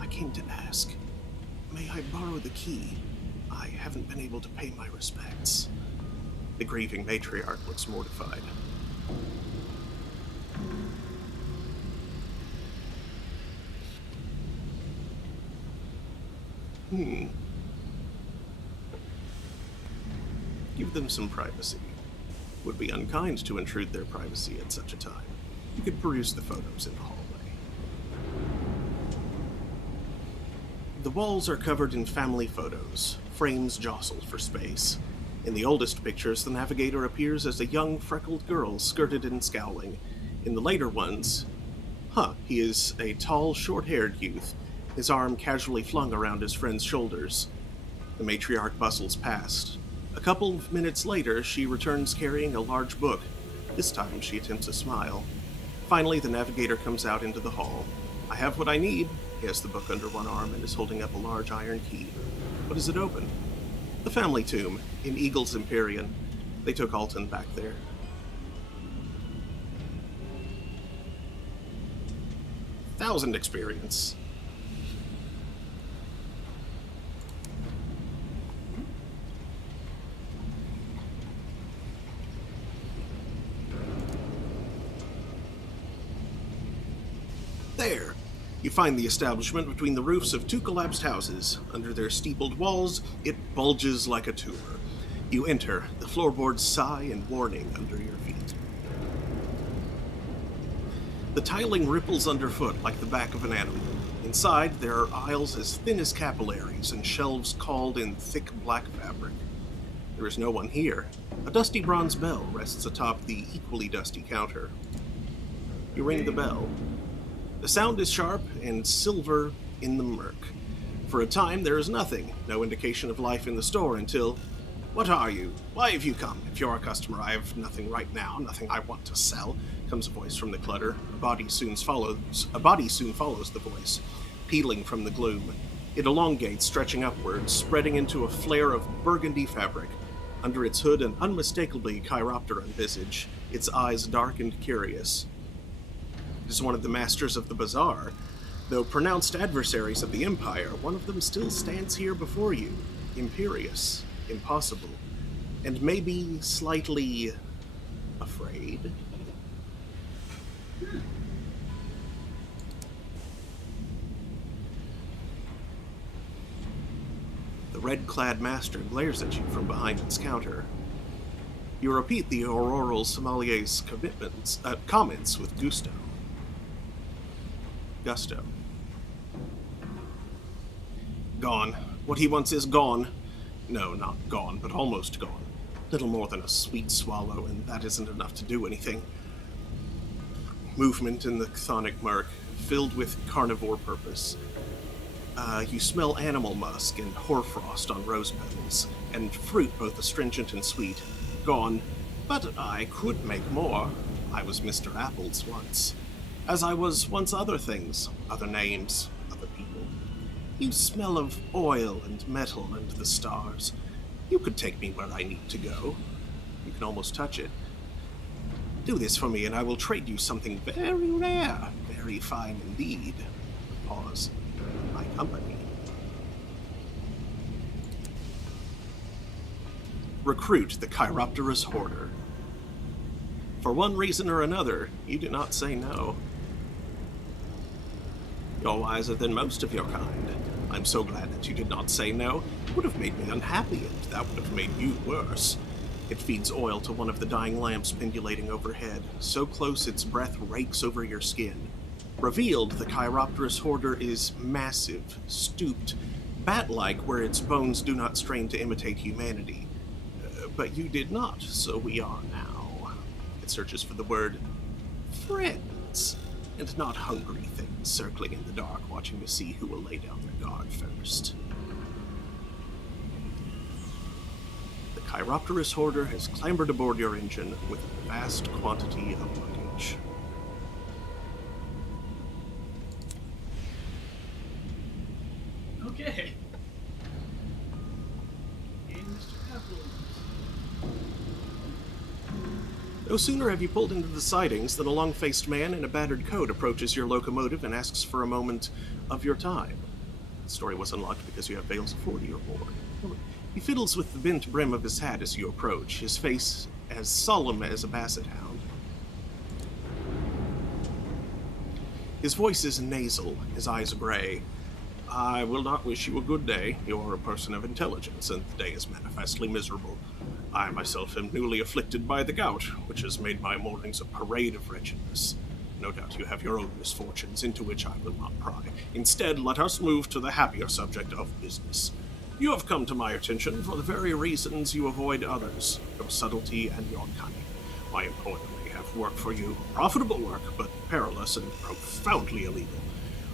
I came to ask, may I borrow the key? I haven't been able to pay my respects. The grieving matriarch looks mortified. Give them some privacy. Would be unkind to intrude their privacy at such a time. You could peruse the photos in the hallway. The walls are covered in family photos. Frames jostle for space. In the oldest pictures, the navigator appears as a young, freckled girl, skirted and scowling. In the later ones, he is a tall, short-haired youth, his arm casually flung around his friend's shoulders. The matriarch bustles past. A couple of minutes later, she returns carrying a large book. This time, she attempts a smile. Finally, the navigator comes out into the hall. I have what I need. He has the book under one arm and is holding up a large iron key. What does it open? The family tomb in Eagle's Empyrean. They took Alton back there. Thousand experience. There! You find the establishment between the roofs of two collapsed houses. Under their steepled walls, it bulges like a tumor. You enter, the floorboards sigh in warning under your feet. The tiling ripples underfoot like the back of an animal. Inside, there are aisles as thin as capillaries and shelves cauled in thick black fabric. There is no one here. A dusty bronze bell rests atop the equally dusty counter. You ring the bell. The sound is sharp and silver in the murk. For a time, there is nothing, no indication of life in the store until... What are you? Why have you come? If you're a customer, I have nothing right now, nothing I want to sell, comes a voice from the clutter. A body soon follows the voice, peeling from the gloom. It elongates, stretching upwards, spreading into a flare of burgundy fabric. Under its hood, an unmistakably chiropteran visage, its eyes dark and curious. It is one of the masters of the bazaar. Though pronounced adversaries of the Empire, one of them still stands here before you, imperious, impossible, and maybe slightly afraid. The red-clad master glares at you from behind its counter. You repeat the auroral sommelier's comments with gusto. Gone. What he wants is gone. No, not gone, but almost gone. Little more than a sweet swallow, and that isn't enough to do anything. Movement in the chthonic murk, filled with carnivore purpose. You smell animal musk and hoarfrost on rose petals, and fruit both astringent and sweet. Gone. But I could make more. I was Mr. Apples once. As I was once other things, other names, other people. You smell of oil and metal and the stars. You could take me where I need to go. You can almost touch it. Do this for me and I will trade you something very rare, very fine indeed. Pause. My company. Recruit the Chiropterous Hoarder. For one reason or another, you do not say no. You're wiser than most of your kind. I'm so glad that you did not say no. It would have made me unhappy, and that would have made you worse. It feeds oil to one of the dying lamps pendulating overhead, so close its breath rakes over your skin. Revealed, the Chiropterous Hoarder is massive, stooped, bat-like where its bones do not strain to imitate humanity. But you did not, so we are now. It searches for the word friends, and not hungry things circling in the dark, watching to see who will lay down their guard first. The Chiropterous Hoarder has clambered aboard your engine with a vast quantity of luggage. Okay. And Mr. Apples. No sooner have you pulled into the sidings than a long-faced man in a battered coat approaches your locomotive and asks for a moment of your time. The story was unlocked because you have Veils of 40 or more. He fiddles with the bent brim of his hat as you approach, his face as solemn as a basset hound. His voice is nasal, his eyes gray. I will not wish you a good day. You are a person of intelligence, and the day is manifestly miserable. I myself am newly afflicted by the gout, which has made my mornings a parade of wretchedness. No doubt you have your own misfortunes, into which I will not pry. Instead, let us move to the happier subject of business. You have come to my attention for the very reasons you avoid others, your subtlety and your cunning. My employer may have work for you, profitable work, but perilous and profoundly illegal.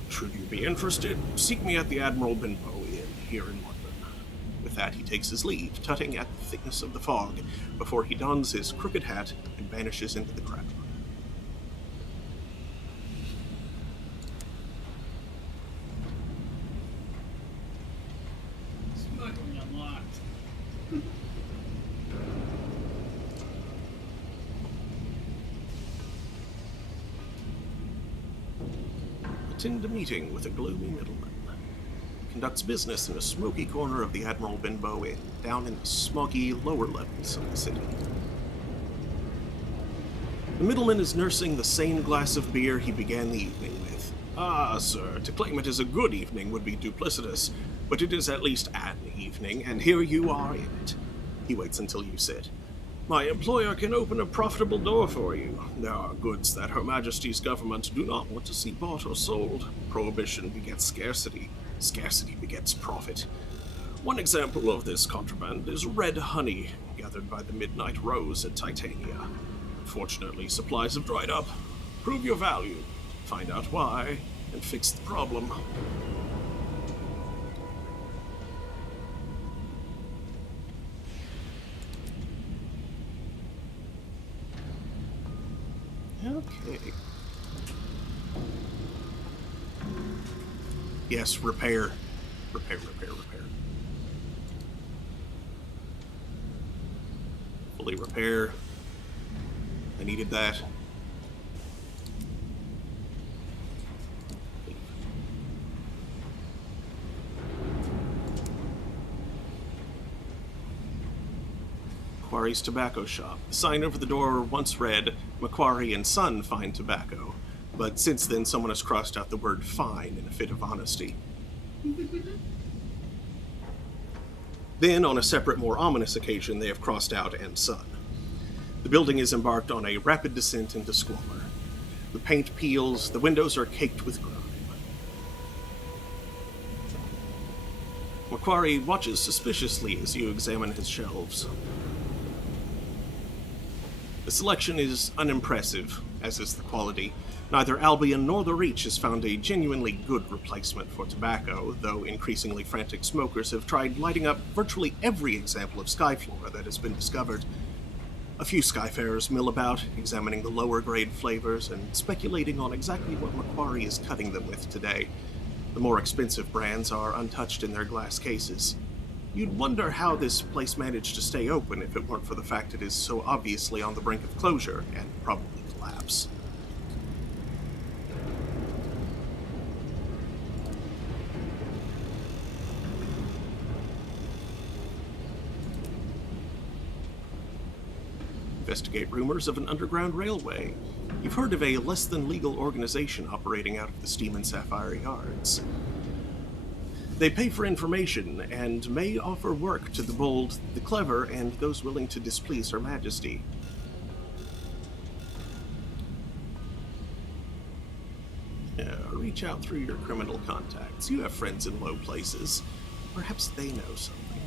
Should you be interested, seek me at the Admiral Benbow Inn here in London. With that, he takes his leave, tutting at the thickness of the fog, before he dons his crooked hat and vanishes into the crowd. Smuggling unlocked. Attend a meeting with a gloomy middleman. Conducts business in a smoky corner of the Admiral Benbow Inn, down in the smoggy lower levels of the city. The middleman is nursing the same glass of beer he began the evening with. Ah, sir, to claim it is a good evening would be duplicitous, but it is at least an evening, and here you are in it. He waits until you sit. My employer can open a profitable door for you. There are goods that Her Majesty's government do not want to see bought or sold. Prohibition begets scarcity. Scarcity begets profit. One example of this contraband is red honey, gathered by the Midnight Rose at Titania. Unfortunately, supplies have dried up. Prove your value, find out why, and fix the problem. Okay. Yes, repair. Repair. Probably repair. I needed that. Macquarie's Tobacco Shop. The sign over the door once read, Macquarie and Son Fine Tobacco, but since then someone has crossed out the word fine in a fit of honesty. Then, on a separate, more ominous occasion, they have crossed out and Son. The building is embarked on a rapid descent into squalor. The paint peels, the windows are caked with grime. Macquarie watches suspiciously as you examine his shelves. The selection is unimpressive, as is the quality. Neither Albion nor the Reach has found a genuinely good replacement for tobacco, though increasingly frantic smokers have tried lighting up virtually every example of Skyflora that has been discovered. A few Skyfarers mill about, examining the lower-grade flavors and speculating on exactly what Macquarie is cutting them with today. The more expensive brands are untouched in their glass cases. You'd wonder how this place managed to stay open if it weren't for the fact it is so obviously on the brink of closure and probably collapse. Investigate rumors of an underground railway. You've heard of a less-than-legal organization operating out of the Steam and Sapphire yards. They pay for information, and may offer work to the bold, the clever, and those willing to displease Her Majesty. Reach out through your criminal contacts. You have friends in low places. Perhaps they know something.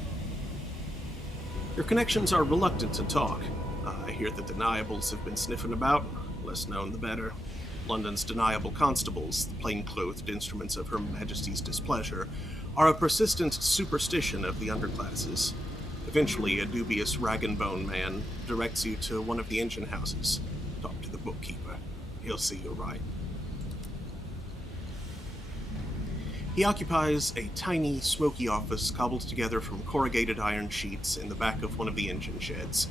Your connections are reluctant to talk. I hear the deniables have been sniffing about. Less known the better. London's deniable constables, the plain-clothed instruments of Her Majesty's displeasure, are a persistent superstition of the underclasses. Eventually, a dubious rag-and-bone man directs you to one of the engine houses. Talk to the bookkeeper. He'll see you right. He occupies a tiny, smoky office cobbled together from corrugated iron sheets in the back of one of the engine sheds.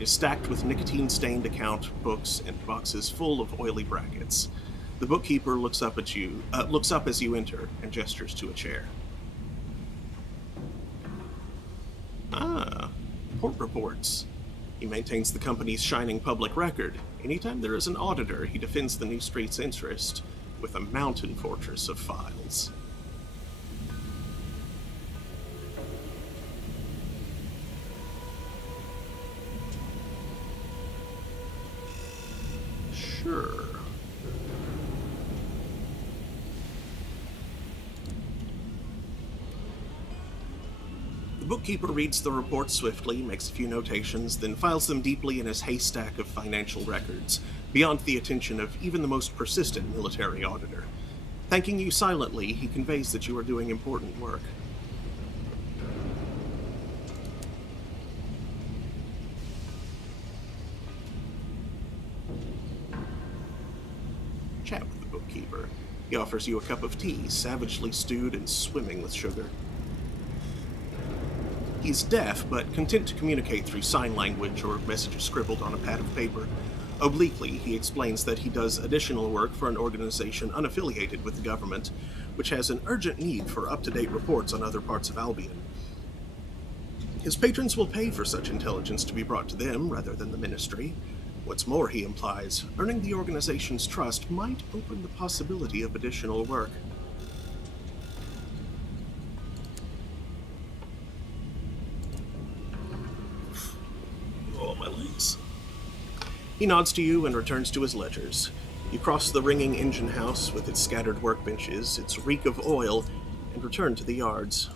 It is stacked with nicotine-stained account books and boxes full of oily brackets. The bookkeeper looks up as you enter and gestures to a chair. Port reports. He maintains the company's shining public record. Anytime there is an auditor, he defends the New Street's interest with a mountain fortress of files. Sure. The bookkeeper reads the report swiftly, makes a few notations, then files them deeply in his haystack of financial records, beyond the attention of even the most persistent military auditor. Thanking you silently, he conveys that you are doing important work. Chat with the bookkeeper. He offers you a cup of tea, savagely stewed and swimming with sugar. He's deaf, but content to communicate through sign language or messages scribbled on a pad of paper. Obliquely, he explains that he does additional work for an organization unaffiliated with the government, which has an urgent need for up-to-date reports on other parts of Albion. His patrons will pay for such intelligence to be brought to them rather than the ministry. What's more, he implies, earning the organization's trust might open the possibility of additional work. Oh, my legs. He nods to you and returns to his ledgers. You cross the ringing engine house with its scattered workbenches, its reek of oil, and return to the yards.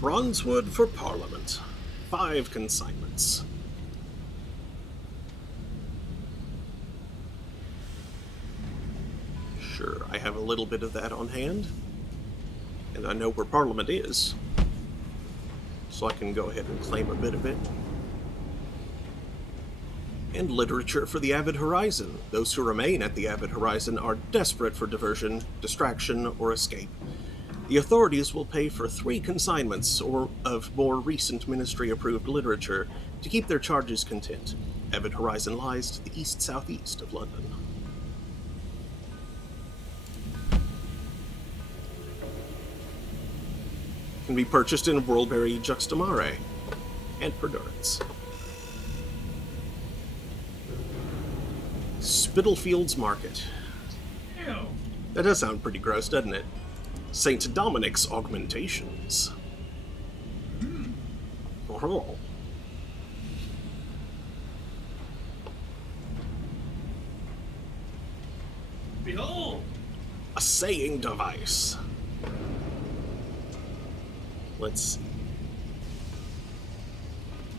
Bronzewood for Parliament. 5 consignments. Sure, I have a little bit of that on hand. And I know where Parliament is. So I can go ahead and claim a bit of it. And literature for the Avid Horizon. Those who remain at the Avid Horizon are desperate for diversion, distraction, or escape. The authorities will pay for 3 consignments of more recent ministry-approved literature to keep their charges content. Avid Horizon lies to the east-southeast of London. Can be purchased in Worldberry Juxtamare and Perdurance. Spitalfields Market. Ew. That does sound pretty gross, doesn't it? St. Dominic's Augmentations. Oh. Behold! A saying device. Let's see.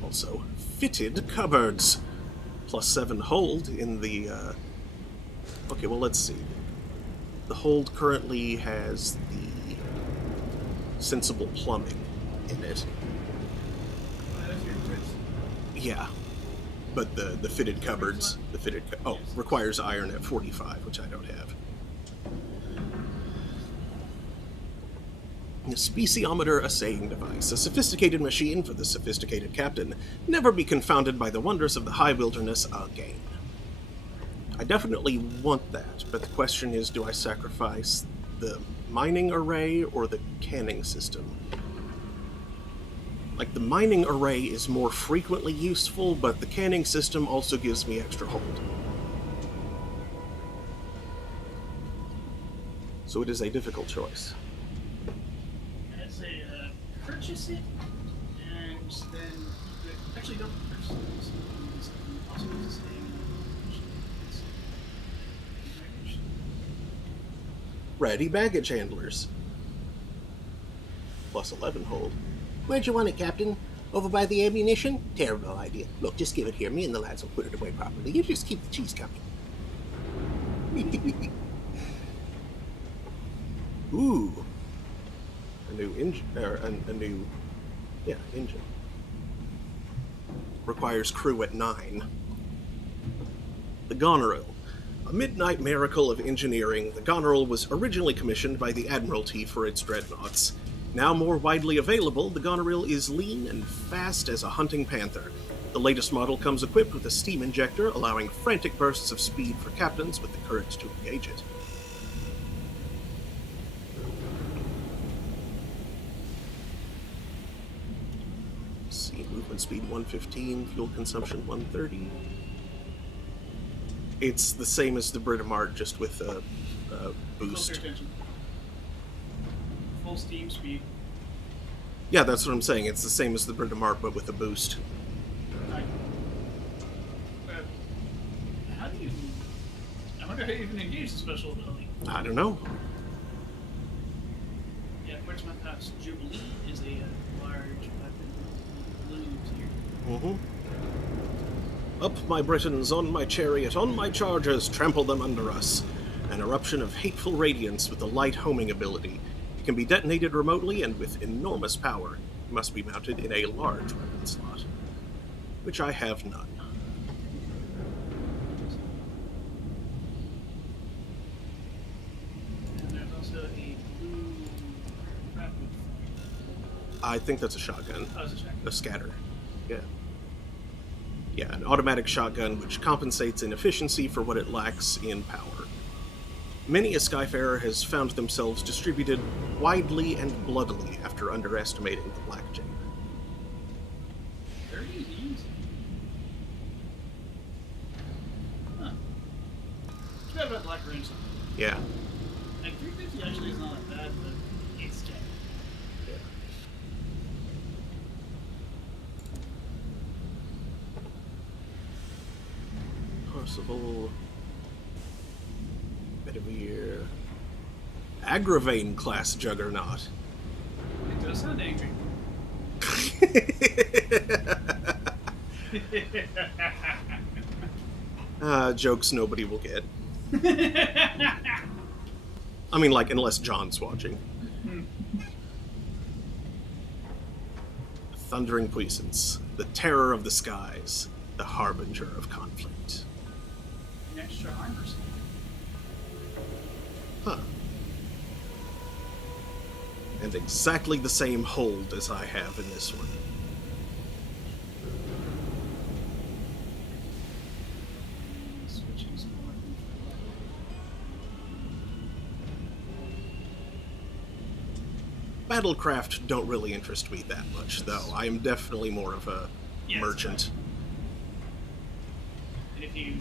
Also, fitted cupboards. +7 hold in the... Okay, well, let's see. The hold currently has the sensible plumbing in it. Yeah. But the fitted cupboards, requires iron at 45, which I don't have. A speciometer assaying device, a sophisticated machine for the sophisticated captain. Never be confounded by the wonders of the high wilderness again. I definitely want that, but the question is, do I sacrifice the mining array or the canning system? Like, the mining array is more frequently useful, but the canning system also gives me extra hold. So it is a difficult choice. I'd say purchase it, and then you could... Actually, don't purchase it. Also, it's Ready baggage handlers. +11 hold. Where'd you want it, Captain? Over by the ammunition? Terrible idea. Look, just give it here. Me and the lads will put it away properly. You just keep the cheese coming. Ooh. A new engine, engine. Requires crew at 9. The Goneril. A midnight miracle of engineering, the Goneril was originally commissioned by the Admiralty for its dreadnoughts. Now more widely available, the Goneril is lean and fast as a hunting panther. The latest model comes equipped with a steam injector, allowing frantic bursts of speed for captains with the courage to engage it. Let's see, movement speed 115, fuel consumption 130. It's the same as the Britomart, just with a boost. Full steam speed. Yeah, that's what I'm saying. It's the same as the Britomart, but with a boost. How do you... I wonder how you even engage the special ability. I don't know. Yeah, according to my pass, Jubilee is a large weapon. Blue tier. Up, my Britons, on my chariot, on my chargers, trample them under us. An eruption of hateful radiance with a light homing ability. It can be detonated remotely and with enormous power. It must be mounted in a large weapon slot, which I have none. And there's also a blue rapid fire. I think that's a shotgun. Oh, it's a shotgun. A scatter. Yeah. Yeah, an automatic shotgun which compensates in efficiency for what it lacks in power. Many a Skyfarer has found themselves distributed widely and bloodily after underestimating the Blackjack. 30 easy. Huh. Too bad about Black Range. Yeah. Like, 350 actually is not that bad, but it's dead. Yeah. Percival. Bedivere. Agravane class Juggernaut. It does sound angry. Jokes nobody will get. I mean, like, unless John's watching. Thundering Puissance, the terror of the skies. the harbinger of conflict. An extra armor set. Huh. And exactly the same hold as I have in this one. Switching some more for weapon. Battlecraft don't really interest me that much, though. I am definitely more of a merchant. And if you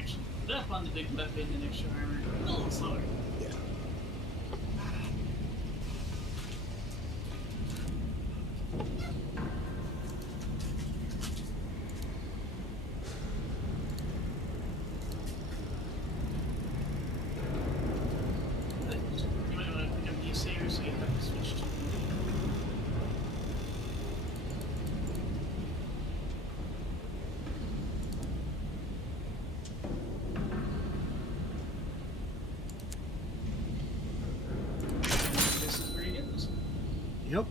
actually put up on the big weapon and extra armor, a little slower. Yeah. But you might want to pick up the Sayer so you have to switch to this is where you get this. Yep.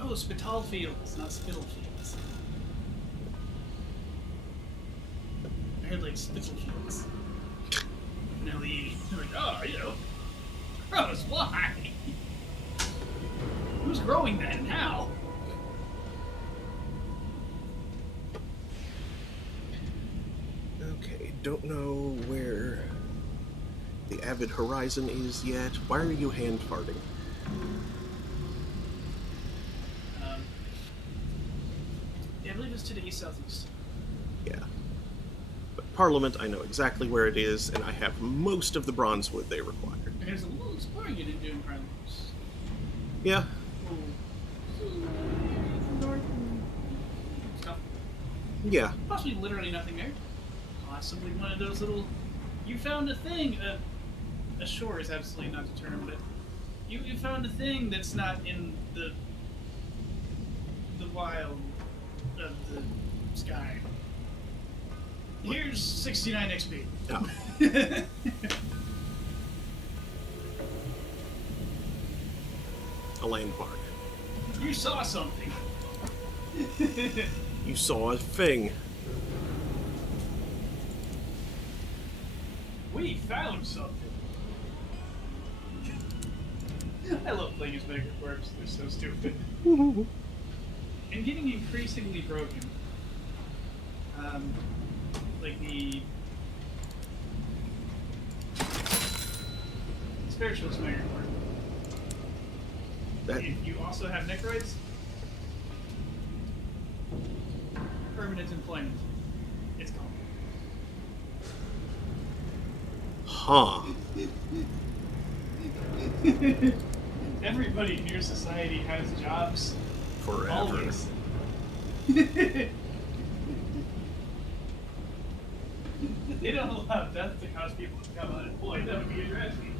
Oh, Spital Fields, not Spittle Fields. I heard like Spittle Fields. No, they're like, oh, you know, gross, why? Who's growing that and how? Okay, don't know where the Avid Horizon is yet. Why are you hand farting? Yeah, I believe it's to the east-southeast. Yeah. But Parliament, I know exactly where it is, and I have most of the bronze wood they require. There's a little exploring you didn't do in Parliament. Yeah. Stuff. Yeah. Possibly literally nothing there. Possibly one of those little. You found a thing. A shore is absolutely not the term, but you found a thing that's not in the wild of the sky. Here's 69 XP. Oh. A landmark. You saw something. You saw a thing. We found something. I love playing as Megacorps. They're so stupid. And getting increasingly broken. Like the Spiritualist Megacorps. That, If you also have Necroids, permanent employment. It's called. huh. Everybody in your society has jobs. Forever. Always. They don't allow death to cause people to become unemployed. That would be a tragedy.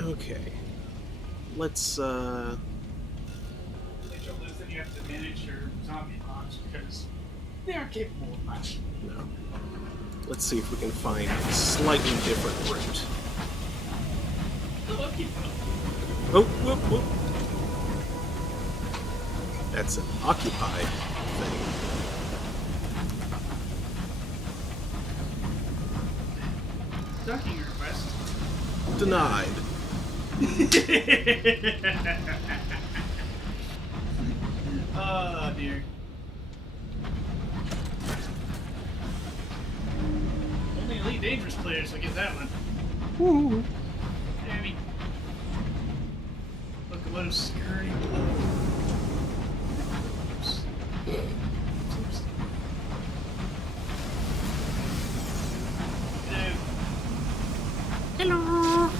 Okay. Let's, The trouble is that you have to manage your zombie box because they aren't capable of much. no. Let's see if we can find a slightly different route. Oh, I'll keep them. Oh, whoop, whoop. That's an occupied thing. Docking request. Denied. Oh dear. Only Elite Dangerous players will get that one. Woo. Damn it. Locomotive skirting below. Oops. Oops. Hello.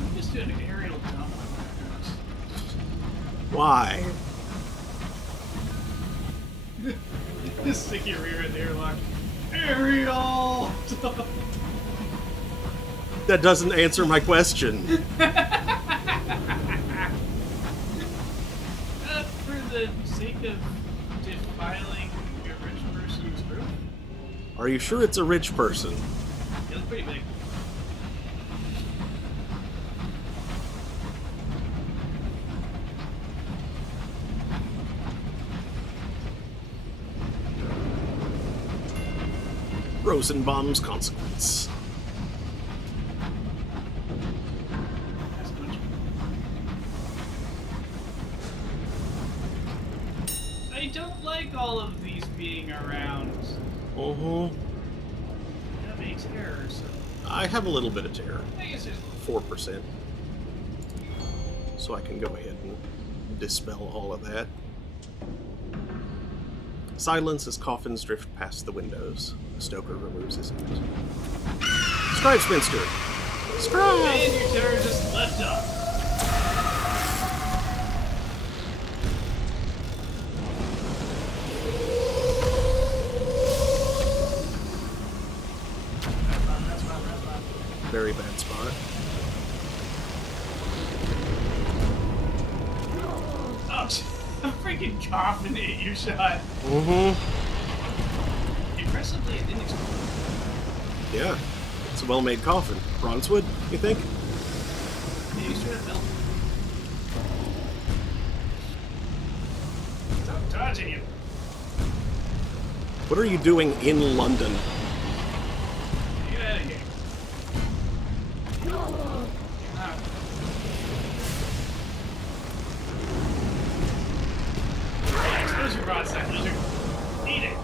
I'm just doing an aerial jump on that. Why? Just stick your rear in the airlock. Aerial! That doesn't answer my question. For the sake of defiling a rich person's roof? Are you sure it's a rich person? It looks pretty big. Rosenbaum's consequence. That's much. I don't like all of these being around. Mm-hmm. That makes terror, so I have a little bit of terror. I guess there's 4%. So I can go ahead and dispel all of that. Silence as coffins drift past the windows. Stoker removes his hand. Scribe Spinster! Scribe! and your terror just left up. Very bad spot. Oh, I'm freaking coughing at your shot. Mm-hmm. Impressively, it didn't explode. Yeah. It's a well-made coffin. Bronzewood, you think? Yeah, you straight up built. Stop dodging you. What are you doing in London? Get out of here. Yeah, expose your broadside, loser. Eat it.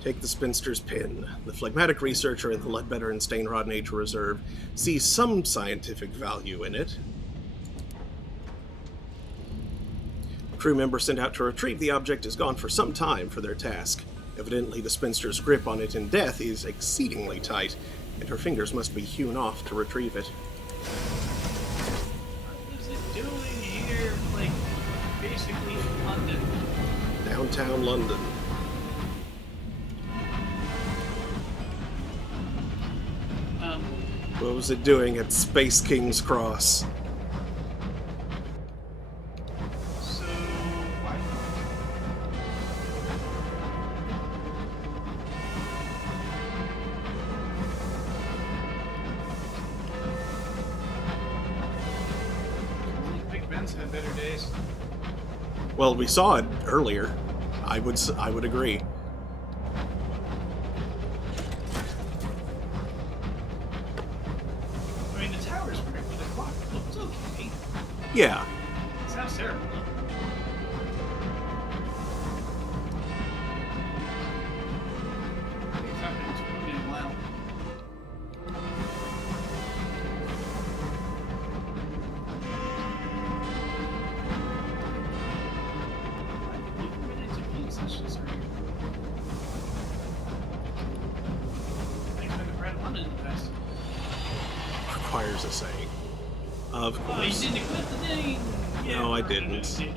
Take the Spinster's pin. The phlegmatic researcher at the Failbetter and Stainrod Nature Reserve sees some scientific value in it. A crew member sent out to retrieve the object is gone for some time for their task. Evidently, the Spinster's grip on it in death is exceedingly tight, and her fingers must be hewn off to retrieve it. What is it doing here? Like, basically London. Downtown London. What was it doing at Space King's Cross? So, why? I think Big Ben's had better days. Well, we saw it earlier. I would agree. I mean, the tower's great, but the clock looks okay. Yeah. It sounds terrible, though. I think it's not been tuned in a while. Why did you run into me? Such a sorry. Thanks for the bread of London in the past. Requires a saying. Of Oh, you course. didn't equip the thing! No, I you didn't. did.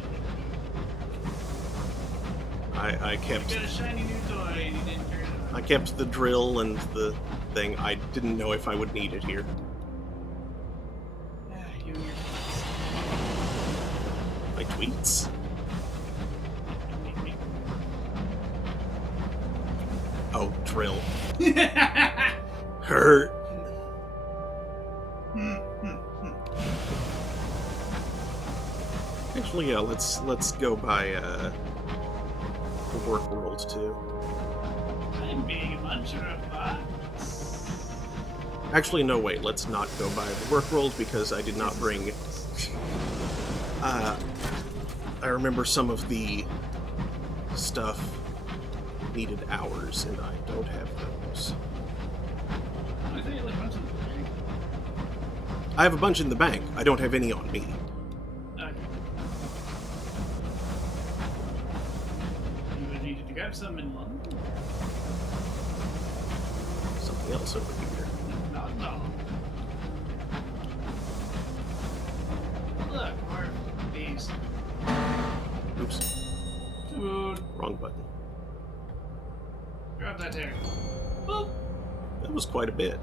I You kept got a shiny new toy and you didn't turn it on. I kept the drill and the thing. I didn't know if I would need it here. Ah, you and your My tweets. Oh, drill. Hurt. Actually, yeah. Let's go by the work world too. I'm being a bunch of robots. Actually, no. Wait. Let's not go by the work world because I did not bring. I remember some of the stuff needed hours, and I don't have those. I think like bunch of them. I have a bunch in the bank. I don't have any on me. Okay. You would need to grab some in London? Something else over here. No. Look, more of these. Oops. Food. Wrong button. Grab that hair. Boop. That was quite a bit.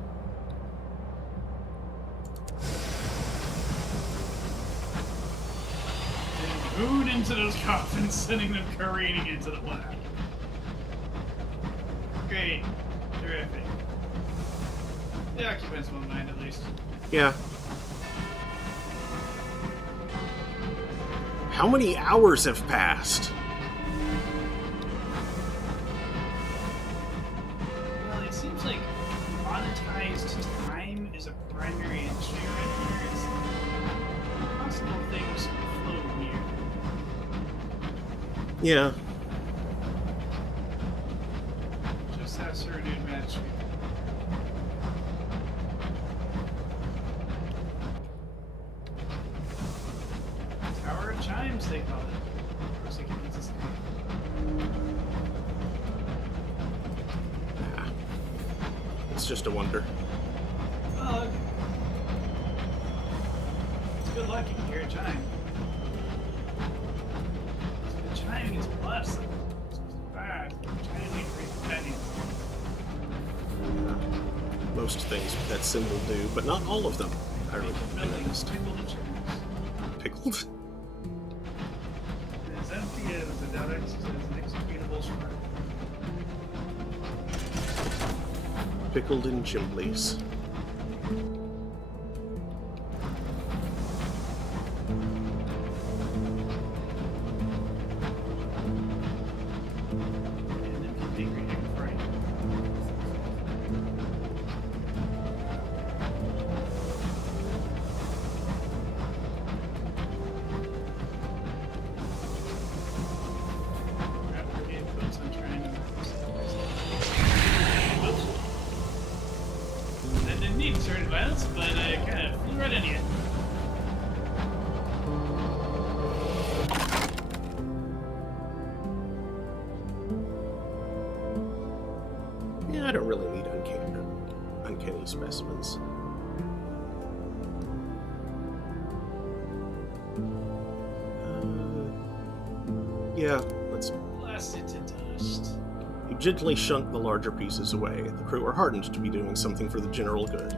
Food into those coffins, sending them careening into the black. Great. Terrific. The occupants won't mind, at least. Yeah. How many hours have passed? Well, it seems like monetized time is a primary industry right here. It's possible things flow weird. Yeah. Just have certain match. Tower of Chimes, they call it. Of course, it means it's Ah. It's just a wonder. oh, okay. It's good luck you can hear a chime. So the chime gets plus. It's bad. Chime increases pennies. Most things with that symbol do, but not all of them. I Buildings, noticed. pickled and chickens. Pickled? As empty as the Dedex is an executable shrine. Pickled in chimblies. And then configuring it right. After the inputs, I'm trying to. Oops. That didn't need certain violence, but I kind of flew right into it. Yeah, I don't really need uncanny specimens. Yeah, let's. Blast it to dust. He gently shunked the larger pieces away. The crew are heartened to be doing something for the general good.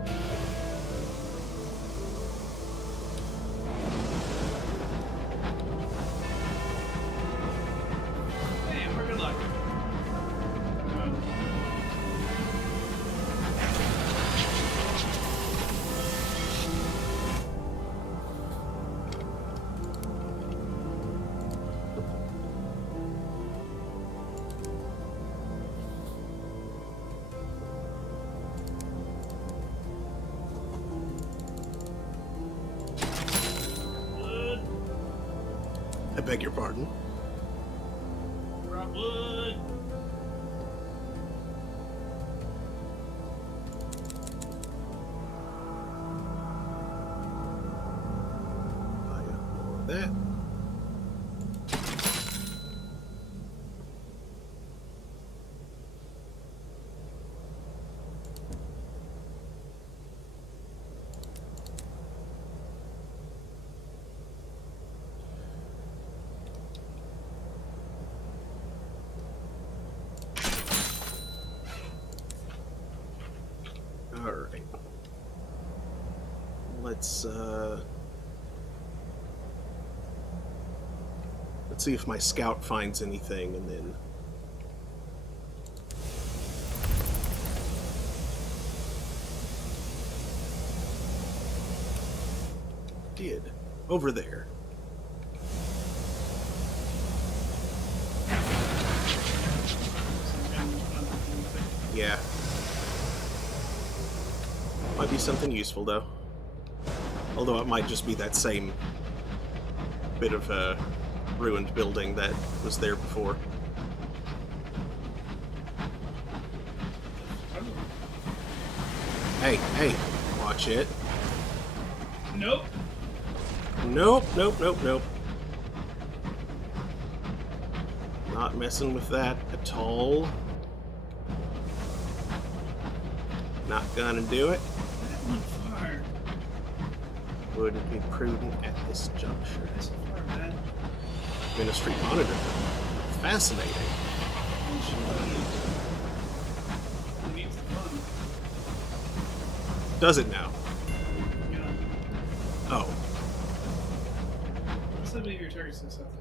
Hey, we're good luck. Wood. I beg your pardon. Brought wood. I got more of that. Alright. Let's see if my scout finds anything, and then... Did. Over there. Yeah. Might be something useful, though. Although it might just be that same bit of ruined building that was there before. Hey, hey, watch it. Nope. Nope, nope, nope, nope. Not messing with that at all. Not gonna do it. That went far. Wouldn't be prudent at this juncture. That's far, man. Ministry monitor. Fascinating. Who needs the fun? Does it now? You know, Oh. this will be your your target says something.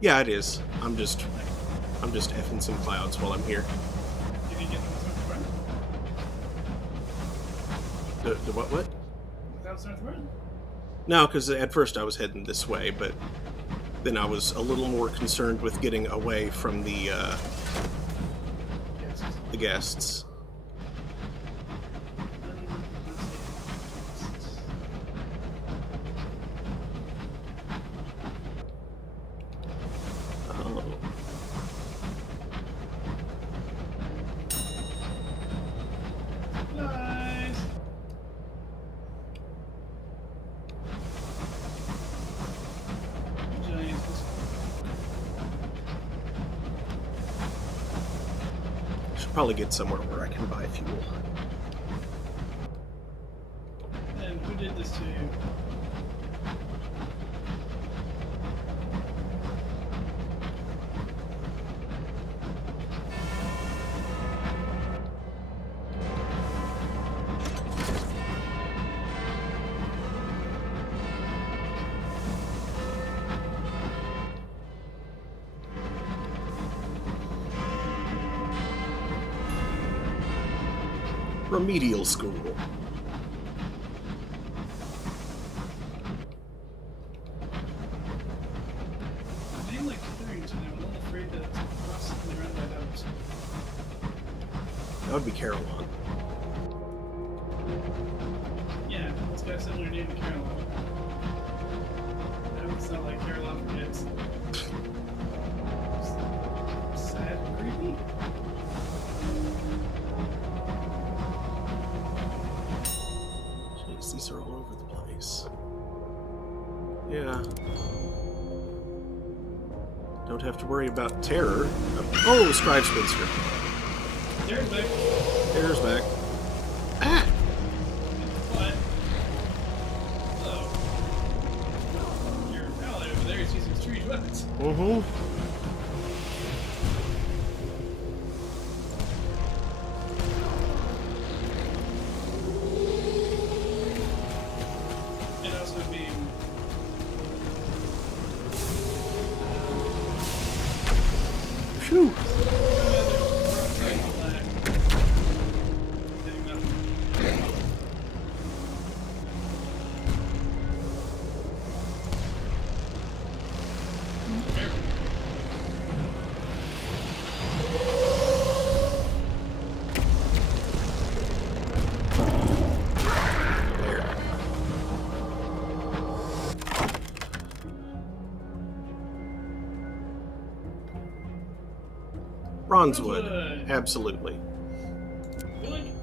Yeah, it is. I'm just effing some clouds while I'm here. Did you get the north run? The what? That was north run. No, because at first I was heading this way, but then I was a little more concerned with getting away from the Yes. guests. Oh. Nice. Giant. Should probably get somewhere where I can buy fuel. And who did this to you? Remedial school. A name like Carrington, I'm a little afraid that it's possibly run by others. That would be Caroline. Yeah, it's got a similar name to Caroline. I hope it's not like Caroline from Kids. Sad and creepy. Jeez, these are all over the place. Yeah. Don't have to worry about terror. Oh, Scribe Spinster. There's back. Terror's back. Ah! What? Oh. Your ally over there is using strange weapons. Mm-hmm. And also being Phew. Bronzewood. Bronzewood. Absolutely. Good.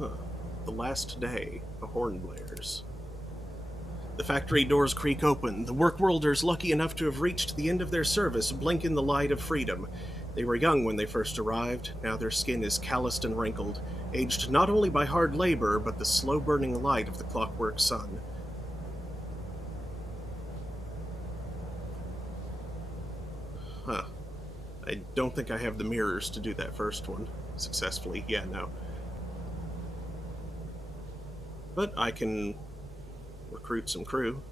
Huh. The last day, the horn blares. The factory doors creak open. The work-worlders lucky enough to have reached the end of their service blink in the light of freedom. They were young when they first arrived. Now their skin is calloused and wrinkled, aged not only by hard labor, but the slow-burning light of the clockwork sun. Huh. I don't think I have the mirrors to do that first one successfully. Yeah, no. But I can recruit some crew.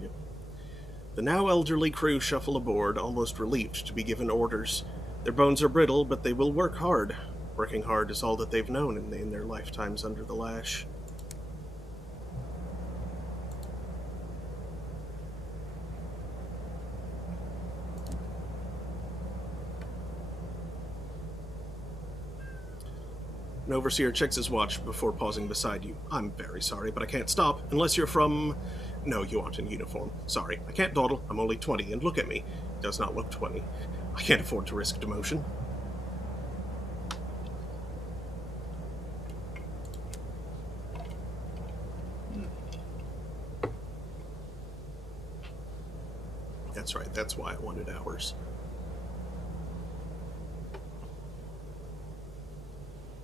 Yep. The now elderly crew shuffle aboard, almost relieved to be given orders. Their bones are brittle, but they will work hard. Working hard is all that they've known in their lifetimes under the lash. overseer checks his watch before pausing beside you. I'm very sorry, but I can't stop unless you're from... No, you aren't in uniform. Sorry, I can't dawdle. I'm only 20, and look at me. He does not look 20. I can't afford to risk demotion. That's right, that's why I wanted hours.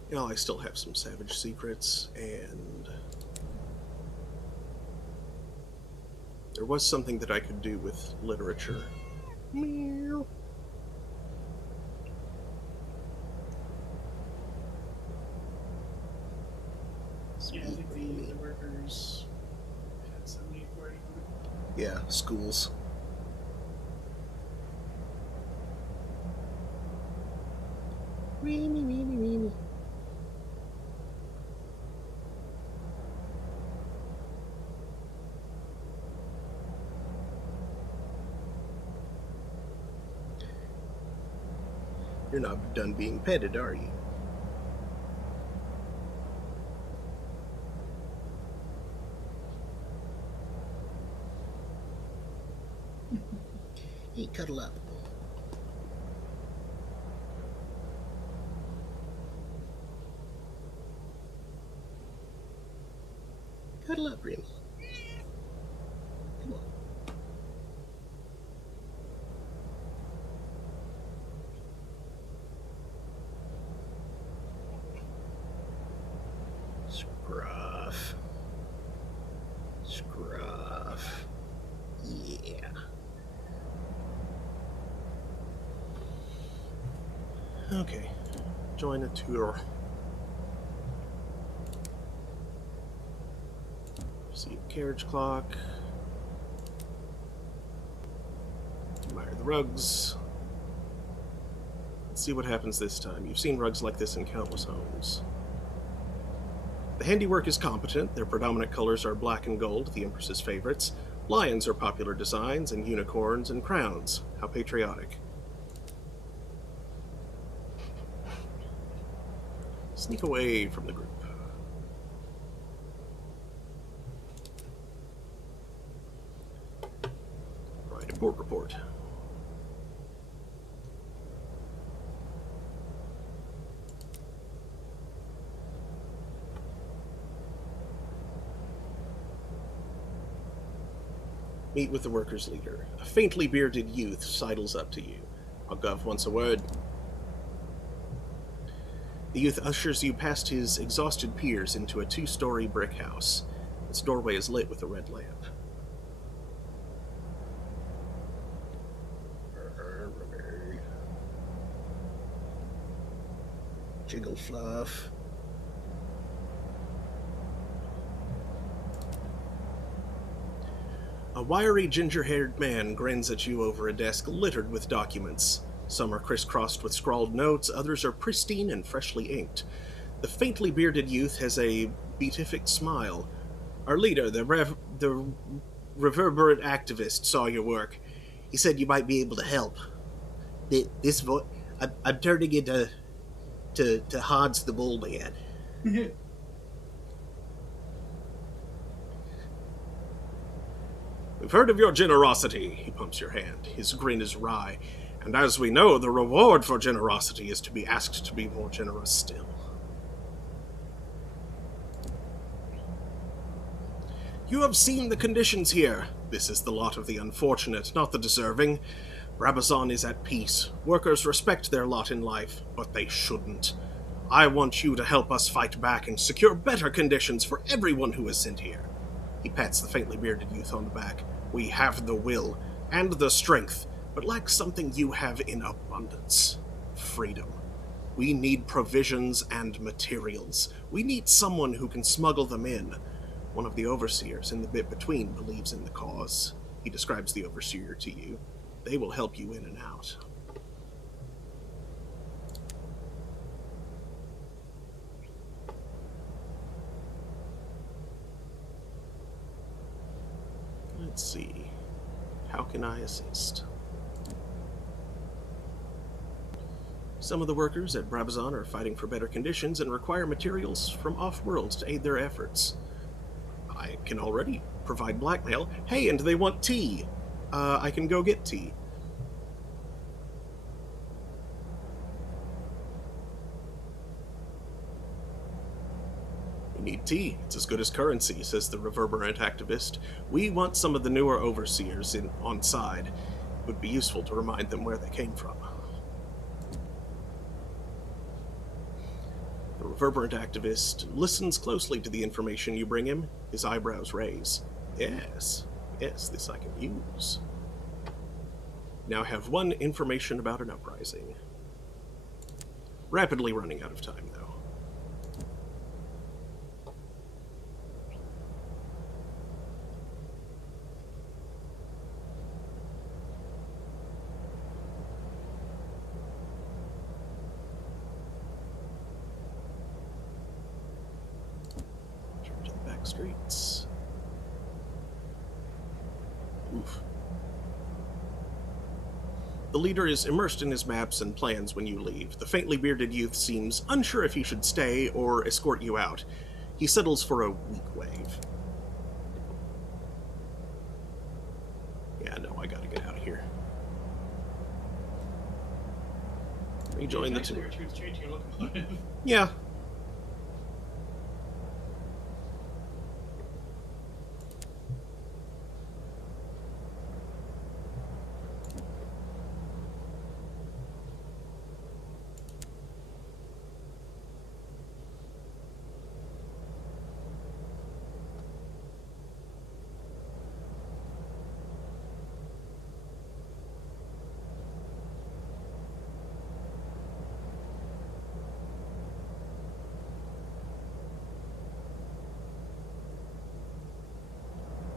You know, I still have some savage secrets, and there was something that I could do with literature. Meow. Yeah, I think the workers had some need for it. Yeah, schools. Weenie, weenie, weenie. You're not done being petted, are you? Hey, cuddle up. Cuddle up, Remy. Come on. Scruff. Scruff. Yeah. Okay. Join a tour. See a carriage clock. Admire the rugs. Let's see what happens this time. You've seen rugs like this in countless homes. The handiwork is competent. Their predominant colors are black and gold, the Empress's favorites. Lions are popular designs, and unicorns and crowns. How patriotic. Sneak away from the group. Write a port report. Meet with the workers' leader. A faintly bearded youth sidles up to you. Our Gov wants a word. The youth ushers you past his exhausted peers into a 2-story brick house. Its doorway is lit with a red lamp. Jiggle fluff. A wiry, ginger-haired man grins at you over a desk littered with documents. Some are crisscrossed with scrawled notes, others are pristine and freshly inked. The faintly bearded youth has a beatific smile. Our leader, the reverberant activist, saw your work. He said you might be able to help. This voice, I'm turning into Hans the Bull Man. We've heard of your generosity, he pumps your hand. His grin is wry. And as we know, the reward for generosity is to be asked to be more generous still. You have seen the conditions here. This is the lot of the unfortunate, not the deserving. Brabazon is at peace. Workers respect their lot in life, but they shouldn't. I want you to help us fight back and secure better conditions for everyone who is sent here. He pats the faintly bearded youth on the back. We have the will and the strength, but lack something you have in abundance. Freedom. We need provisions and materials. We need someone who can smuggle them in. One of the overseers in the bit between believes in the cause. He describes the overseer to you. They will help you in and out. Let's see. How can I assist? Some of the workers at Brabazon are fighting for better conditions and require materials from off-world to aid their efforts. I can already provide blackmail. Hey, and they want tea. I can go get tea. We need tea. It's as good as currency, says the reverberant activist. We want some of the newer overseers on side. It would be useful to remind them where they came from. The reverberant activist listens closely to the information you bring him. His eyebrows raise. Yes, this I can use. Now I have one information about an uprising. Rapidly running out of time, though. Turn to the back streets. Oof. The leader is immersed in his maps and plans when you leave. The faintly bearded youth seems unsure if he should stay or escort you out. He settles for a weak wave. Yeah, no, I gotta get out of here. Rejoin the tour. Yeah.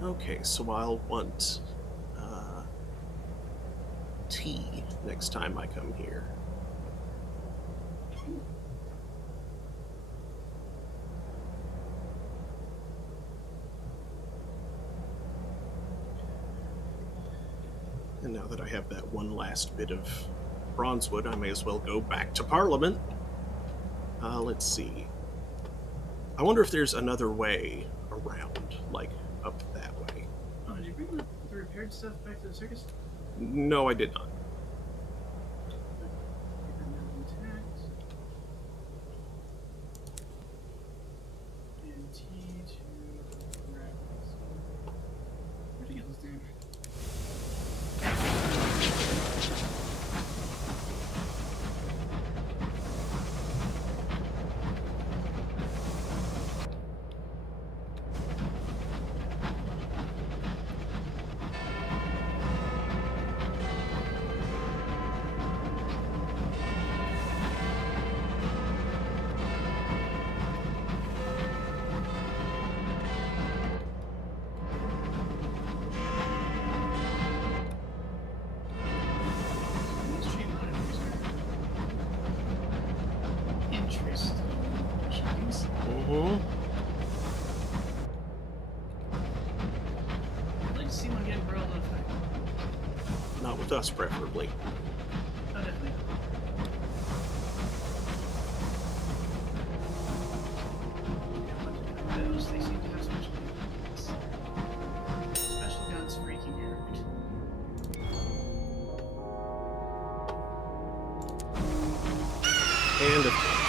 Okay, so I'll want tea next time I come here. And now that I have that one last bit of bronzewood, I may as well go back to Parliament. Let's see. I wonder if there's another way around, like up that way. Oh, did you bring the repaired stuff back to the circus? No, I did not. Keep that now intact. And T to rabbits. Where'd you get those down? I'd like to see one get grilled on fire. Not with us, preferably. Oh, definitely. Those, they seem to have special guns. Special guns freaking out. And of course.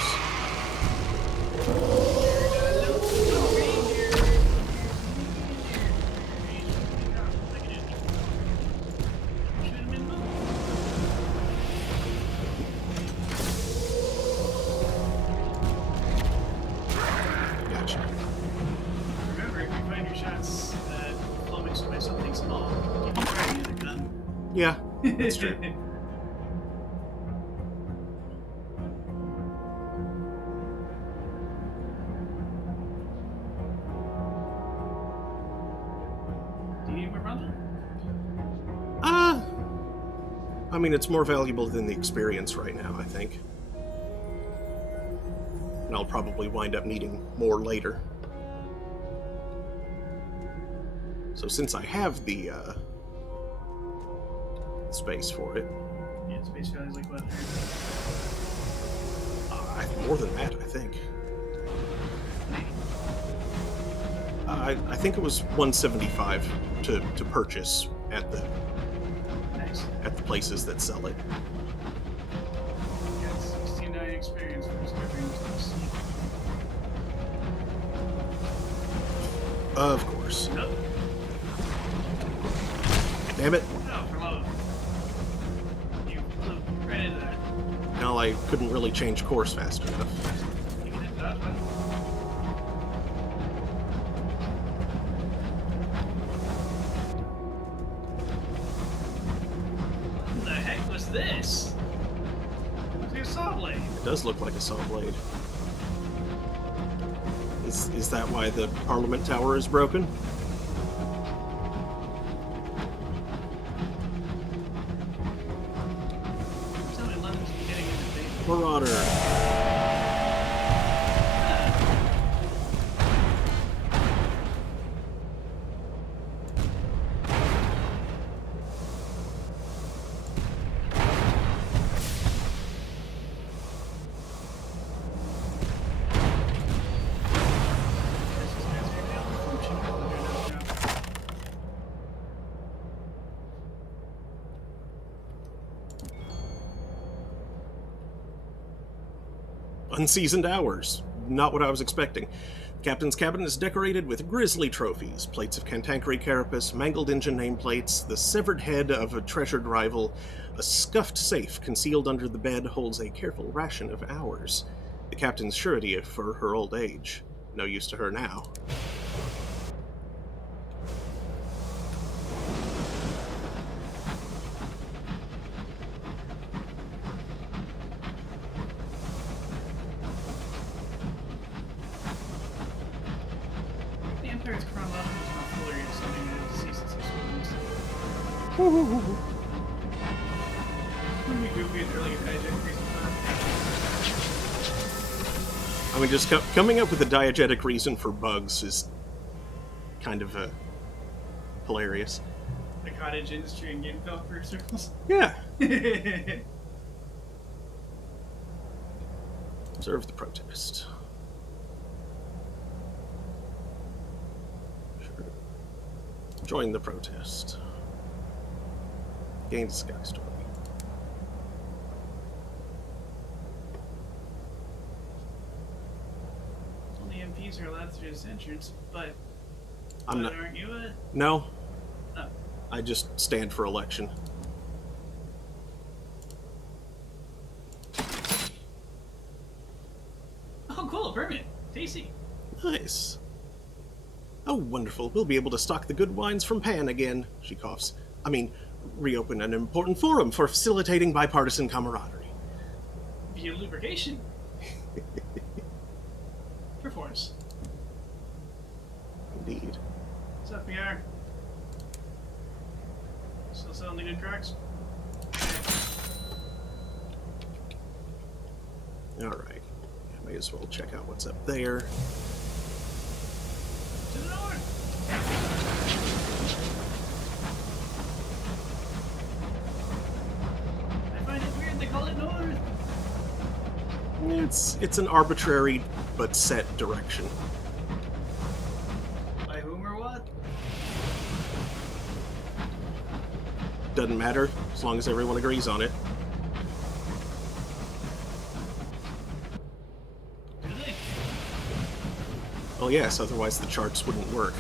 Yeah, that's true. Do you need more bronzer? I mean, it's more valuable than the experience right now, I think. And I'll probably wind up needing more later. So since I have the, space for it. Yeah, space value is like what? More than that, I think. I think it was 175 to purchase Nice. at the places that sell it. Got 69 experience for discovering this. Of course. Nope. Damn it. Oh, come on. You flew right into that. Well, I couldn't really change course fast enough. You can hit dodge button. What the heck was this? Looks like a saw blade. It does look like a saw blade. Is that why the Parliament Tower is broken? Tell me London's getting into things. Marauder. Unseasoned hours. Not what I was expecting. The captain's cabin is decorated with grisly trophies, plates of cantankerous carapace, mangled engine nameplates, the severed head of a treasured rival. A scuffed safe concealed under the bed holds a careful ration of hours. The captain's surety for her old age. No use to her now. The Empire's chronological tomfoolery is something that has ceased its experience. Wouldn't be goofy if early diegetic reason for I mean, just coming up with a diegetic reason for bugs is kind of hilarious. the cottage industry and game developer circles. Yeah. That's Observe the protest. Sure. Join the protest. Gain Sky Story. Only MPs are allowed through this entrance, but I'm not. aren't you a... No, Oh. I just stand for election. Oh, cool, permit. Tasty. Nice. Oh, wonderful. We'll be able to stock the good wines from Pan again. She coughs. I mean, reopen an important forum for facilitating bipartisan camaraderie. Via lubrication. Perforce. Indeed. What's up, PR? Still selling the good trucks? Alright. Yeah, may as well check out what's up there. To the north! I find it weird they call it north. It's an arbitrary but set direction. By whom or what? Doesn't matter as long as everyone agrees on it. Do they? Well, yes, otherwise the charts wouldn't work.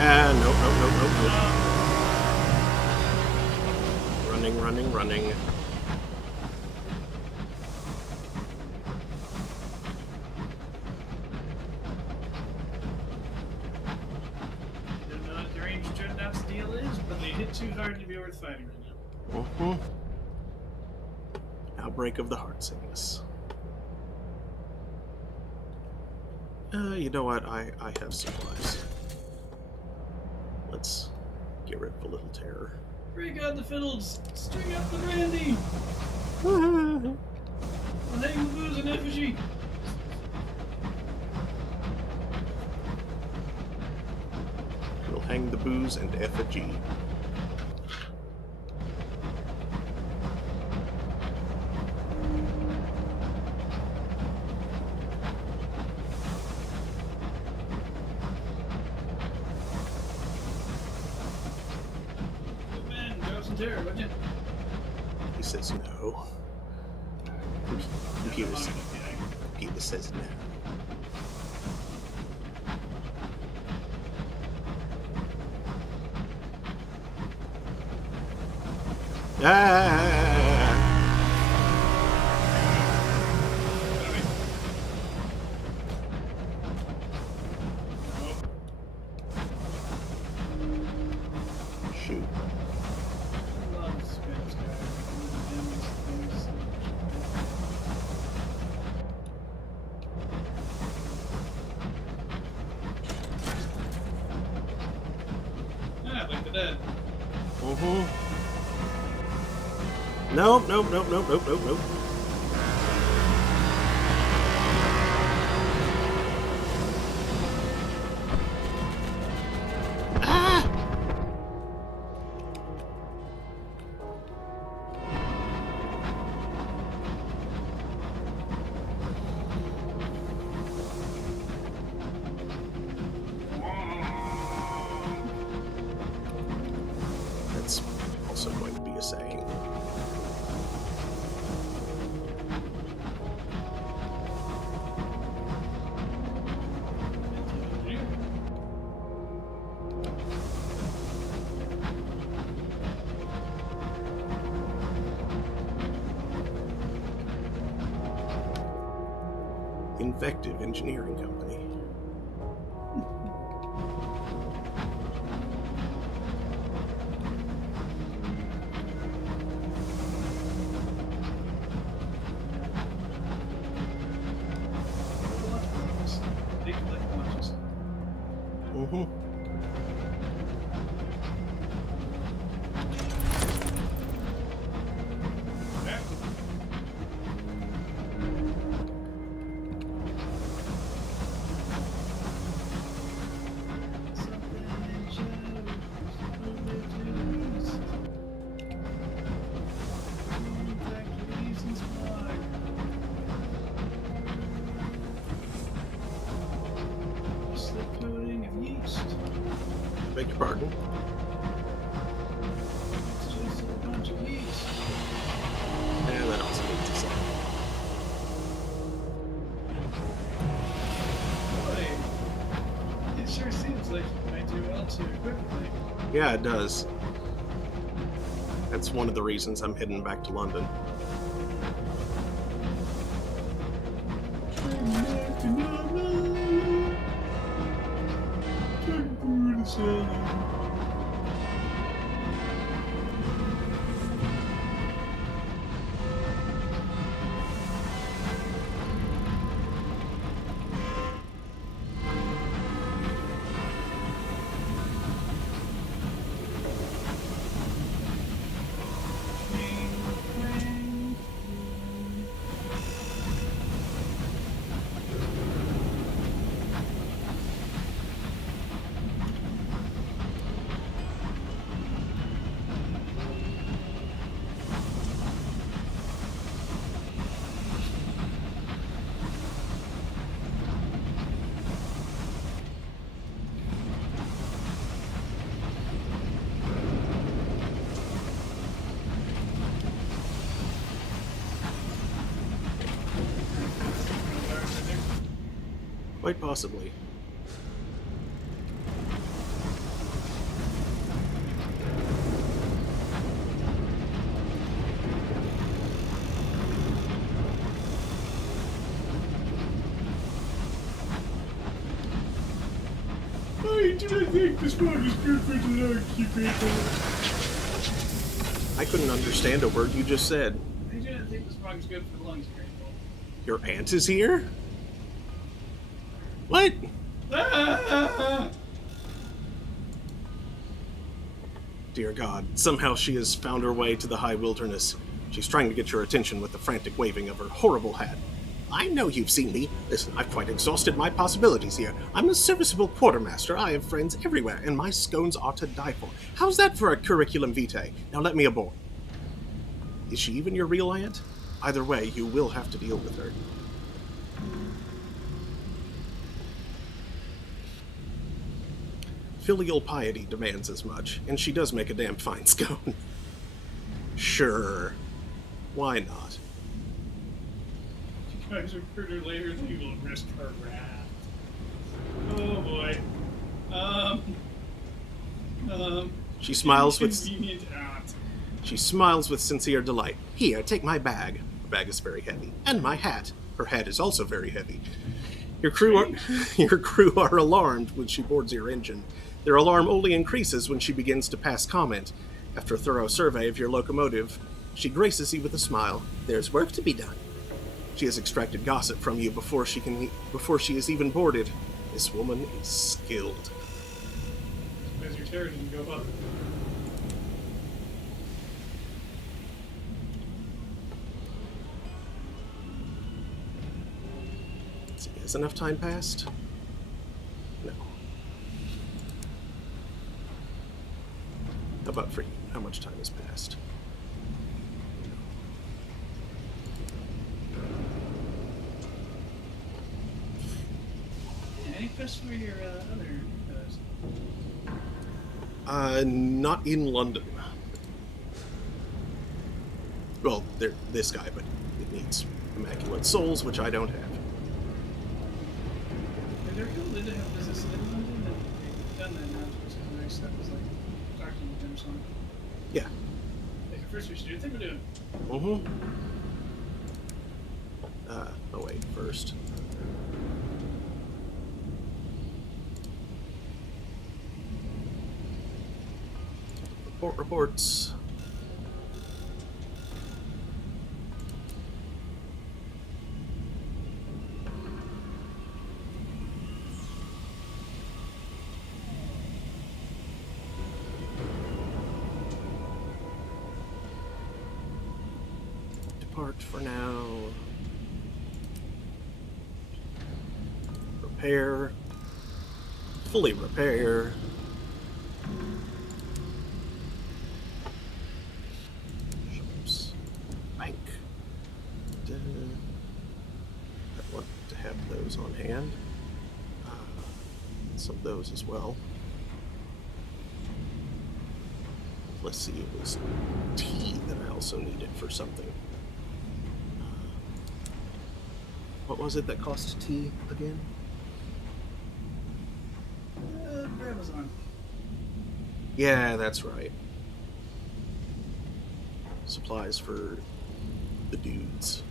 Nope. Running. bit too hard to be worth fighting right now. Mm-hmm. Outbreak of the heart sickness. You know what? I have supplies. Let's get rid of a little terror. Break out the fiddles! String up the brandy! I'll hang the booze in effigy! We'll hang the booze and effigy. Good man, drop some terror, would you? He says no. Computer says no. Ah! Shoot. Like the dead. Mm-hmm. Nope. Ah! That's also going to be a saying. Invective Engineering Company. Big like watches. Mm-hmm. Beg your pardon. Yeah, that also needs to say. It sure seems like you might do well to equip the thing. Yeah, it does. That's one of the reasons I'm heading back to London. Quite possibly. I do not think the smoke is good for the lungs, you people. I couldn't understand a word you just said. I do not think this frog is good for the lungs here anymore. Your aunt is here? What? Ah! Dear God, somehow she has found her way to the high wilderness. She's trying to get your attention with the frantic waving of her horrible hat. I know you've seen me. Listen, I've quite exhausted my possibilities here. I'm a serviceable quartermaster. I have friends everywhere, and my scones are to die for. How's that for a curriculum vitae? Now let me aboard. Is she even your real aunt? Either way, you will have to deal with her. Filial piety demands as much, and she does make a damn fine scone. Sure. Why not? You guys recruit her later, then you will risk her wrath. Oh boy. She smiles with Convenient aunt. She smiles with sincere delight. Here, take my bag. Her bag is very heavy. And my hat. Her hat is also very heavy. Your crew are alarmed when she boards your engine. Their alarm only increases when she begins to pass comment. After a thorough survey of your locomotive, she graces you with a smile. There's work to be done. She has extracted gossip from you before she is even boarded. This woman is skilled. As your terror didn't go up. Let's see, has enough time passed? No. How about for you? How much time has passed? Yeah, any questions for your other Not in London. Well, this guy, but it needs immaculate souls, which I don't have. They're cool. Did they have business in London? And they've done that now, which is nice. That was like talking with them or something. Yeah. Like, first we should do the thing we're doing. Mm-hmm. Oh wait, first. Reports. Depart for now. Repair. Fully repair. Shops. Bank. I want to have those on hand. Some of those as well. Let's see, it was tea that I also needed for something. What was it that cost tea again? Amazon. Yeah, that's right. Supplies for the dudes.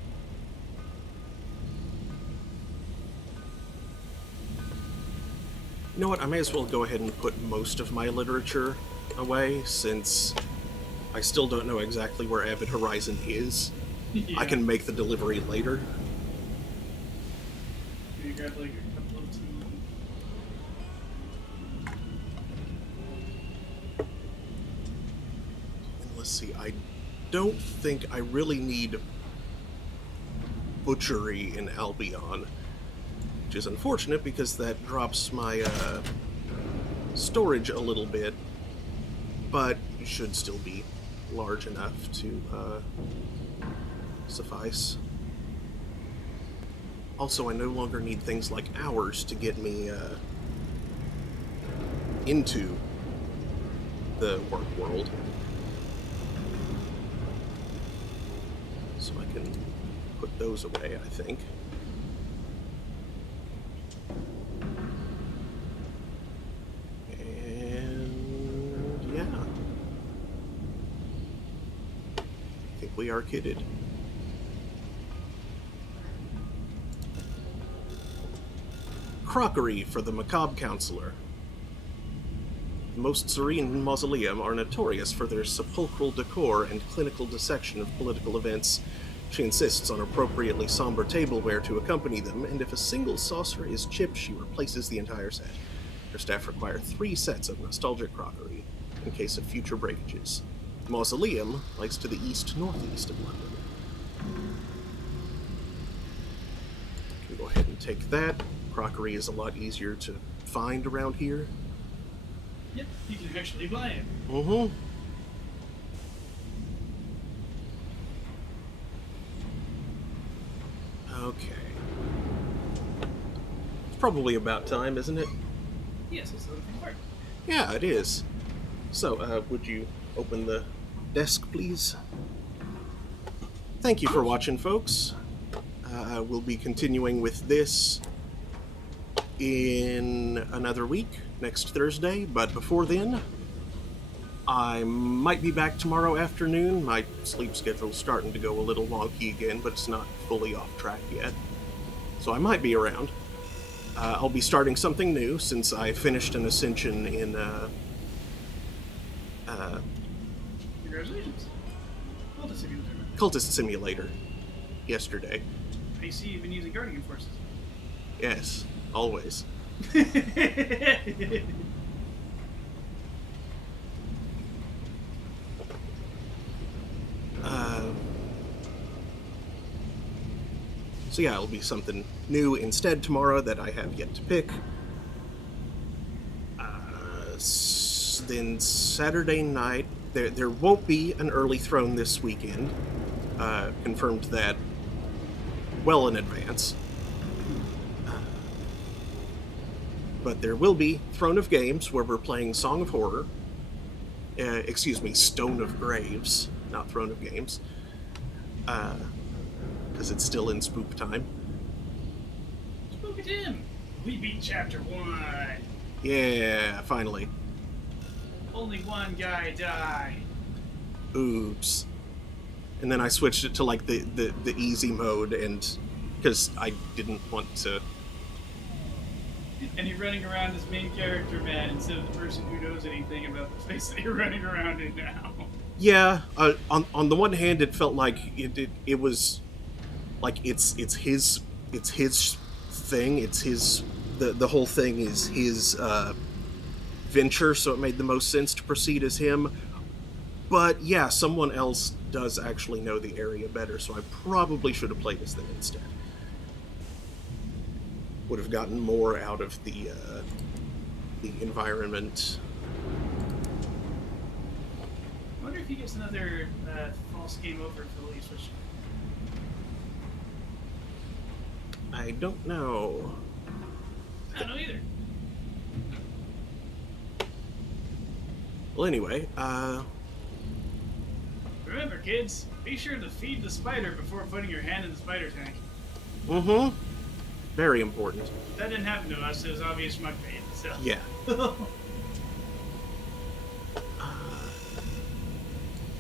You know what? I may as well go ahead and put most of my literature away, since I still don't know exactly where Avid Horizon is. Yeah. I can make the delivery later. You grab like a couple of tea. And let's see, I don't think I really need butchery in Albion, which is unfortunate because that drops my storage a little bit, but it should still be large enough to suffice. Also, I no longer need things like hours to get me into the work world. So I can put those away, I think. And yeah. I think we are kitted. Crockery for the macabre counselor. Most serene mausoleum are notorious for their sepulchral decor and clinical dissection of political events. She insists on appropriately somber tableware to accompany them, and if a single saucer is chipped, she replaces the entire set. Her staff require 3 sets of nostalgic crockery in case of future breakages. The mausoleum lies to the east-northeast of London. Can go ahead and take that. Crockery is a lot easier to find around here. Yep, you can actually buy it. Mm-hmm. Okay. It's probably about time, isn't it? Yes, it's looking for it. Yeah, it is. So, would you open the desk, please? Thank you for watching, folks. We'll be continuing with this in another week, next Thursday, but before then, I might be back tomorrow afternoon. My sleep schedule's starting to go a little wonky again, but it's not fully off track yet. So I might be around. I'll be starting something new since I finished an ascension in Congratulations. Cultist Simulator. Cultist Simulator yesterday. I see you've been using Guardian Forces. Yes, always. So yeah, it'll be something new instead tomorrow that I have yet to pick. Then Saturday night, there won't be an early throne this weekend. Confirmed that well in advance. But there will be Throne of Games, where we're playing Song of Horror. Stone of Graves, not Throne of Games. Because it's still in spook time. Spook at him! We beat Chapter 1! Yeah, finally. Only one guy died. Oops. And then I switched it to like the easy mode, and because I didn't want to. And you're running around as main character, man, instead of the person who knows anything about the place that you're running around in now. Yeah, on the one hand, it felt like it was like it's his thing. It's his the whole thing is his venture, so it made the most sense to proceed as him. But yeah, someone else does actually know the area better, so I probably should have played as them instead. Would have gotten more out of the environment. I wonder if he gets another false game over for the least, which I don't know. I don't know either. Well, anyway, Remember, kids, be sure to feed the spider before putting your hand in the spider tank. Mm-hmm. Very important. That didn't happen to us, it was obvious muck bait, so. Yeah.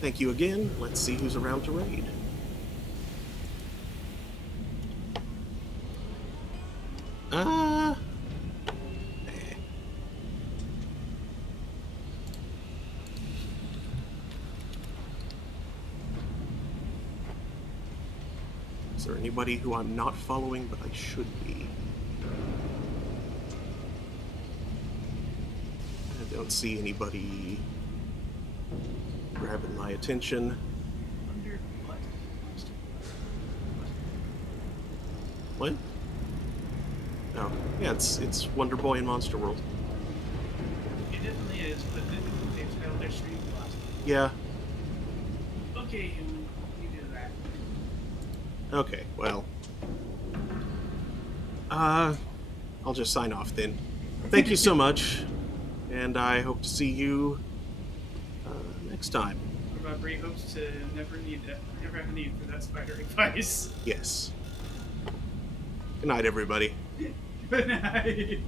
Thank you again. Let's see who's around to raid. Eh. Is there anybody who I'm not following, but I should be? I don't see anybody grabbing my attention. Wonder what? What? Oh, yeah, it's Wonder Boy in Monster World. It definitely is, but they've failed their stream a lot. Yeah. Okay, you do that. Okay, well. I'll just sign off then. Thank you so much, and I hope to see you next time. What about great hopes to never have a need for that spider advice? Yes. Good night, everybody. Good night.